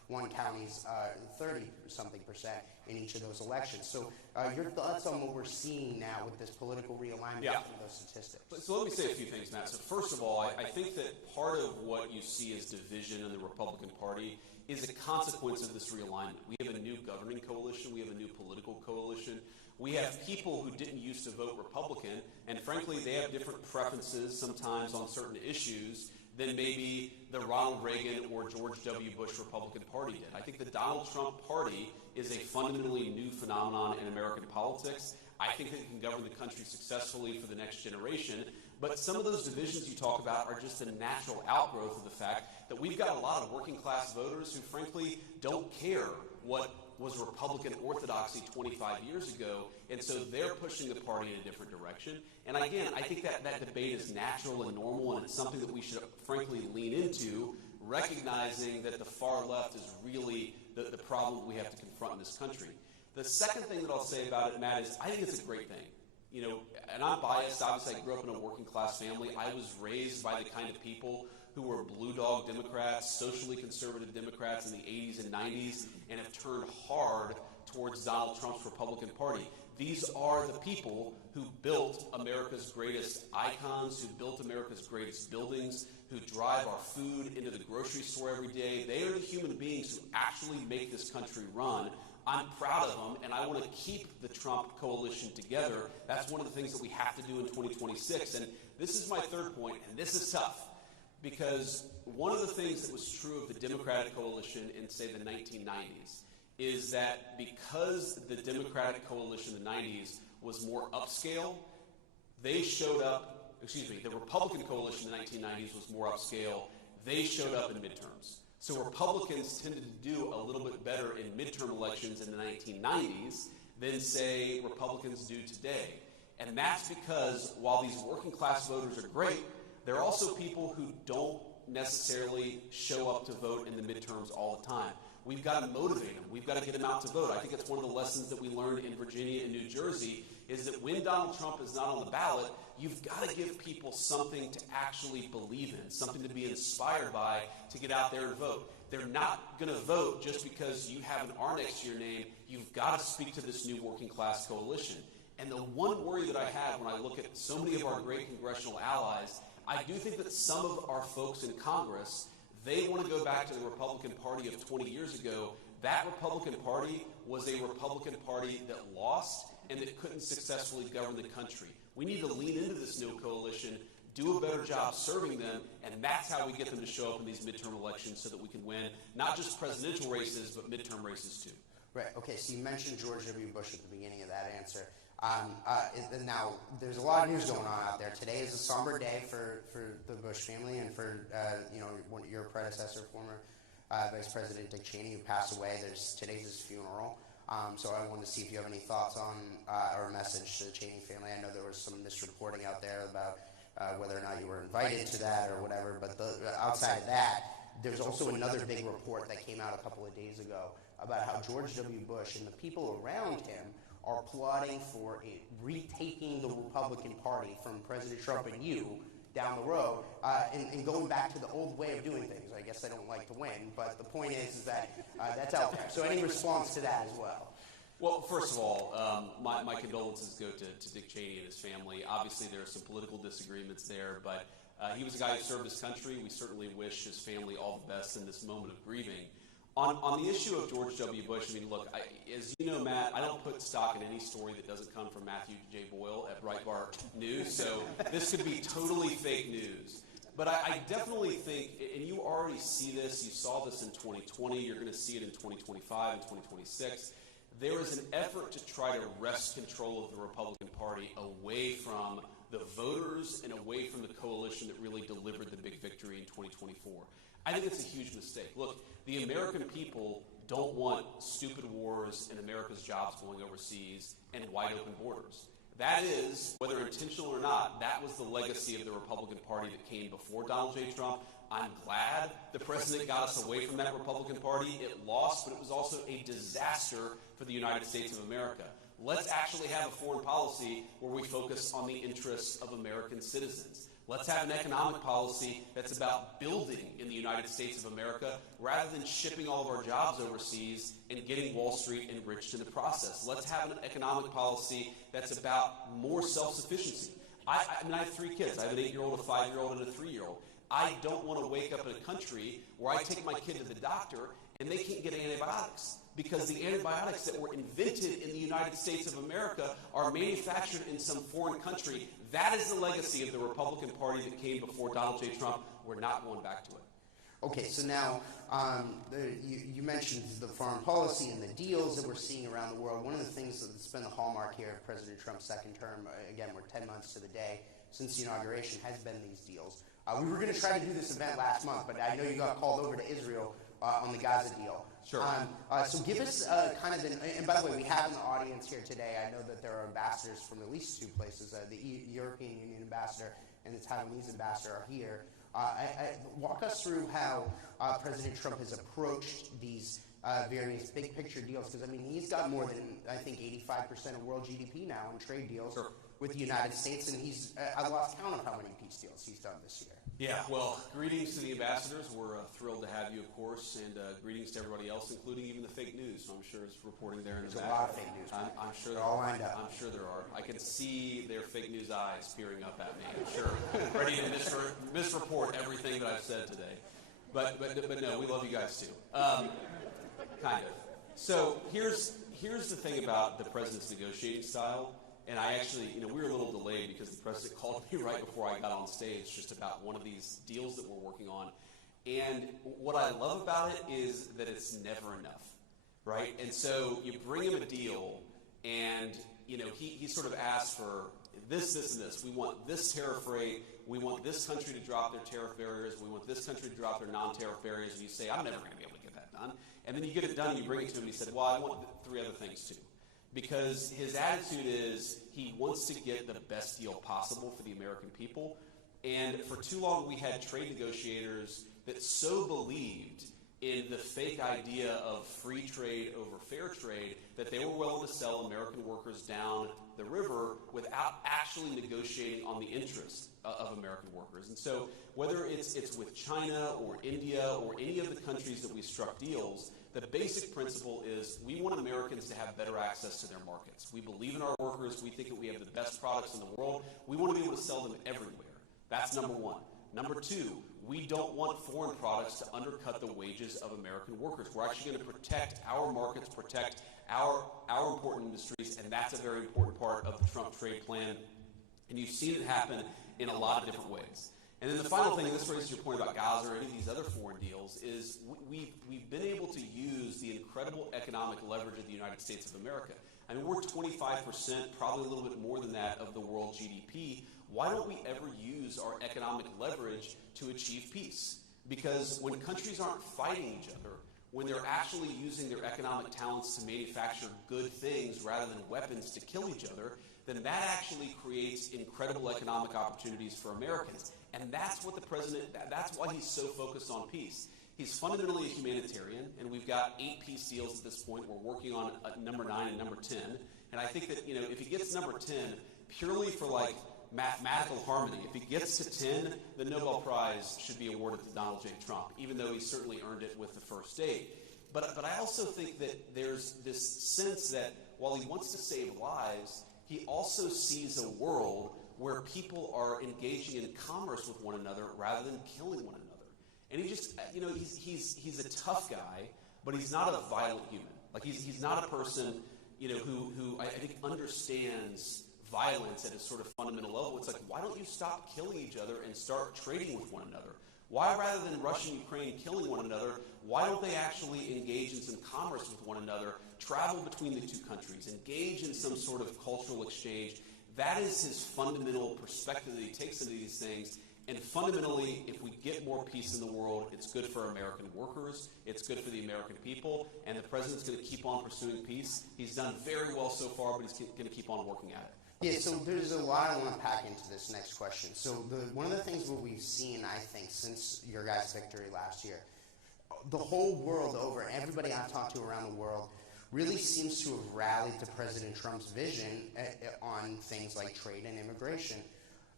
one county's 30-something% in each of those elections. So your thoughts on what we're seeing now with this political realignment from those statistics? So let me say a few things, Matt. So first of all, I think that part of what you see as division in the Republican Party is a consequence of this realignment. We have a new governing coalition. We have a new political coalition. We have people who didn't used to vote Republican, and frankly, they have different preferences sometimes on certain issues than maybe the Ronald Reagan or George W. Bush Republican Party did. I think the Donald Trump Party is a fundamentally new phenomenon in American politics. I think it can govern the country successfully for the next generation. But some of those divisions you talk about are just a natural outgrowth of the fact that we've got a lot of working class voters who frankly don't care what was Republican orthodoxy 25 years ago, and so they're pushing the party in a different direction. And again, I think that debate is natural and normal, and it's something that we should frankly lean into, recognizing that the far left is really the problem we have to confront in this country. The second thing that I'll say about it, Matt, is I think it's a great thing. You know, and I'm biased. Obviously, I grew up in a working class family. I was raised by the kind of people who were blue dog Democrats, socially conservative Democrats in the 80s and 90s, and have turned hard towards Donald Trump's Republican Party. These are the people who built America's greatest icons, who built America's greatest buildings, who drive our food into the grocery store every day. They are the human beings who actually make this country run. I'm proud of them, and I want to keep the Trump coalition together. That's one of the things that we have to do in 2026. And this is my third point, and this is tough, because one of the things that was true of the Democratic coalition in, say, the 1990s is that because the Democratic coalition in the 90s was more upscale, they showed up, the Republican coalition in the 1990s was more upscale, they showed up in midterms. So Republicans tended to do a little bit better in midterm elections in the 1990s than, say, Republicans do today. And that's because while these working class voters are great, there are also people who don't necessarily show up to vote in the midterms all the time. We've got to motivate them. We've got to get them out to vote. I think it's one of the lessons that we learned in Virginia and New Jersey is that when Donald Trump is not on the ballot, you've got to give people something to actually believe in, something to be inspired by to get out there and vote. They're not going to vote just because you have an R next to your name. You've got to speak to this new working class coalition. And the one worry that I have when I look at so many of our great congressional allies, I do think that some of our folks in Congress, they want to go back to the Republican Party of 20 years ago. That Republican Party was a Republican Party that lost and that couldn't successfully govern the country. We need to lean into this new coalition, do a better job serving them, and that's how we get them to show up in these midterm elections so that we can win not just presidential races, but midterm races too. Right. Okay, so you mentioned George W. Bush at the beginning of that answer. Now, there's a lot of news going on out there. Today is a somber day for the Bush family and for your predecessor, former Vice President Dick Cheney, who passed away. Today's his funeral. So I wanted to see if you have any thoughts on or a message to the Cheney family. I know there was some misreporting out there about whether or not you were invited to that or whatever. But outside of that, there's also another big report that came out a couple of days ago about how George W. Bush and the people around him are plotting for retaking the Republican Party from President Trump and you down the road and going back to the old way of doing things. I guess I don't like to win, but the point is that that's out there. So any response to that as well? Well, first of all, my condolences go to Dick Cheney and his family. Obviously, there are some political disagreements there, but he was a guy who served his country. We certainly wish his family all the best in this moment of grieving. On the issue of George W. Bush, I mean, look, as you know, Matt, I don't put stock in any story that doesn't come from Matthew J. Boyle at Breitbart News, so this could be totally fake news. But I definitely think, and you already see this, you saw this in 2020, you're going to see it in 2025 and 2026, there is an effort to try to wrest control of the Republican Party away from the voters and away from the coalition that really delivered the big victory in 2024. I think it's a huge mistake. Look, the American people don't want stupid wars and America's jobs going overseas and wide open borders. That is, whether intentional or not, that was the legacy of the Republican Party that came before Donald J. Trump. I'm glad the president got us away from that Republican Party. It lost, but it was also a disaster for the United States of America. Let's actually have a foreign policy where we focus on the interests of American citizens. Let's have an economic policy that's about building in the United States of America rather than shipping all of our jobs overseas and getting Wall Street enriched in the process. Let's have an economic policy that's about more self-sufficiency. I mean, I have 3 kids. I have an 8-year-old, a 5-year-old, and a 3-year-old. I don't want to wake up in a country where I take my kid to the doctor and they can't get antibiotics because the antibiotics that were invented in the United States of America are manufactured in some foreign country. That is the legacy of the Republican Party that came before Donald J. Trump. We're not going back to it. Okay, so now you mentioned the foreign policy and the deals that we're seeing around the world. One of the things that's been the hallmark here of President Trump's second term, again, we're 10 months to the day since the inauguration, has been these deals. We were going to try to do this event last month, but I know you got called over to Israel on the Gaza deal. Sure. So give us kind of and by the way, we have in the audience here today, I know that there are ambassadors from at least 2 places. The European Union ambassador and the Taiwanese ambassador are here. Walk us through how President Trump has approached these various big picture deals, because I mean he's got more than I think 85% of world GDP now in trade deals with the United States, and he's I lost count of how many peace deals he's done this year. Yeah, well, greetings to the ambassadors. We're thrilled to have you, of course, and greetings to everybody else, including even the fake news. I'm sure it's reporting there in the back. There's a lot of fake news. I'm sure they're all lined up. I'm sure there are. I can see their fake news eyes peering up at me. I'm sure, ready to misreport everything that I've said today. But no, we love you guys too. Kind of. So here's the thing about the president's negotiating style. And I actually, we were a little delayed because the president called me right before I got on stage just about one of these deals that we're working on. And what I love about it is that it's never enough, right? And so you bring him a deal and, he sort of asks for this, and this. We want this tariff rate. We want this country to drop their tariff barriers. We want this country to drop their non-tariff barriers. And you say, I'm never going to be able to get that done. And then you get it done and you bring it to him and he said, well, I want 3 other things too. Because his attitude is he wants to get the best deal possible for the American people. And for too long we had trade negotiators that so believed in the fake idea of free trade over fair trade that they were willing to sell American workers down the river without actually negotiating on the interests of American workers. And so whether it's with China or India or any of the countries that we struck deals, the basic principle is we want Americans to have better access to their markets. We believe in our workers. We think that we have the best products in the world. We want to be able to sell them everywhere. That's number 1. Number 2, we don't want foreign products to undercut the wages of American workers. We're actually going to protect our markets, protect our important industries, and that's a very important part of the Trump trade plan. And you've seen it happen in a lot of different ways. And then the final thing, and this raises your point about Gaza or any of these other foreign deals, is we've been able to use the incredible economic leverage of the United States of America. I mean, we're 25%, probably a little bit more than that, of the world GDP. Why don't we ever use our economic leverage to achieve peace? Because when countries aren't fighting each other, when they're actually using their economic talents to manufacture good things rather than weapons to kill each other, then that actually creates incredible economic opportunities for Americans. And that's what the president, that's why he's so focused on peace. He's fundamentally a humanitarian, and we've got 8 peace deals at this point. We're working on number 9 and number 10. And I think that, if he gets number 10, purely for mathematical harmony, if he gets to 10, the Nobel Prize should be awarded to Donald J. Trump, even though he certainly earned it with the first 8. But I also think that there's this sense that while he wants to save lives, he also sees a world where people are engaging in commerce with one another rather than killing one another. And he just, he's a tough guy, but he's not a violent human. Like he's not a person, who I think understands violence at a sort of fundamental level. It's like, why don't you stop killing each other and start trading with one another? Why, rather than Russia and Ukraine killing one another, why don't they actually engage in some commerce with one another, travel between the 2 countries, engage in some sort of cultural exchange? That is his fundamental perspective that he takes into these things. And fundamentally, if we get more peace in the world, it's good for American workers, it's good for the American people, and the president's going to keep on pursuing peace. He's done very well so far, but he's going to keep on working at it. Yeah, so there's a lot I want to pack into this next question. So one of the things what we've seen, I think, since your guys' victory last year, the whole world over, everybody I've talked to around the world, really seems to have rallied to President Trump's vision on things like trade and immigration.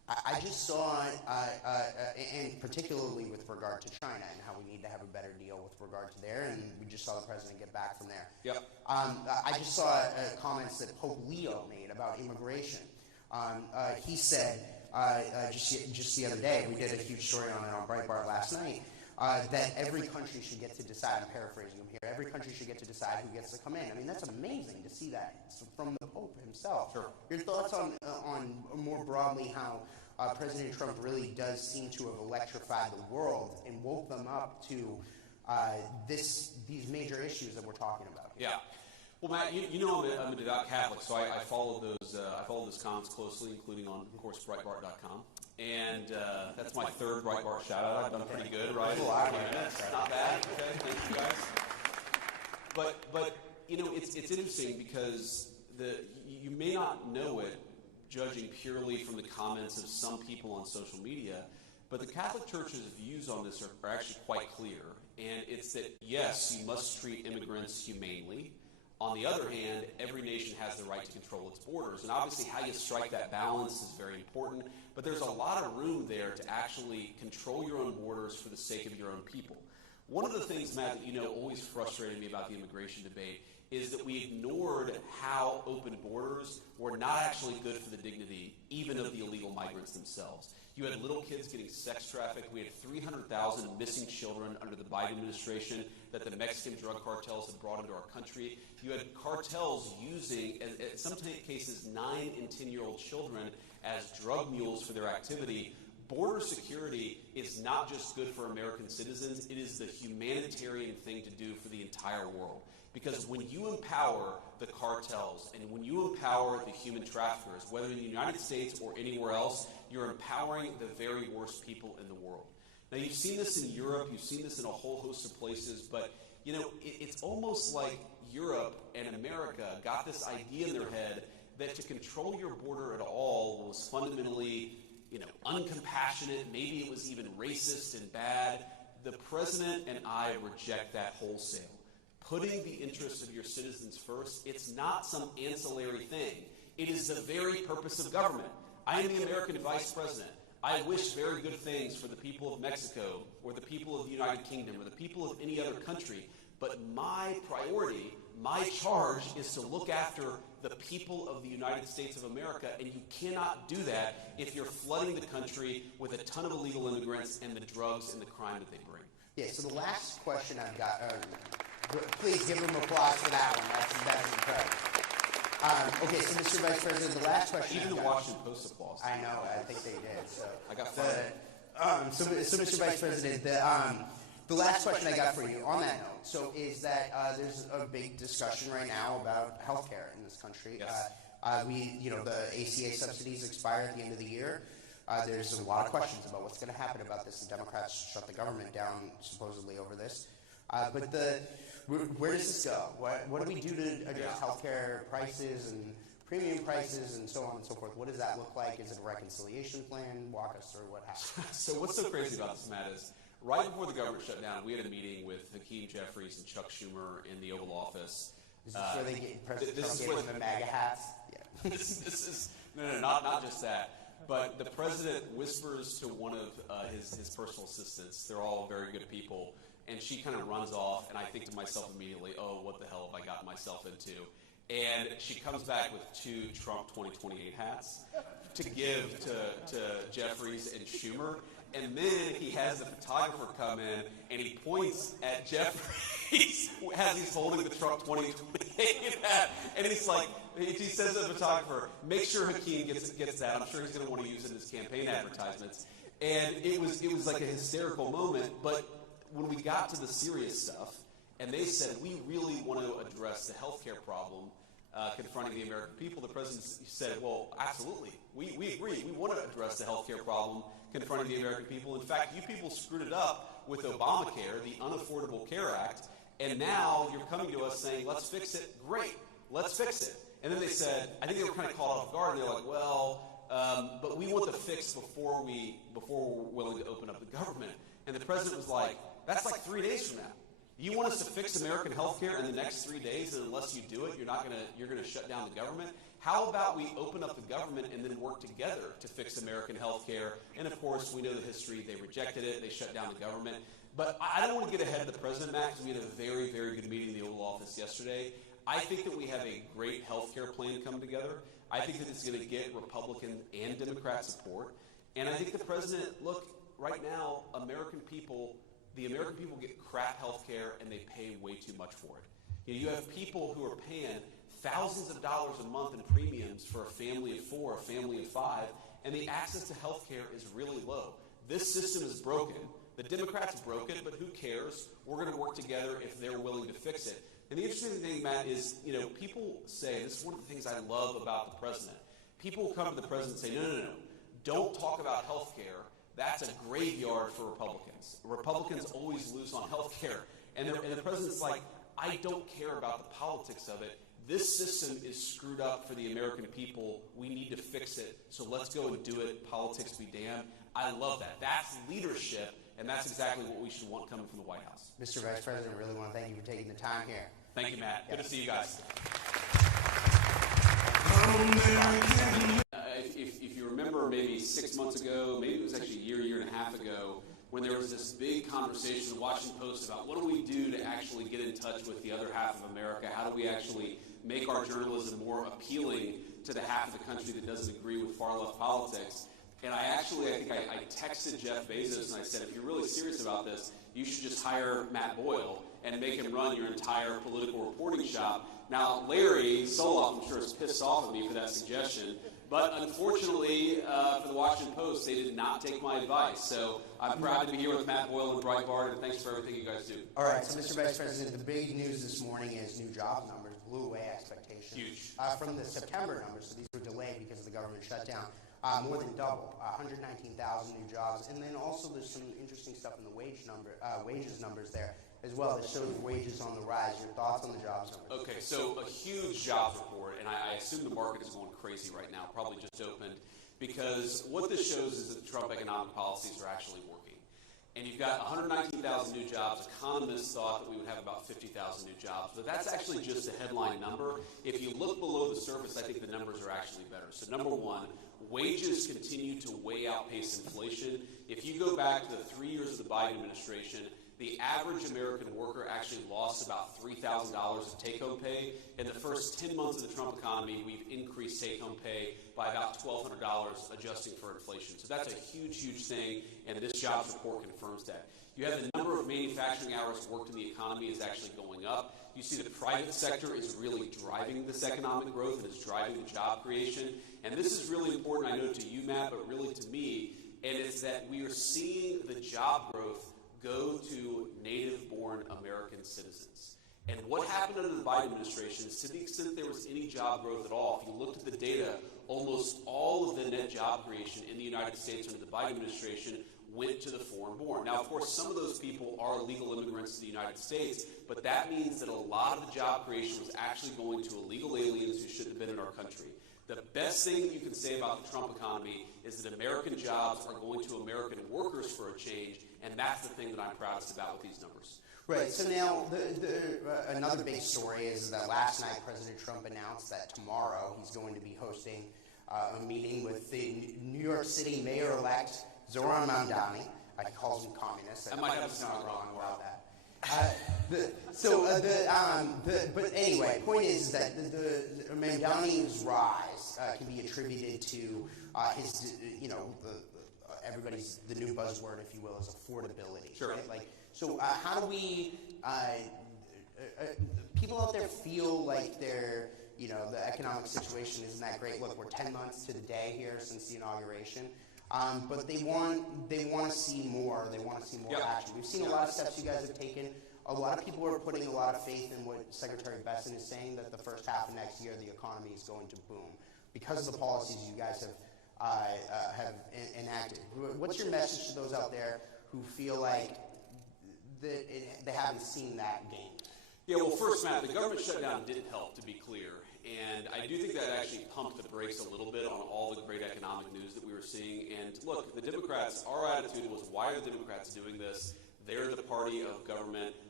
I just saw, and particularly with regard to China and how we need to have a better deal with regard to there, and we just saw the president get back from there. Yep. I just saw comments that Pope Leo made about immigration. He said just the other day, we did a huge story on it on Breitbart last night, that every country should get to decide, I'm paraphrasing him here, every country should get to decide who gets to come in. I mean, that's amazing to see that from the Pope himself. Sure. Your thoughts on more broadly how President Trump really does seem to have electrified the world and woke them up to these major issues that we're talking about here. Yeah. Well, Matt, you know I'm a devout Catholic, so I follow those comments closely, including on, of course, Breitbart.com. And that's my third Breitbart shout-out. I've done pretty good, right? Not bad. Okay, thank you guys. But you know, it's interesting because you may not know it, judging purely from the comments of some people on social media, but the Catholic Church's views on this are actually quite clear. And it's that, yes, you must treat immigrants humanely. On the other hand, every nation has the right to control its borders. And obviously how you strike that balance is very important. But there's a lot of room there to actually control your own borders for the sake of your own people. One of the things, Matt, that you know always frustrated me about the immigration debate is that we ignored how open borders were not actually good for the dignity, even of the illegal migrants themselves. You had little kids getting sex trafficked. We had 300,000 missing children under the Biden administration that the Mexican drug cartels had brought into our country. You had cartels using, in some cases, 9 and 10-year-old children as drug mules for their activity. Border security is not just good for American citizens, it is the humanitarian thing to do for the entire world. Because when you empower the cartels and when you empower the human traffickers, whether in the United States or anywhere else, you're empowering the very worst people in the world. Now, you've seen this in Europe, you've seen this in a whole host of places, but you know, it's almost like Europe and America got this idea in their head that to control your border at all was fundamentally, you know, uncompassionate, maybe it was even racist and bad. The president and I reject that wholesale. Putting the interests of your citizens first, it's not some ancillary thing. It is the very purpose of government. I am the American vice president. I wish very good things for the people of Mexico or the people of the United Kingdom or the people of any other country. But my priority, my charge is to look after the people of the United States of America, and you cannot do that if you're flooding the country with a ton of illegal immigrants and the drugs and the crime that they bring. Yeah, so the last question I've got, please give them applause for that one. That's incredible. Okay, so Mr. Vice President, the last question Even the Washington Post applause. I know, I think they did. So I got fired. So Mr. Vice President, the last question I got for you on that note, so is that there's a big discussion right now about healthcare in this country. Yes. The ACA subsidies expire at the end of the year. There's a lot of questions about what's going to happen about this. The Democrats shut the government down supposedly over this. But where does this go? What do we do to address healthcare prices and premium prices and so on and so forth? What does that look like? Is it a reconciliation plan? Walk us through what happened. So what's so crazy about this, Matt, is right before the government shut down, we had a meeting with Hakeem Jeffries and Chuck Schumer in the Oval Office. Is this where they get President Trump gave them the MAGA hats? Yeah. this is not just that. But the president whispers to one of his personal assistants. They're all very good people. And she kind of runs off, and I think to myself immediately, oh, what the hell have I gotten myself into? And she comes back with 2 Trump 2028 hats to give to Jeffries and Schumer. And then he has the photographer come in, and he points at Jeffries as he's holding the Trump 2028 hat. And he's like, he says to the photographer, make sure Hakeem gets that. I'm sure he's going to want to use it in his campaign advertisements. And it was like a hysterical moment. But when we got to the serious stuff, and they said, we really want to address the healthcare problem confronting the American people, the president said, well, absolutely. We agree. We want to address the healthcare problem confronting the American people. In fact, you people screwed it up with Obamacare, the Unaffordable Care Act, and now you're coming to us saying, let's fix it. Great. Let's fix it. And then they said, I think they were kind of caught off guard. They're like, well, but we want the fix before we're willing to open up the government. And the president was like, that's like 3 days from now. You want us to fix American healthcare in the next 3 days, and unless you do it, you're gonna shut down the government? How about we open up the government and then work together to fix American healthcare? And of course, we know the history. They rejected it. They shut down the government. But I don't want to get ahead of the president, Matt, because we had a very, very good meeting in the Oval Office yesterday. I think that we have a great healthcare plan come together. I think that it's going to get Republican and Democrat support. And I think the president, look, right now, the American people get crap health care and they pay way too much for it. You have people who are paying thousands of dollars a month in premiums for a family of 4, a family of 5, and the access to health care is really low. This system is broken. The Democrats broke it, but who cares? We're going to work together if they're willing to fix it. And the interesting thing, Matt, is, people say, this is one of the things I love about the president. People will come to the president and say, no, don't talk about health care. That's a graveyard for Republicans. Republicans always lose on health care. And the president's like, I don't care about the politics of it. This system is screwed up for the American people. We need to fix it. So let's go and do it. Politics be damned. I love that. That's leadership, and that's exactly what we should want coming from the White House. Mr. Vice President, I really want to thank you for taking the time here. Thank you, Matt. Good to see you guys. If you remember maybe 6 months ago, maybe it was actually a year and a half ago, when there was this big conversation in the Washington Post about what do we do to actually get in touch with the other half of America? How do we actually make our journalism more appealing to the half of the country that doesn't agree with far-left politics? And I think I texted Jeff Bezos and I said, if you're really serious about this, you should just hire Matt Boyle and make him run your entire political reporting shop. Now, Larry Soloff, I'm sure, is pissed off at me for that suggestion. But unfortunately, for the Washington Post, they did not take my advice. So I'm proud to be here with Matt Boyle and Breitbart, and thanks for everything you guys do. All right, so Mr. Vice President, the big news this morning is new job numbers blew away expectations. Huge. From the September numbers, so these were delayed because of the government shutdown. More than double, 119,000 new jobs. And then also there's some interesting stuff in the wages numbers there as well that shows wages on the rise. Your thoughts on the jobs numbers? Okay, so a huge jobs report, and I assume the market is going crazy right now, probably just opened, because what this shows is that the Trump economic policies are actually working. And you've got 119,000 new jobs. Economists thought that we would have about 50,000 new jobs, but that's actually just a headline number. If you look below the surface, I think the numbers are actually better. So number one, wages continue to way outpace inflation. If you go back to the 3 years of the Biden administration, the average American worker actually lost about $3,000 of take-home pay. In the first 10 months of the Trump economy, we've increased take-home pay by about $1,200, adjusting for inflation. So that's a huge, huge thing, and this jobs report confirms that. You have the number of manufacturing hours worked in the economy is actually going up. You see the private sector is really driving this economic growth and is driving the job creation. And this is really important, I know, to you, Matt, but really to me, and it's that we are seeing the job growth go to native-born American citizens. And what happened under the Biden administration is, to the extent there was any job growth at all, if you looked at the data, almost all of the net job creation in the United States under the Biden administration went to the foreign-born. Now, of course, some of those people are legal immigrants to the United States, but that means that a lot of the job creation was actually going to illegal aliens who shouldn't have been in our country. The best thing that you can say about the Trump economy is that American jobs are going to American workers for a change, and that's the thing that I'm proudest about with these numbers. Right. So now, another big story is that last night President Trump announced that tomorrow he's going to be hosting a meeting with the New York City Mayor-elect Zoran Mamdani. He calls him communist. I might have something wrong about that. But anyway, point is that the Mamdani's rise can be attributed to his, everybody's, the new buzzword, if you will, is affordability. Sure. Right? So how do we, people out there feel like they're, the economic situation isn't that great. Look, we're 10 months to the day here since the inauguration. But they want to see more. They want to see more action. We've seen a lot of steps you guys have taken. A lot of people are putting a lot of faith in what Secretary Besson is saying, that the first half of next year the economy is going to boom because of the policies you guys have enacted. What's your message to those out there who feel like that they haven't seen that gain? Yeah, well, first, Matt, the government shutdown didn't help, to be clear. And I do think that actually pumped the brakes a little bit on all the great economic news that we were seeing. And look, the Democrats, our attitude was, why are the Democrats doing this? They're the party of government.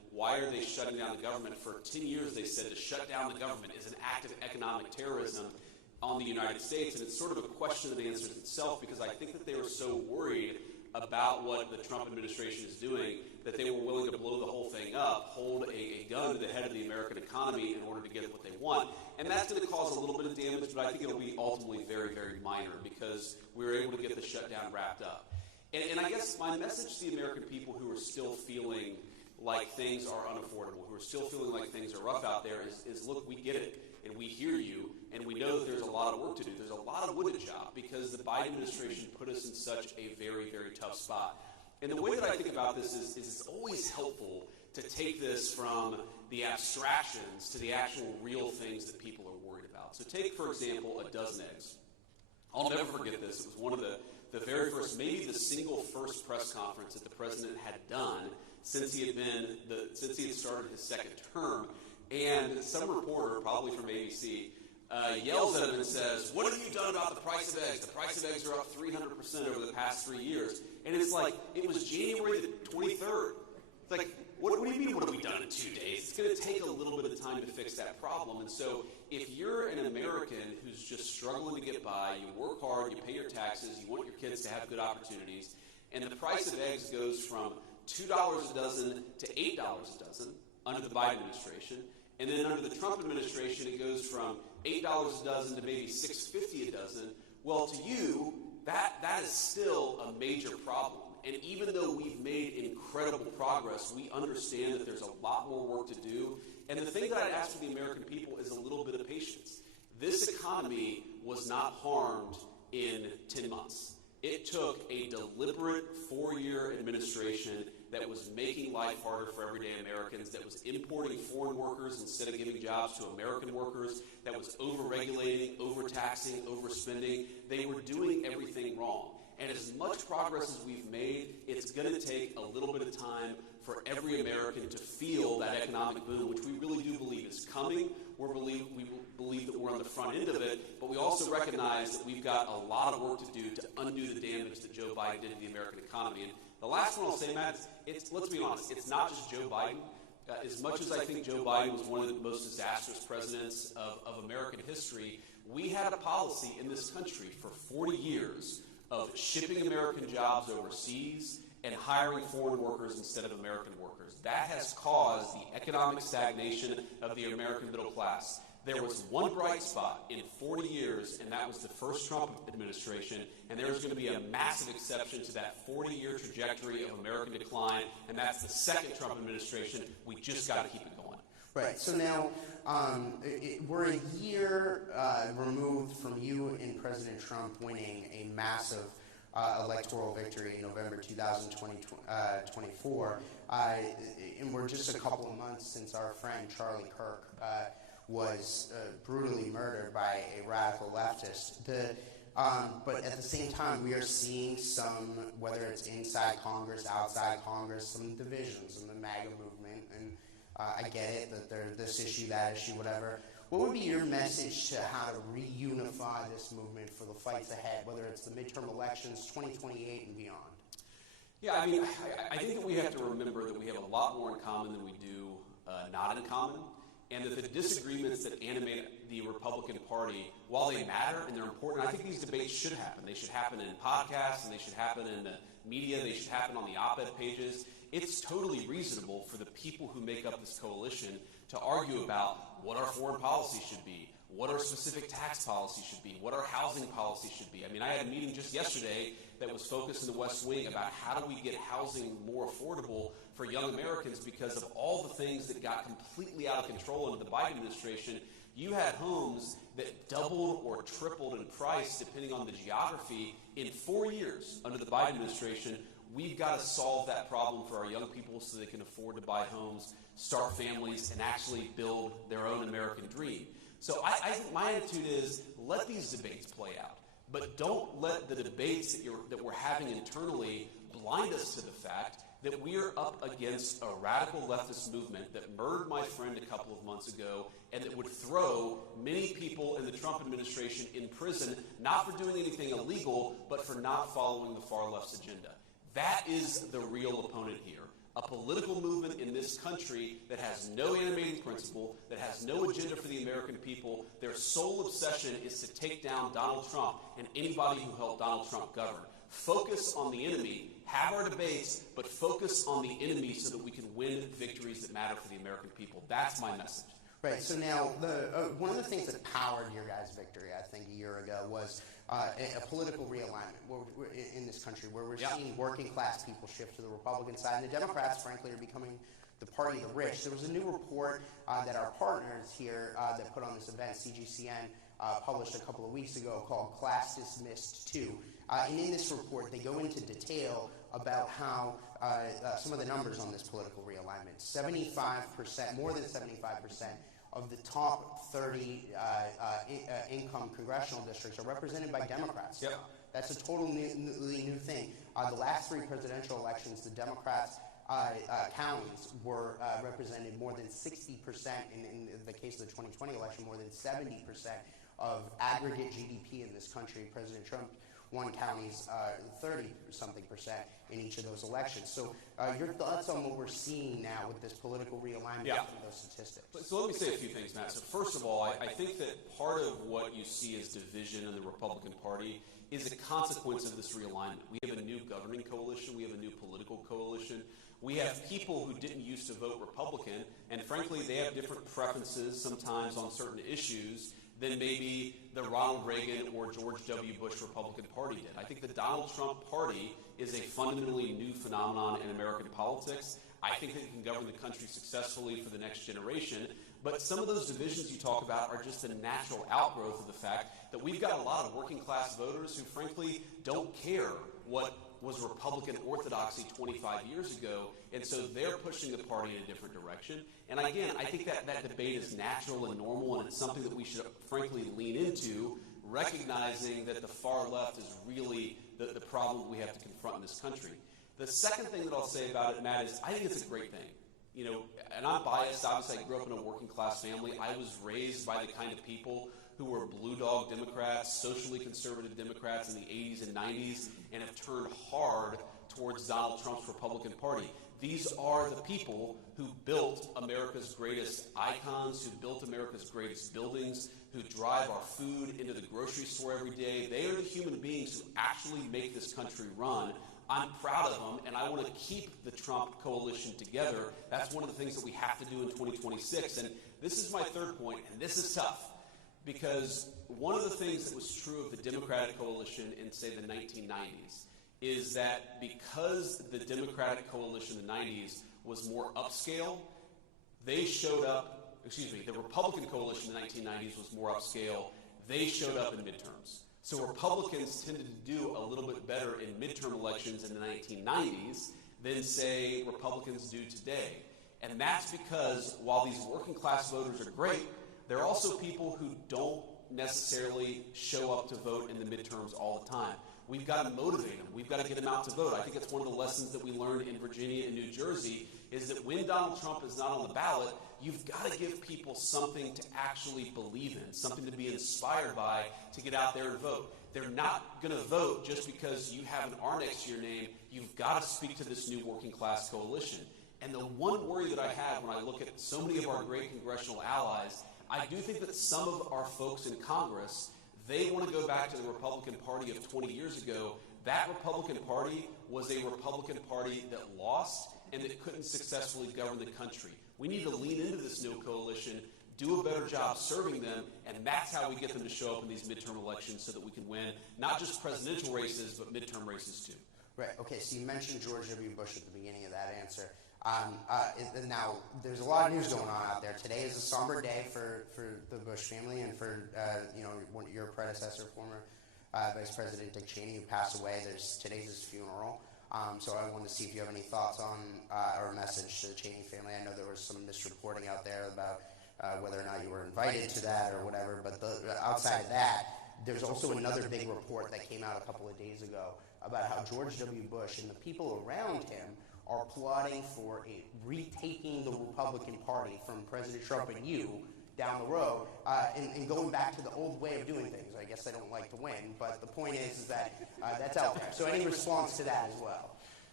why are they shutting down the government? For 10 years they said to shut down the government is an act of economic terrorism on the United States, and it's sort of a question that answers itself, because I think that they were so worried about what the Trump administration is doing that they were willing to blow the whole thing up, hold a gun to the head of the American economy in order to get what they want. And that's going to cause a little bit of damage, but I think it'll be ultimately very, very minor, because we were able to get the shutdown wrapped up. And I guess my message to the American people who are still feeling like things are unaffordable, who are still feeling like things are rough out there, is look, we get it, and we hear you, and we know that there's a lot of work to do. There's a lot of wood to chop, because the Biden administration put us in such a very, very tough spot. And the way that I think about this is it's always helpful to take this from the abstractions to the actual real things that people are worried about. So take, for example, a dozen eggs. I'll never forget this. It was one of the very first, maybe the single first press conference that the president had done since he had started his second term. And some reporter, probably from ABC, yells at him and says, "What have you done about the price of eggs? The price of eggs are up 300% over the past 3 years." And it's like, it was January the 23rd. It's like, what do you mean, what have we done in 2 days? It's going to take a little bit of time to fix that problem. And so if you're an American who's just struggling to get by, you work hard, you pay your taxes, you want your kids to have good opportunities, and the price of eggs goes from $2 a dozen to $8 a dozen under the Biden administration, and then under the Trump administration it goes from $8 a dozen to maybe $6.50 a dozen. Well, to you, that is still a major problem. And even though we've made incredible progress, we understand that there's a lot more work to do. And the thing that I'd ask for the American people is a little bit of patience. This economy was not harmed in 10 months. It took a deliberate 4-year administration that was making life harder for everyday Americans, that was importing foreign workers instead of giving jobs to American workers, that was over-regulating, over-taxing, overspending. They were doing everything wrong. And as much progress as we've made, it's going to take a little bit of time for every American to feel that economic boom, which we really do believe is coming. We believe that we're on the front end of it, but we also recognize that we've got a lot of work to do to undo the damage that Joe Biden did to the American economy. And the last one I'll say, Matt, let's be honest, it's not just Joe Biden. As much as I think Joe Biden was one of the most disastrous presidents of American history, we had a policy in this country for 40 years of shipping American jobs overseas and hiring foreign workers instead of American workers. That has caused the economic stagnation of the American middle class. There was one bright spot in 40 years, and that was the first Trump administration, and there's going to be a massive exception to that 40-year trajectory of American decline, and that's the second Trump administration. We just got to keep it going. Right. So now we're a year removed from you and President Trump winning a massive electoral victory in November 2024. And we're just a couple of months since our friend Charlie Kirk was brutally murdered by a radical leftist. But at the same time, we are seeing some, whether it's inside Congress, outside Congress, some divisions in the MAGA movement. And I get it that there's this issue, that issue, whatever. What would be your message to how to reunify this movement for the fights ahead, whether it's the midterm elections, 2028 and beyond? Yeah, I mean, I think that we have to remember that we have a lot more in common than we do not in common, and that the disagreements that animate the Republican Party, while they matter and they're important, I think these debates should happen. They should happen in podcasts, and they should happen in the media, they should happen on the op-ed pages. It's totally reasonable for the people who make up this coalition to argue about what our foreign policy should be, what our specific tax policy should be, what our housing policy should be. I mean, I had a meeting just yesterday that was focused in the West Wing about how do we get housing more affordable for young Americans, because of all the things that got completely out of control under the Biden administration. You had homes that doubled or tripled in price depending on the geography in 4 years under the Biden administration. We've got to solve that problem for our young people so they can afford to buy homes, start families, and actually build their own American dream. So I think my attitude is, let these debates play out. But don't let the debates that we're having internally blind us to the fact that we're up against a radical leftist movement that murdered my friend a couple of months ago, and that would throw many people in the Trump administration in prison, not for doing anything illegal, but for not following the far left's agenda. That is the real opponent here. A a political movement in this country that has no animating principle, that has no agenda for the American people. Their sole obsession is to take down Donald Trump and anybody who helped Donald Trump govern. Focus on the enemy, have our debates, but focus on the enemy so that we can win victories that matter for the American people. That's my message. Right. So now, one of the things that powered your guys' victory, I think, a year ago was a political realignment in this country, where we're seeing working class people shift to the Republican side, and the Democrats, frankly, are becoming the party of the rich. There was a new report that our partners here that put on this event, CGCN, published a couple of weeks ago called Class Dismissed 2. And in this report, they go into detail about how some of the numbers on this political realignment. 75%, more than 75% of the top 30 income congressional districts are represented by Democrats. Yep. That's a totally new thing. The last three presidential elections, the Democrats' counties were represented more than 60%, in the case of the 2020 election, more than 70% of aggregate GDP in this country. President Trump won counties 30-something% in each of those elections. So your thoughts on what we're seeing now with this political realignment from those statistics? So let me say a few things, Matt. So first of all, I think that part of what you see as division in the Republican Party is a consequence of this realignment. We have a new governing coalition. We have a new political coalition. We have people who didn't used to vote Republican, and frankly, they have different preferences sometimes on certain issues than maybe the Ronald Reagan or George W. Bush Republican Party did. I think the Donald Trump Party is a fundamentally new phenomenon in American politics. I think that it can govern the country successfully for the next generation. But some of those divisions you talk about are just a natural outgrowth of the fact that we've got a lot of working class voters who frankly don't care what was Republican orthodoxy 25 years ago, and so they're pushing the party in a different direction. And again, I think that debate is natural and normal, and it's something that we should frankly lean into, recognizing that the far left is really the problem we have to confront in this country. The second thing that I'll say about it, Matt, is I think it's a great thing. You know, and I'm biased. Obviously, I grew up in a working class family. I was raised by the kind of people who were blue dog Democrats, socially conservative Democrats in the 80s and 90s, and have turned hard towards Donald Trump's Republican Party. These are the people who built America's greatest icons, who built America's greatest buildings, who drive our food into the grocery store every day. They are the human beings who actually make this country run. I'm proud of them, and I want to keep the Trump coalition together. That's one of the things that we have to do in 2026. And this is my third point, and this is tough. Because one of the things that was true of the Democratic coalition in, say, the 1990s is that because the Democratic coalition in the 90s was more upscale, they showed up, the Republican coalition in the 1990s was more upscale, they showed up in midterms. So Republicans tended to do a little bit better in midterm elections in the 1990s than, say, Republicans do today. And that's because while these working class voters are great, there are also people who don't necessarily show up to vote in the midterms all the time. We've got to motivate them. We've got to get them out to vote. I think it's one of the lessons that we learned in Virginia and New Jersey is that when Donald Trump is not on the ballot, you've got to give people something to actually believe in, something to be inspired by to get out there and vote. They're not going to vote just because you have an R next to your name. You've got to speak to this new working class coalition. And the one worry that I have when I look at so many of our great congressional allies, I do think that some of our folks in Congress, they want to go back to the Republican Party of 20 years ago. That Republican Party was a Republican Party that lost and that couldn't successfully govern the country. We need to lean into this new coalition, do a better job serving them, and that's how we get them to show up in these midterm elections so that we can win not just presidential races, but midterm races too. Right. Okay, so you mentioned George W. Bush at the beginning of that answer. Now, there's a lot of news going on out there. Today is a somber day for the Bush family and for your predecessor, former Vice President Dick Cheney, who passed away. Today's his funeral. So I wanted to see if you have any thoughts on or a message to the Cheney family. I know there was some misreporting out there about whether or not you were invited to that or whatever. But outside of that, there's also another big report that came out a couple of days ago about how George W. Bush and the people around him are plotting for retaking the Republican Party from President Trump and you down the road and going back to the old way of doing things. I guess they don't like to win, but the point is that that's out there. So any response to that as well?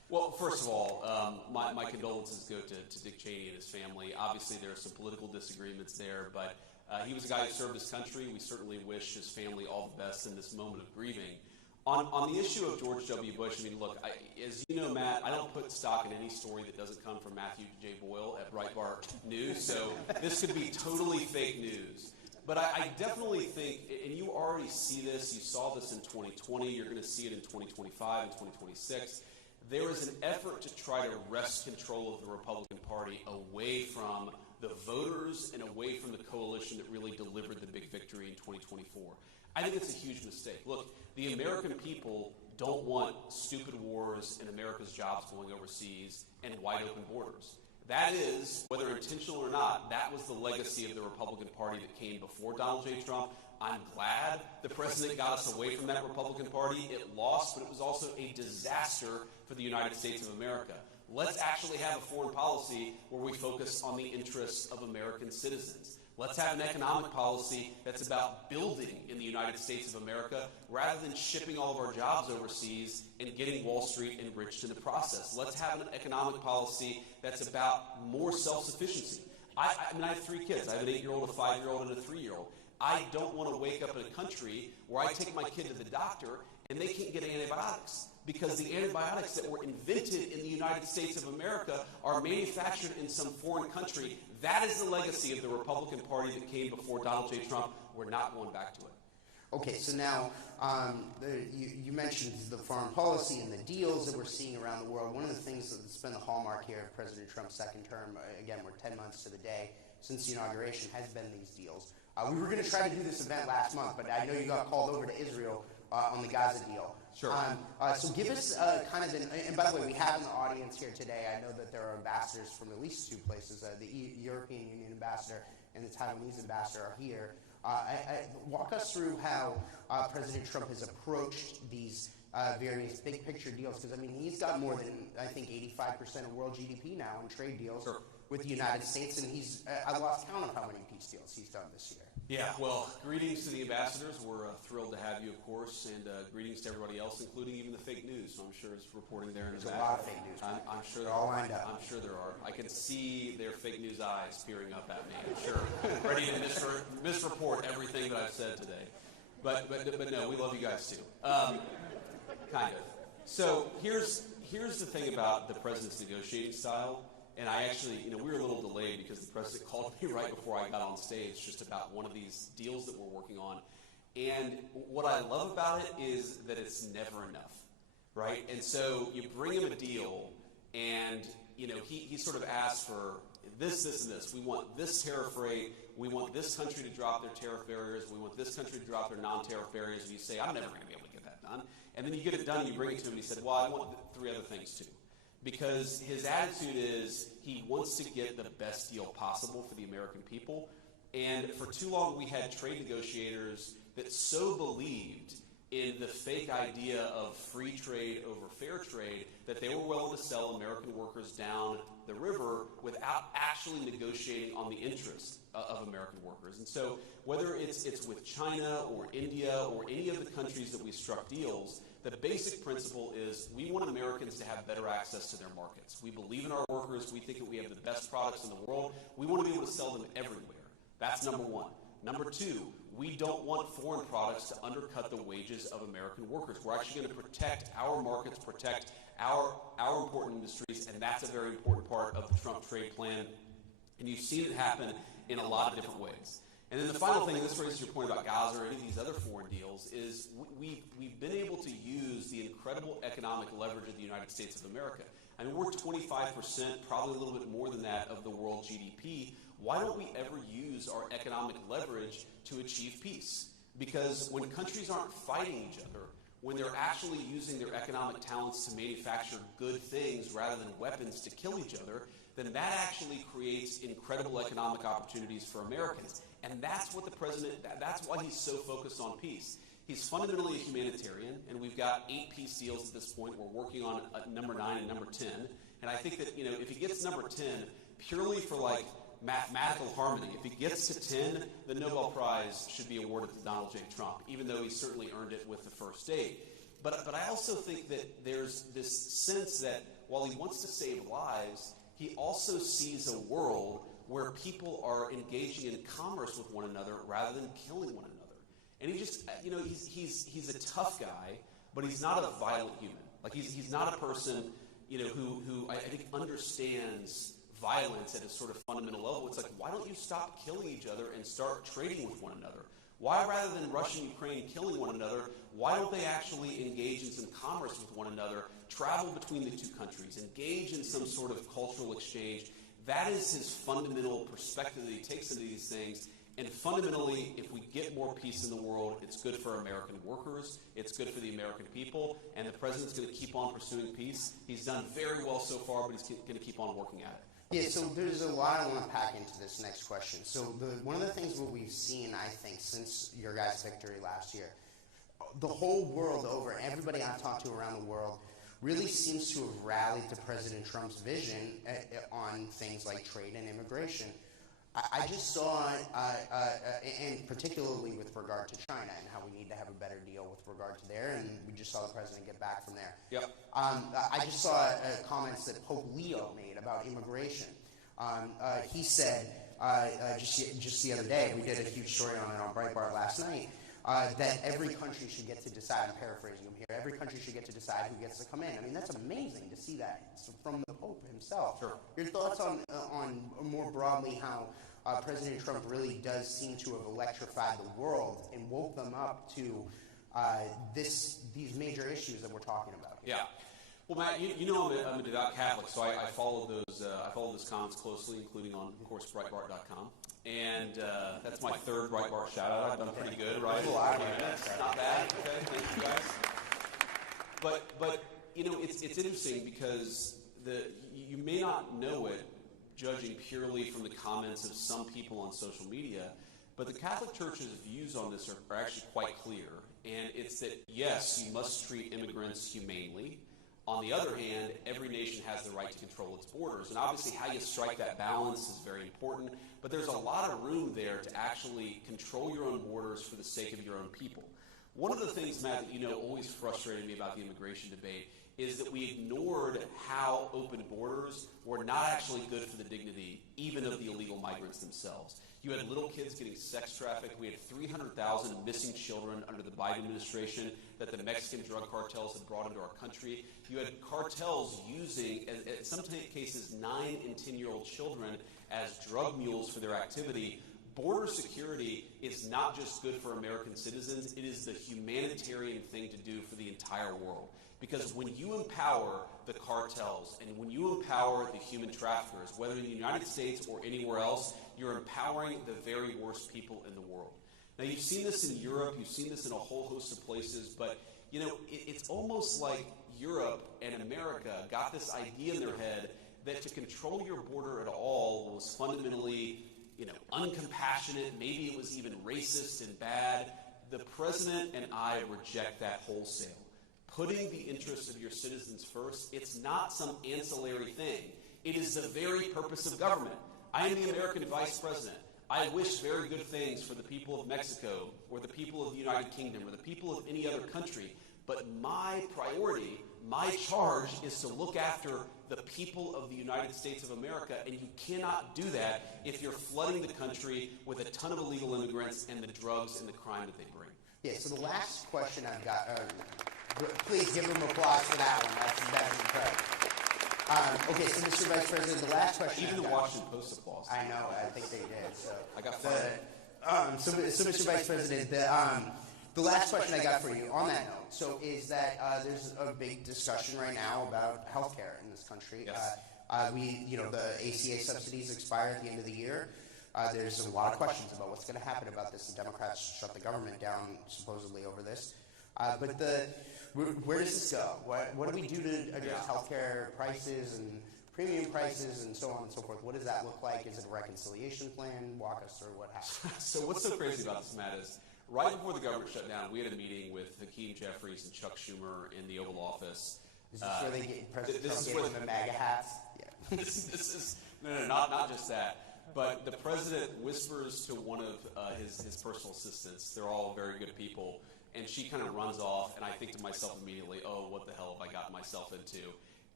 Well, first of all, my condolences go to Dick Cheney and his family. Obviously, there are some political disagreements there, but he was a guy who served his country. We certainly wish his family all the best in this moment of grieving. On the issue of George W. Bush, I mean, look, as you know, Matt, I don't put stock in any story that doesn't come from Matthew J. Boyle at Breitbart News, so this could be totally fake news. But I definitely think, and you already see this, you saw this in 2020, you're going to see it in 2025 and 2026, there is an effort to try to wrest control of the Republican Party away from the voters and away from the coalition that really delivered the big victory in 2024. I think it's a huge mistake. Look, the American people don't want stupid wars and America's jobs going overseas and wide open borders. That is, whether intentional or not, that was the legacy of the Republican Party that came before Donald J. Trump. I'm glad the president got us away from that Republican Party. It lost, but it was also a disaster for the United States of America. Let's actually have a foreign policy where we focus on the interests of American citizens. Let's have an economic policy that's about building in the United States of America rather than shipping all of our jobs overseas and getting Wall Street enriched in the process. Let's have an economic policy that's about more self-sufficiency. I mean, I have 3 kids. I have an 8-year-old, a 5-year-old, and a 3-year-old. I don't want to wake up in a country where I take my kid to the doctor and they can't get antibiotics because the antibiotics that were invented in the United States of America are manufactured in some foreign country. That is the legacy of the Republican Party that came before Donald J. Trump. We're not going back to it. Okay, so now you mentioned the foreign policy and the deals that we're seeing around the world. One of the things that's been the hallmark here of President Trump's second term, again, we're 10 months to the day since the inauguration, has been these deals. We were going to try to do this event last month, but I know you got called over to Israel on the Gaza deal. Sure. So give us kind of and by the way, we have in the audience here today, I know that there are ambassadors from at least 2 places. The European Union ambassador and the Taiwanese ambassador are here. Walk us through how President Trump has approached these various big picture deals, because I mean he's got more than I think 85% of world GDP now in trade deals with the United States, and he's I lost count of how many peace deals he's done this year. Yeah, well, greetings to the ambassadors. We're thrilled to have you, of course, and greetings to everybody else, including even the fake news. So I'm sure it's reporting there in the back. There's a lot of fake news. I'm sure they're all lined up. I'm sure there are. I can see their fake news eyes peering up at me. I'm sure, ready to misreport everything that I've said today. But no, we love you guys too. Kind of. So here's the thing about the president's negotiating style. And I actually, we were a little delayed because the president called me right before I got on stage just about one of these deals that we're working on. And what I love about it is that it's never enough, right? And so you bring him a deal and, he sort of asks for this, and this. We want this tariff rate. We want this country to drop their tariff barriers. We want this country to drop their non-tariff barriers. And you say, I'm never going to be able to get that done. And then you get it done and you bring it to him and he said, well, I want 3 other things too. Because his attitude is he wants to get the best deal possible for the American people. And for too long we had trade negotiators that so believed in the fake idea of free trade over fair trade that they were willing to sell American workers down the river without actually negotiating on the interests of American workers. And so whether it's with China or India or any of the countries that we struck deals, the basic principle is we want Americans to have better access to their markets. We believe in our workers. We think that we have the best products in the world. We want to be able to sell them everywhere. That's number 1. Number 2, we don't want foreign products to undercut the wages of American workers. We're actually going to protect our markets, protect our important industries, and that's a very important part of the Trump trade plan. And you've seen it happen in a lot of different ways. And then the final thing, and this raises your point about Gaza or any of these other foreign deals, is we've been able to use the incredible economic leverage of the United States of America. I mean, we're 25%, probably a little bit more than that, of the world GDP. Why don't we ever use our economic leverage to achieve peace? Because when countries aren't fighting each other, when they're actually using their economic talents to manufacture good things rather than weapons to kill each other, then that actually creates incredible economic opportunities for Americans. And that's what the president, that's why he's so focused on peace. He's fundamentally a humanitarian, and we've got 8 peace deals at this point. We're working on number 9 and number 10. And I think that, if he gets number 10, purely for mathematical harmony, if he gets to 10, the Nobel Prize should be awarded to Donald J. Trump, even though he certainly earned it with the first 8. But I also think that there's this sense that while he wants to save lives, he also sees a world where people are engaging in commerce with one another rather than killing one another. And he just, he's a tough guy, but he's not a violent human. Like he's not a person, who I think understands violence at a sort of fundamental level. It's like, why don't you stop killing each other and start trading with one another? Why, rather than Russia and Ukraine killing one another, why don't they actually engage in some commerce with one another, travel between the two countries, engage in some sort of cultural exchange? That is his fundamental perspective that he takes into these things. And fundamentally, if we get more peace in the world, it's good for American workers, it's good for the American people, and the president's going to keep on pursuing peace. He's done very well so far, but he's going to keep on working at it. Yeah, so there's a lot I want to pack into this next question. So one of the things what we've seen, I think, since your guys' victory last year, the whole world over, everybody I've talked to around the world, really seems to have rallied to President Trump's vision on things like trade and immigration. I just saw, and particularly with regard to China and how we need to have a better deal with regard to there, and we just saw the president get back from there. Yep. I just saw comments that Pope Leo made about immigration. He said, just the other day, we did a huge story on it on Breitbart last night, that every country should get to decide, I'm paraphrasing him here, every country should get to decide who gets to come in. I mean, that's amazing to see that from the Pope himself. Sure. Your thoughts on more broadly how President Trump really does seem to have electrified the world and woke them up to these major issues that we're talking about here. Yeah. Well, Matt, I'm a devout Catholic, so I follow those comments closely, including on, of course, Breitbart.com. And that's my third Breitbart shout-out. I've done pretty good, right? Not bad. Okay, thank you guys. But it's interesting because you may not know it, judging purely from the comments of some people on social media, but the Catholic Church's views on this are actually quite clear. And it's that, yes, you must treat immigrants humanely. On the other hand, every nation has the right to control its borders. And obviously how you strike that balance is very important. But there's a lot of room there to actually control your own borders for the sake of your own people. One of the things, Matt, that always frustrated me about the immigration debate is that we ignored how open borders were not actually good for the dignity, even of the illegal migrants themselves. You had little kids getting sex trafficked. We had 300,000 missing children under the Biden administration that the Mexican drug cartels had brought into our country. You had cartels using, in some cases, 9 and 10-year-old children as drug mules for their activity. Border security is not just good for American citizens, it is the humanitarian thing to do for the entire world. Because when you empower the cartels and when you empower the human traffickers, whether in the United States or anywhere else, you're empowering the very worst people in the world. Now, you've seen this in Europe, you've seen this in a whole host of places, but it's almost like Europe and America got this idea in their head that to control your border at all was fundamentally uncompassionate, maybe it was even racist and bad. The president and I reject that wholesale. Putting the interests of your citizens first, it's not some ancillary thing. It is the very purpose of government. I am the American vice president. I wish very good things for the people of Mexico or the people of the United Kingdom or the people of any other country. But my priority, my charge is to look after the people of the United States of America, and you cannot do that if you're flooding the country with a ton of illegal immigrants and the drugs and the crime that they bring. Yeah, so the last question I've got, please give them applause for that one. That's incredible. Okay, so Mr. Vice President, the last question Even the Washington Post applause. I know, I think they did. So I got fired. So Mr. Vice President, the last question I got for you on that note, so is that there's a big discussion right now about healthcare in this country. Yes. The ACA subsidies expire at the end of the year. There's a lot of questions about what's going to happen about this. The Democrats shut the government down supposedly over this. But where does this go? What do we do to address healthcare prices and premium prices and so on and so forth? What does that look like? Is it a reconciliation plan? Walk us through what happened. So what's so crazy about this, Matt, is right before the government shut down, we had a meeting with Hakeem Jeffries and Chuck Schumer in the Oval Office. Is this where they get President Trump gave them the MAGA hats? Yeah. this is not just that. But the president whispers to one of his personal assistants. They're all very good people. And she kind of runs off, and I think to myself immediately, oh, what the hell have I gotten myself into?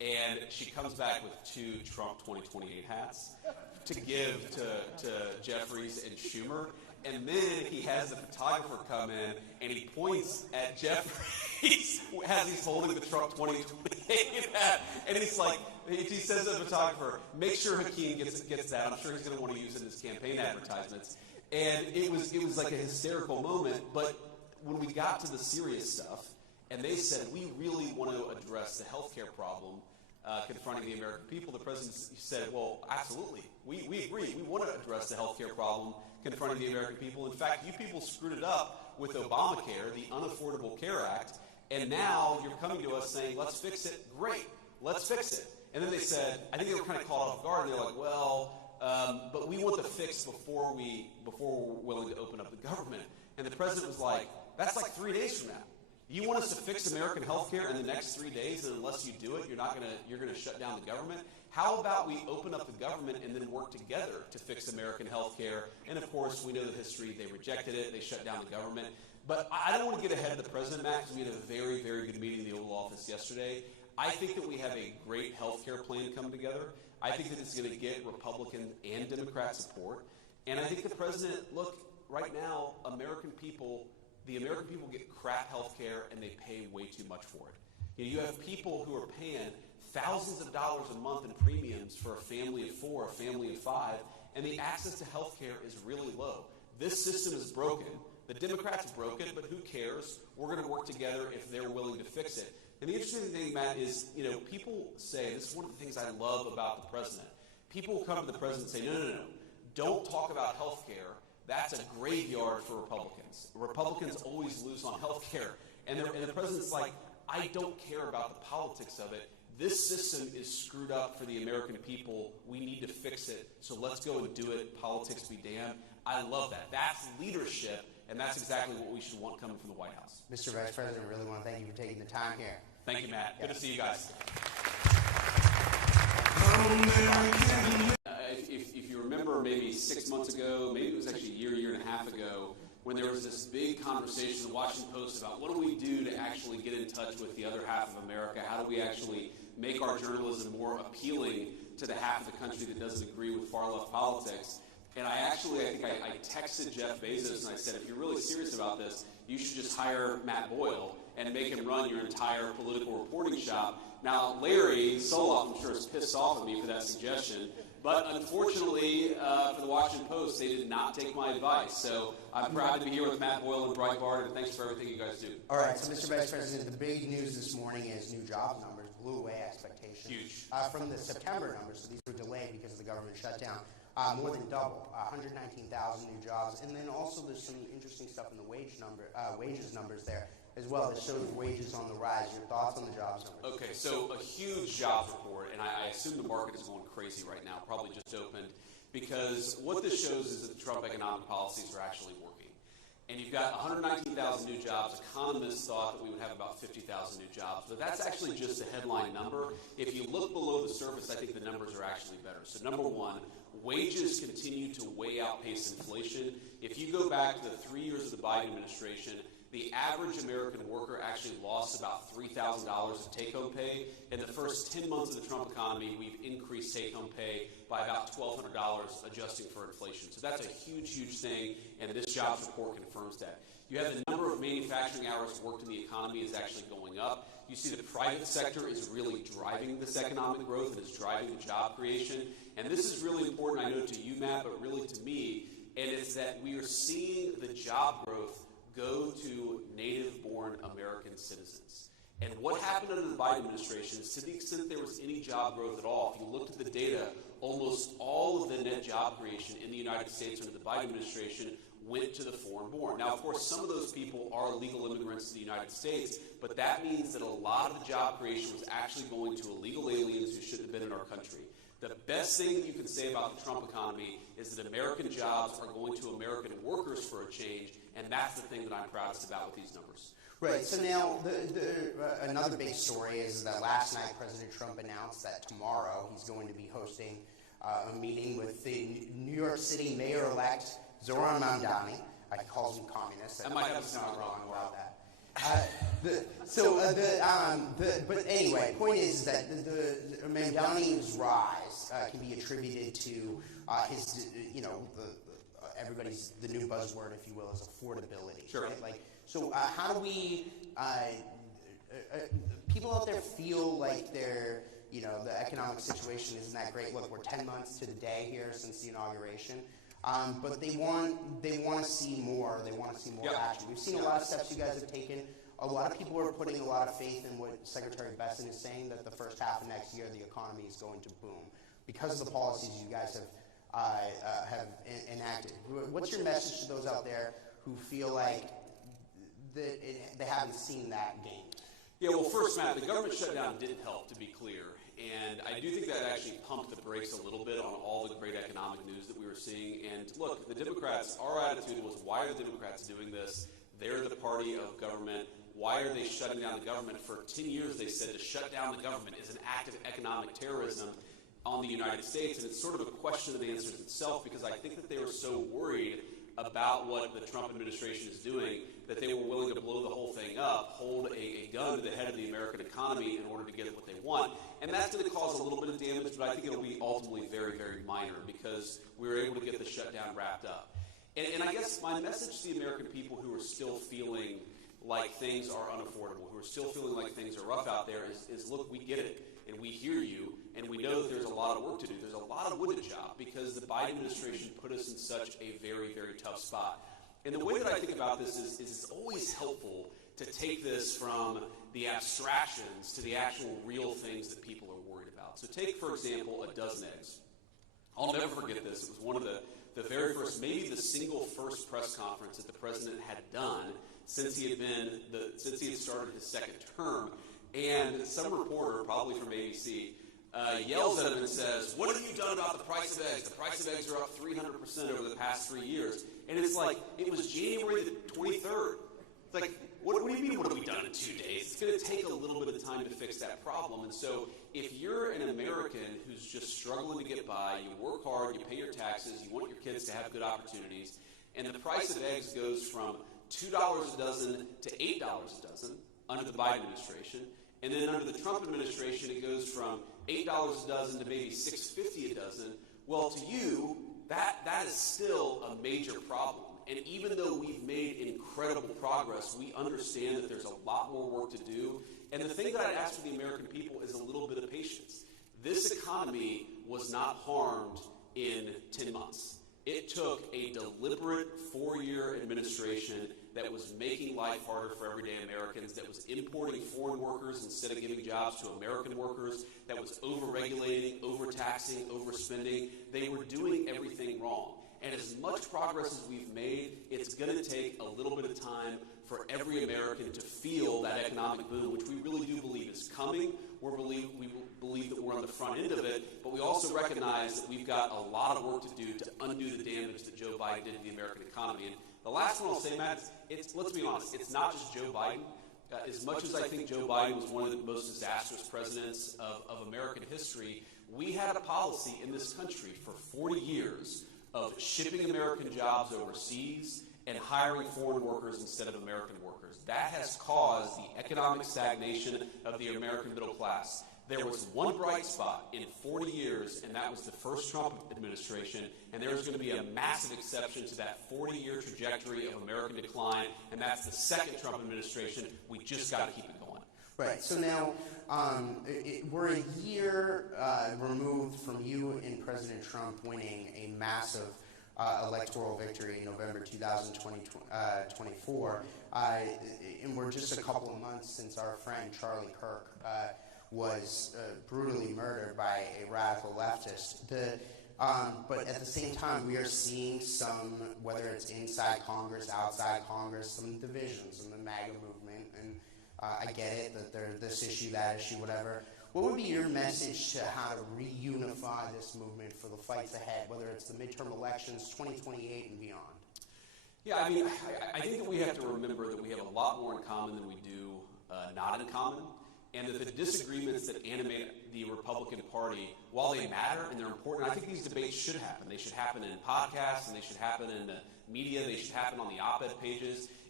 and she comes back with 2 Trump 2028 hats to give to Jeffries and Schumer. And then he has the photographer come in, and he points at Jeffries as he's holding the Trump 2028 hat. And he's like, he says to the photographer, make sure Hakeem gets that. I'm sure he's going to want to use it in his campaign advertisements. And it was like a hysterical moment. But when we got to the serious stuff, and they said, we really want to address the healthcare problem confronting the American people, the president said, well, absolutely. We agree. We want to address the healthcare problem confronting the American people. In fact, you people screwed it up with Obamacare, the Unaffordable Care Act, and now you're coming to us saying, let's fix it. Great. Let's fix it. And then they said, I think they were kind of caught off guard. They're like, well, but we want the fix before we're willing to open up the government. And the president was like, that's like 3 days from now. You want us to fix American health care in the next 3 days, and unless you do it, you're gonna shut down the government? How about we open up the government and then work together to fix American health care? And of course, we know the history. They rejected it. They shut down the government. But I don't want to get ahead of the president, Matt, because we had a very, very good meeting in the Oval Office yesterday. I think that we have a great health care plan come together. I think that it's going to get Republican and Democrat support. And I think the president, look, right now, the American people get crap health care, and they pay way too much for it. You have people who are paying thousands of dollars a month in premiums for a family of 4, a family of 5, and the access to health care is really low. This system is broken. The Democrats broke it, but who cares? We're going to work together if they're willing to fix it. And the interesting thing, Matt, is, people say, this is one of the things I love about the president. People will come to the president and say, no. Don't talk about health care. That's a graveyard for Republicans. Republicans always lose on health care. And the president's like, I don't care about the politics of it. This system is screwed up for the American people. We need to fix it. So let's go and do it. Politics be damned. I love that. That's leadership, and that's exactly what we should want coming from the White House. Mr. Vice President, I really want to thank you for taking the time here. Thank you, Matt. Good to see you guys. If you remember maybe 6 months ago, maybe it was actually a year and a half ago, when there was this big conversation in the Washington Post about what do we do to actually get in touch with the other half of America? How do we actually make our journalism more appealing to the half of the country that doesn't agree with far-left politics? And I think I texted Jeff Bezos and I said, if you're really serious about this, you should just hire Matt Boyle and make him run your entire political reporting shop. Now, Larry Soloff, I'm sure, is pissed off at me for that suggestion. But unfortunately, for the Washington Post, they did not take my advice. So I'm proud to be here with Matt Boyle and Breitbart, and thanks for everything you guys do. All right, so Mr. Vice President, the big news this morning is new jobs numbers blew away expectations. Huge. From the September numbers, so these were delayed because of the government shutdown. More than double, 119,000 new jobs. And then also there's some interesting stuff in the wages numbers there as well that shows wages on the rise. Your thoughts on the jobs numbers? Okay, so a huge jobs report, and I assume the market is going crazy right now, probably just opened, because what this shows is that the Trump economic policies are actually working. And you've got 119,000 new jobs. Economists thought that we would have about 50,000 new jobs, but that's actually just a headline number. If you look below the surface, I think the numbers are actually better. So number one, wages continue to way outpace inflation. If you go back to the 3 years of the Biden administration, the average American worker actually lost about $3,000 of take-home pay. In the first 10 months of the Trump economy, we've increased take-home pay by about $1,200, adjusting for inflation. So that's a huge, huge thing, and this jobs report confirms that. You have the number of manufacturing hours worked in the economy is actually going up. You see the private sector is really driving this economic growth and is driving the job creation. And this is really important, I know, to you, Matt, but really to me, and it's that we are seeing the job growth go to native-born American citizens. And what happened under the Biden administration is, to the extent there was any job growth at all, if you looked at the data, almost all of the net job creation in the United States under the Biden administration went to the foreign-born. Now, of course, some of those people are legal immigrants to the United States, but that means that a lot of the job creation was actually going to illegal aliens who shouldn't have been in our country. The best thing that you can say about the Trump economy is that American jobs are going to American workers for a change, and that's the thing that I'm proudest about with these numbers. Right. So now, another big story is that last night President Trump announced that tomorrow he's going to be hosting a meeting with the New York City Mayor-elect Zoran Mamdani. He calls him communist. That might have not wrong about that. But anyway, point is that the Mamdani's rise can be attributed to his, everybody's, the new buzzword, if you will, is affordability. Sure. Right? Like, so how do we, people out there feel like they're, the economic situation isn't that great. Look, we're 10 months to the day here since the inauguration. But they want to see more. They want to see more action. We've seen a lot of steps you guys have taken. A lot of people are putting a lot of faith in what Secretary Besson is saying, that the first half of next year the economy is going to boom because of the policies you guys have enacted. What's your message to those out there who feel like they haven't seen that gain? Yeah, well, first, Matt, the government shutdown didn't help, to be clear. And I do think that actually pumped the brakes a little bit on all the great economic news that we were seeing. And look, the Democrats, our attitude was, why are the Democrats doing this? They're the party of government. Why are they shutting down the government? For 10 years, they said to shut down the government is an act of economic terrorism on the United States. And it's sort of a question that answers itself, because I think that they were so worried about what the Trump administration is doing that they were willing to blow the whole thing up, hold a gun to the head of the American economy in order to get what they want. And that's going to cause a little bit of damage, but I think it'll be ultimately very, very minor, because we were able to get the shutdown wrapped up. And I guess my message to the American people who are still feeling like things are unaffordable, who are still feeling like things are rough out there is look, we get it, and we hear you, and we know that there's a lot of work to do. There's a lot of wood to chop, because the Biden administration put us in such a very, very tough spot. And the way that I think about this is it's always helpful to take this from the abstractions to the actual real things that people are worried about. So take, for example, a dozen eggs. I'll never forget this. It was one of the very first, maybe the single first press conference that the president had done since he had started his second term. And some reporter, probably from ABC, yells at him and says, "What have you done about the price of eggs? The price of eggs are up 300% over the past 3 years." And it's like, it was January the 23rd. It's like, what do you mean, what have we done in 2 days? It's going to take a little bit of time to fix that problem. And so if you're an American who's just struggling to get by, you work hard, you pay your taxes, you want your kids to have good opportunities, and the price of eggs goes from $2 a dozen to $8 a dozen under the Biden administration, and then under the Trump administration it goes from $8 a dozen to maybe $6.50 a dozen, well, to you, that is still a major problem. And even though we've made incredible progress, we understand that there's a lot more work to do. And the thing that I'd ask for the American people is a little bit of patience. This economy was not harmed in 10 months. It took a deliberate 4-year administration that was making life harder for everyday Americans, that was importing foreign workers instead of giving jobs to American workers, that was over-regulating, over-taxing, overspending. They were doing everything wrong. And as much progress as we've made, it's going to take a little bit of time for every American to feel that economic boom, which we really do believe is coming. We believe that we're on the front end of it, but we also recognize that we've got a lot of work to do to undo the damage that Joe Biden did to the American economy. And the last one I'll say, Matt, let's be honest, it's not just Joe Biden. As much as I think Joe Biden was one of the most disastrous presidents of American history, we had a policy in this country for 40 years of shipping American jobs overseas and hiring foreign workers instead of American workers. That has caused the economic stagnation of the American middle class. There was one bright spot in 40 years, and that was the first Trump administration, and there's going to be a massive exception to that 40-year trajectory of American decline, and that's the second Trump administration. We just got to keep it going. Right. So now we're a year removed from you and President Trump winning a massive electoral victory in November 2024, and we're just a couple of months since our friend Charlie Kirk was brutally murdered by a radical leftist. But at the same time, we are seeing some, whether it's inside Congress, outside Congress, some divisions in the MAGA movement, and I get it, that there's this issue, that issue, whatever. What would be your message to how to reunify this movement for the fights ahead, whether it's the midterm elections, 2028 and beyond? Yeah, I mean, I think that we have to remember that we have a lot more in common than we do not in common, and that the disagreements that animate the Republican Party, while they matter and they're important, I think these debates should happen. They should happen in podcasts, and they should happen in the media. They should happen on the op-ed pages.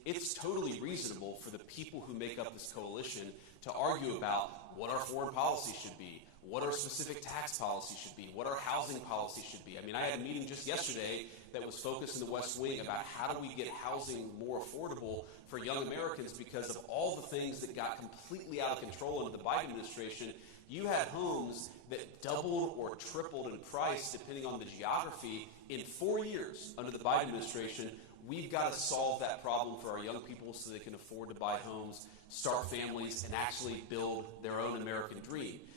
it's totally reasonable for the people who make up this coalition to argue about what our foreign policy should be, what our specific tax policy should be, what our housing policy should be. I mean, I had a meeting just yesterday that was focused in the West Wing about how do we get housing more affordable for young Americans because of all the things that got completely out of control under the Biden administration. You had homes that doubled or tripled in price depending on the geography in 4 years under the Biden administration. We've got to solve that problem for our young people so they can afford to buy homes, start families, and actually build their own American dream.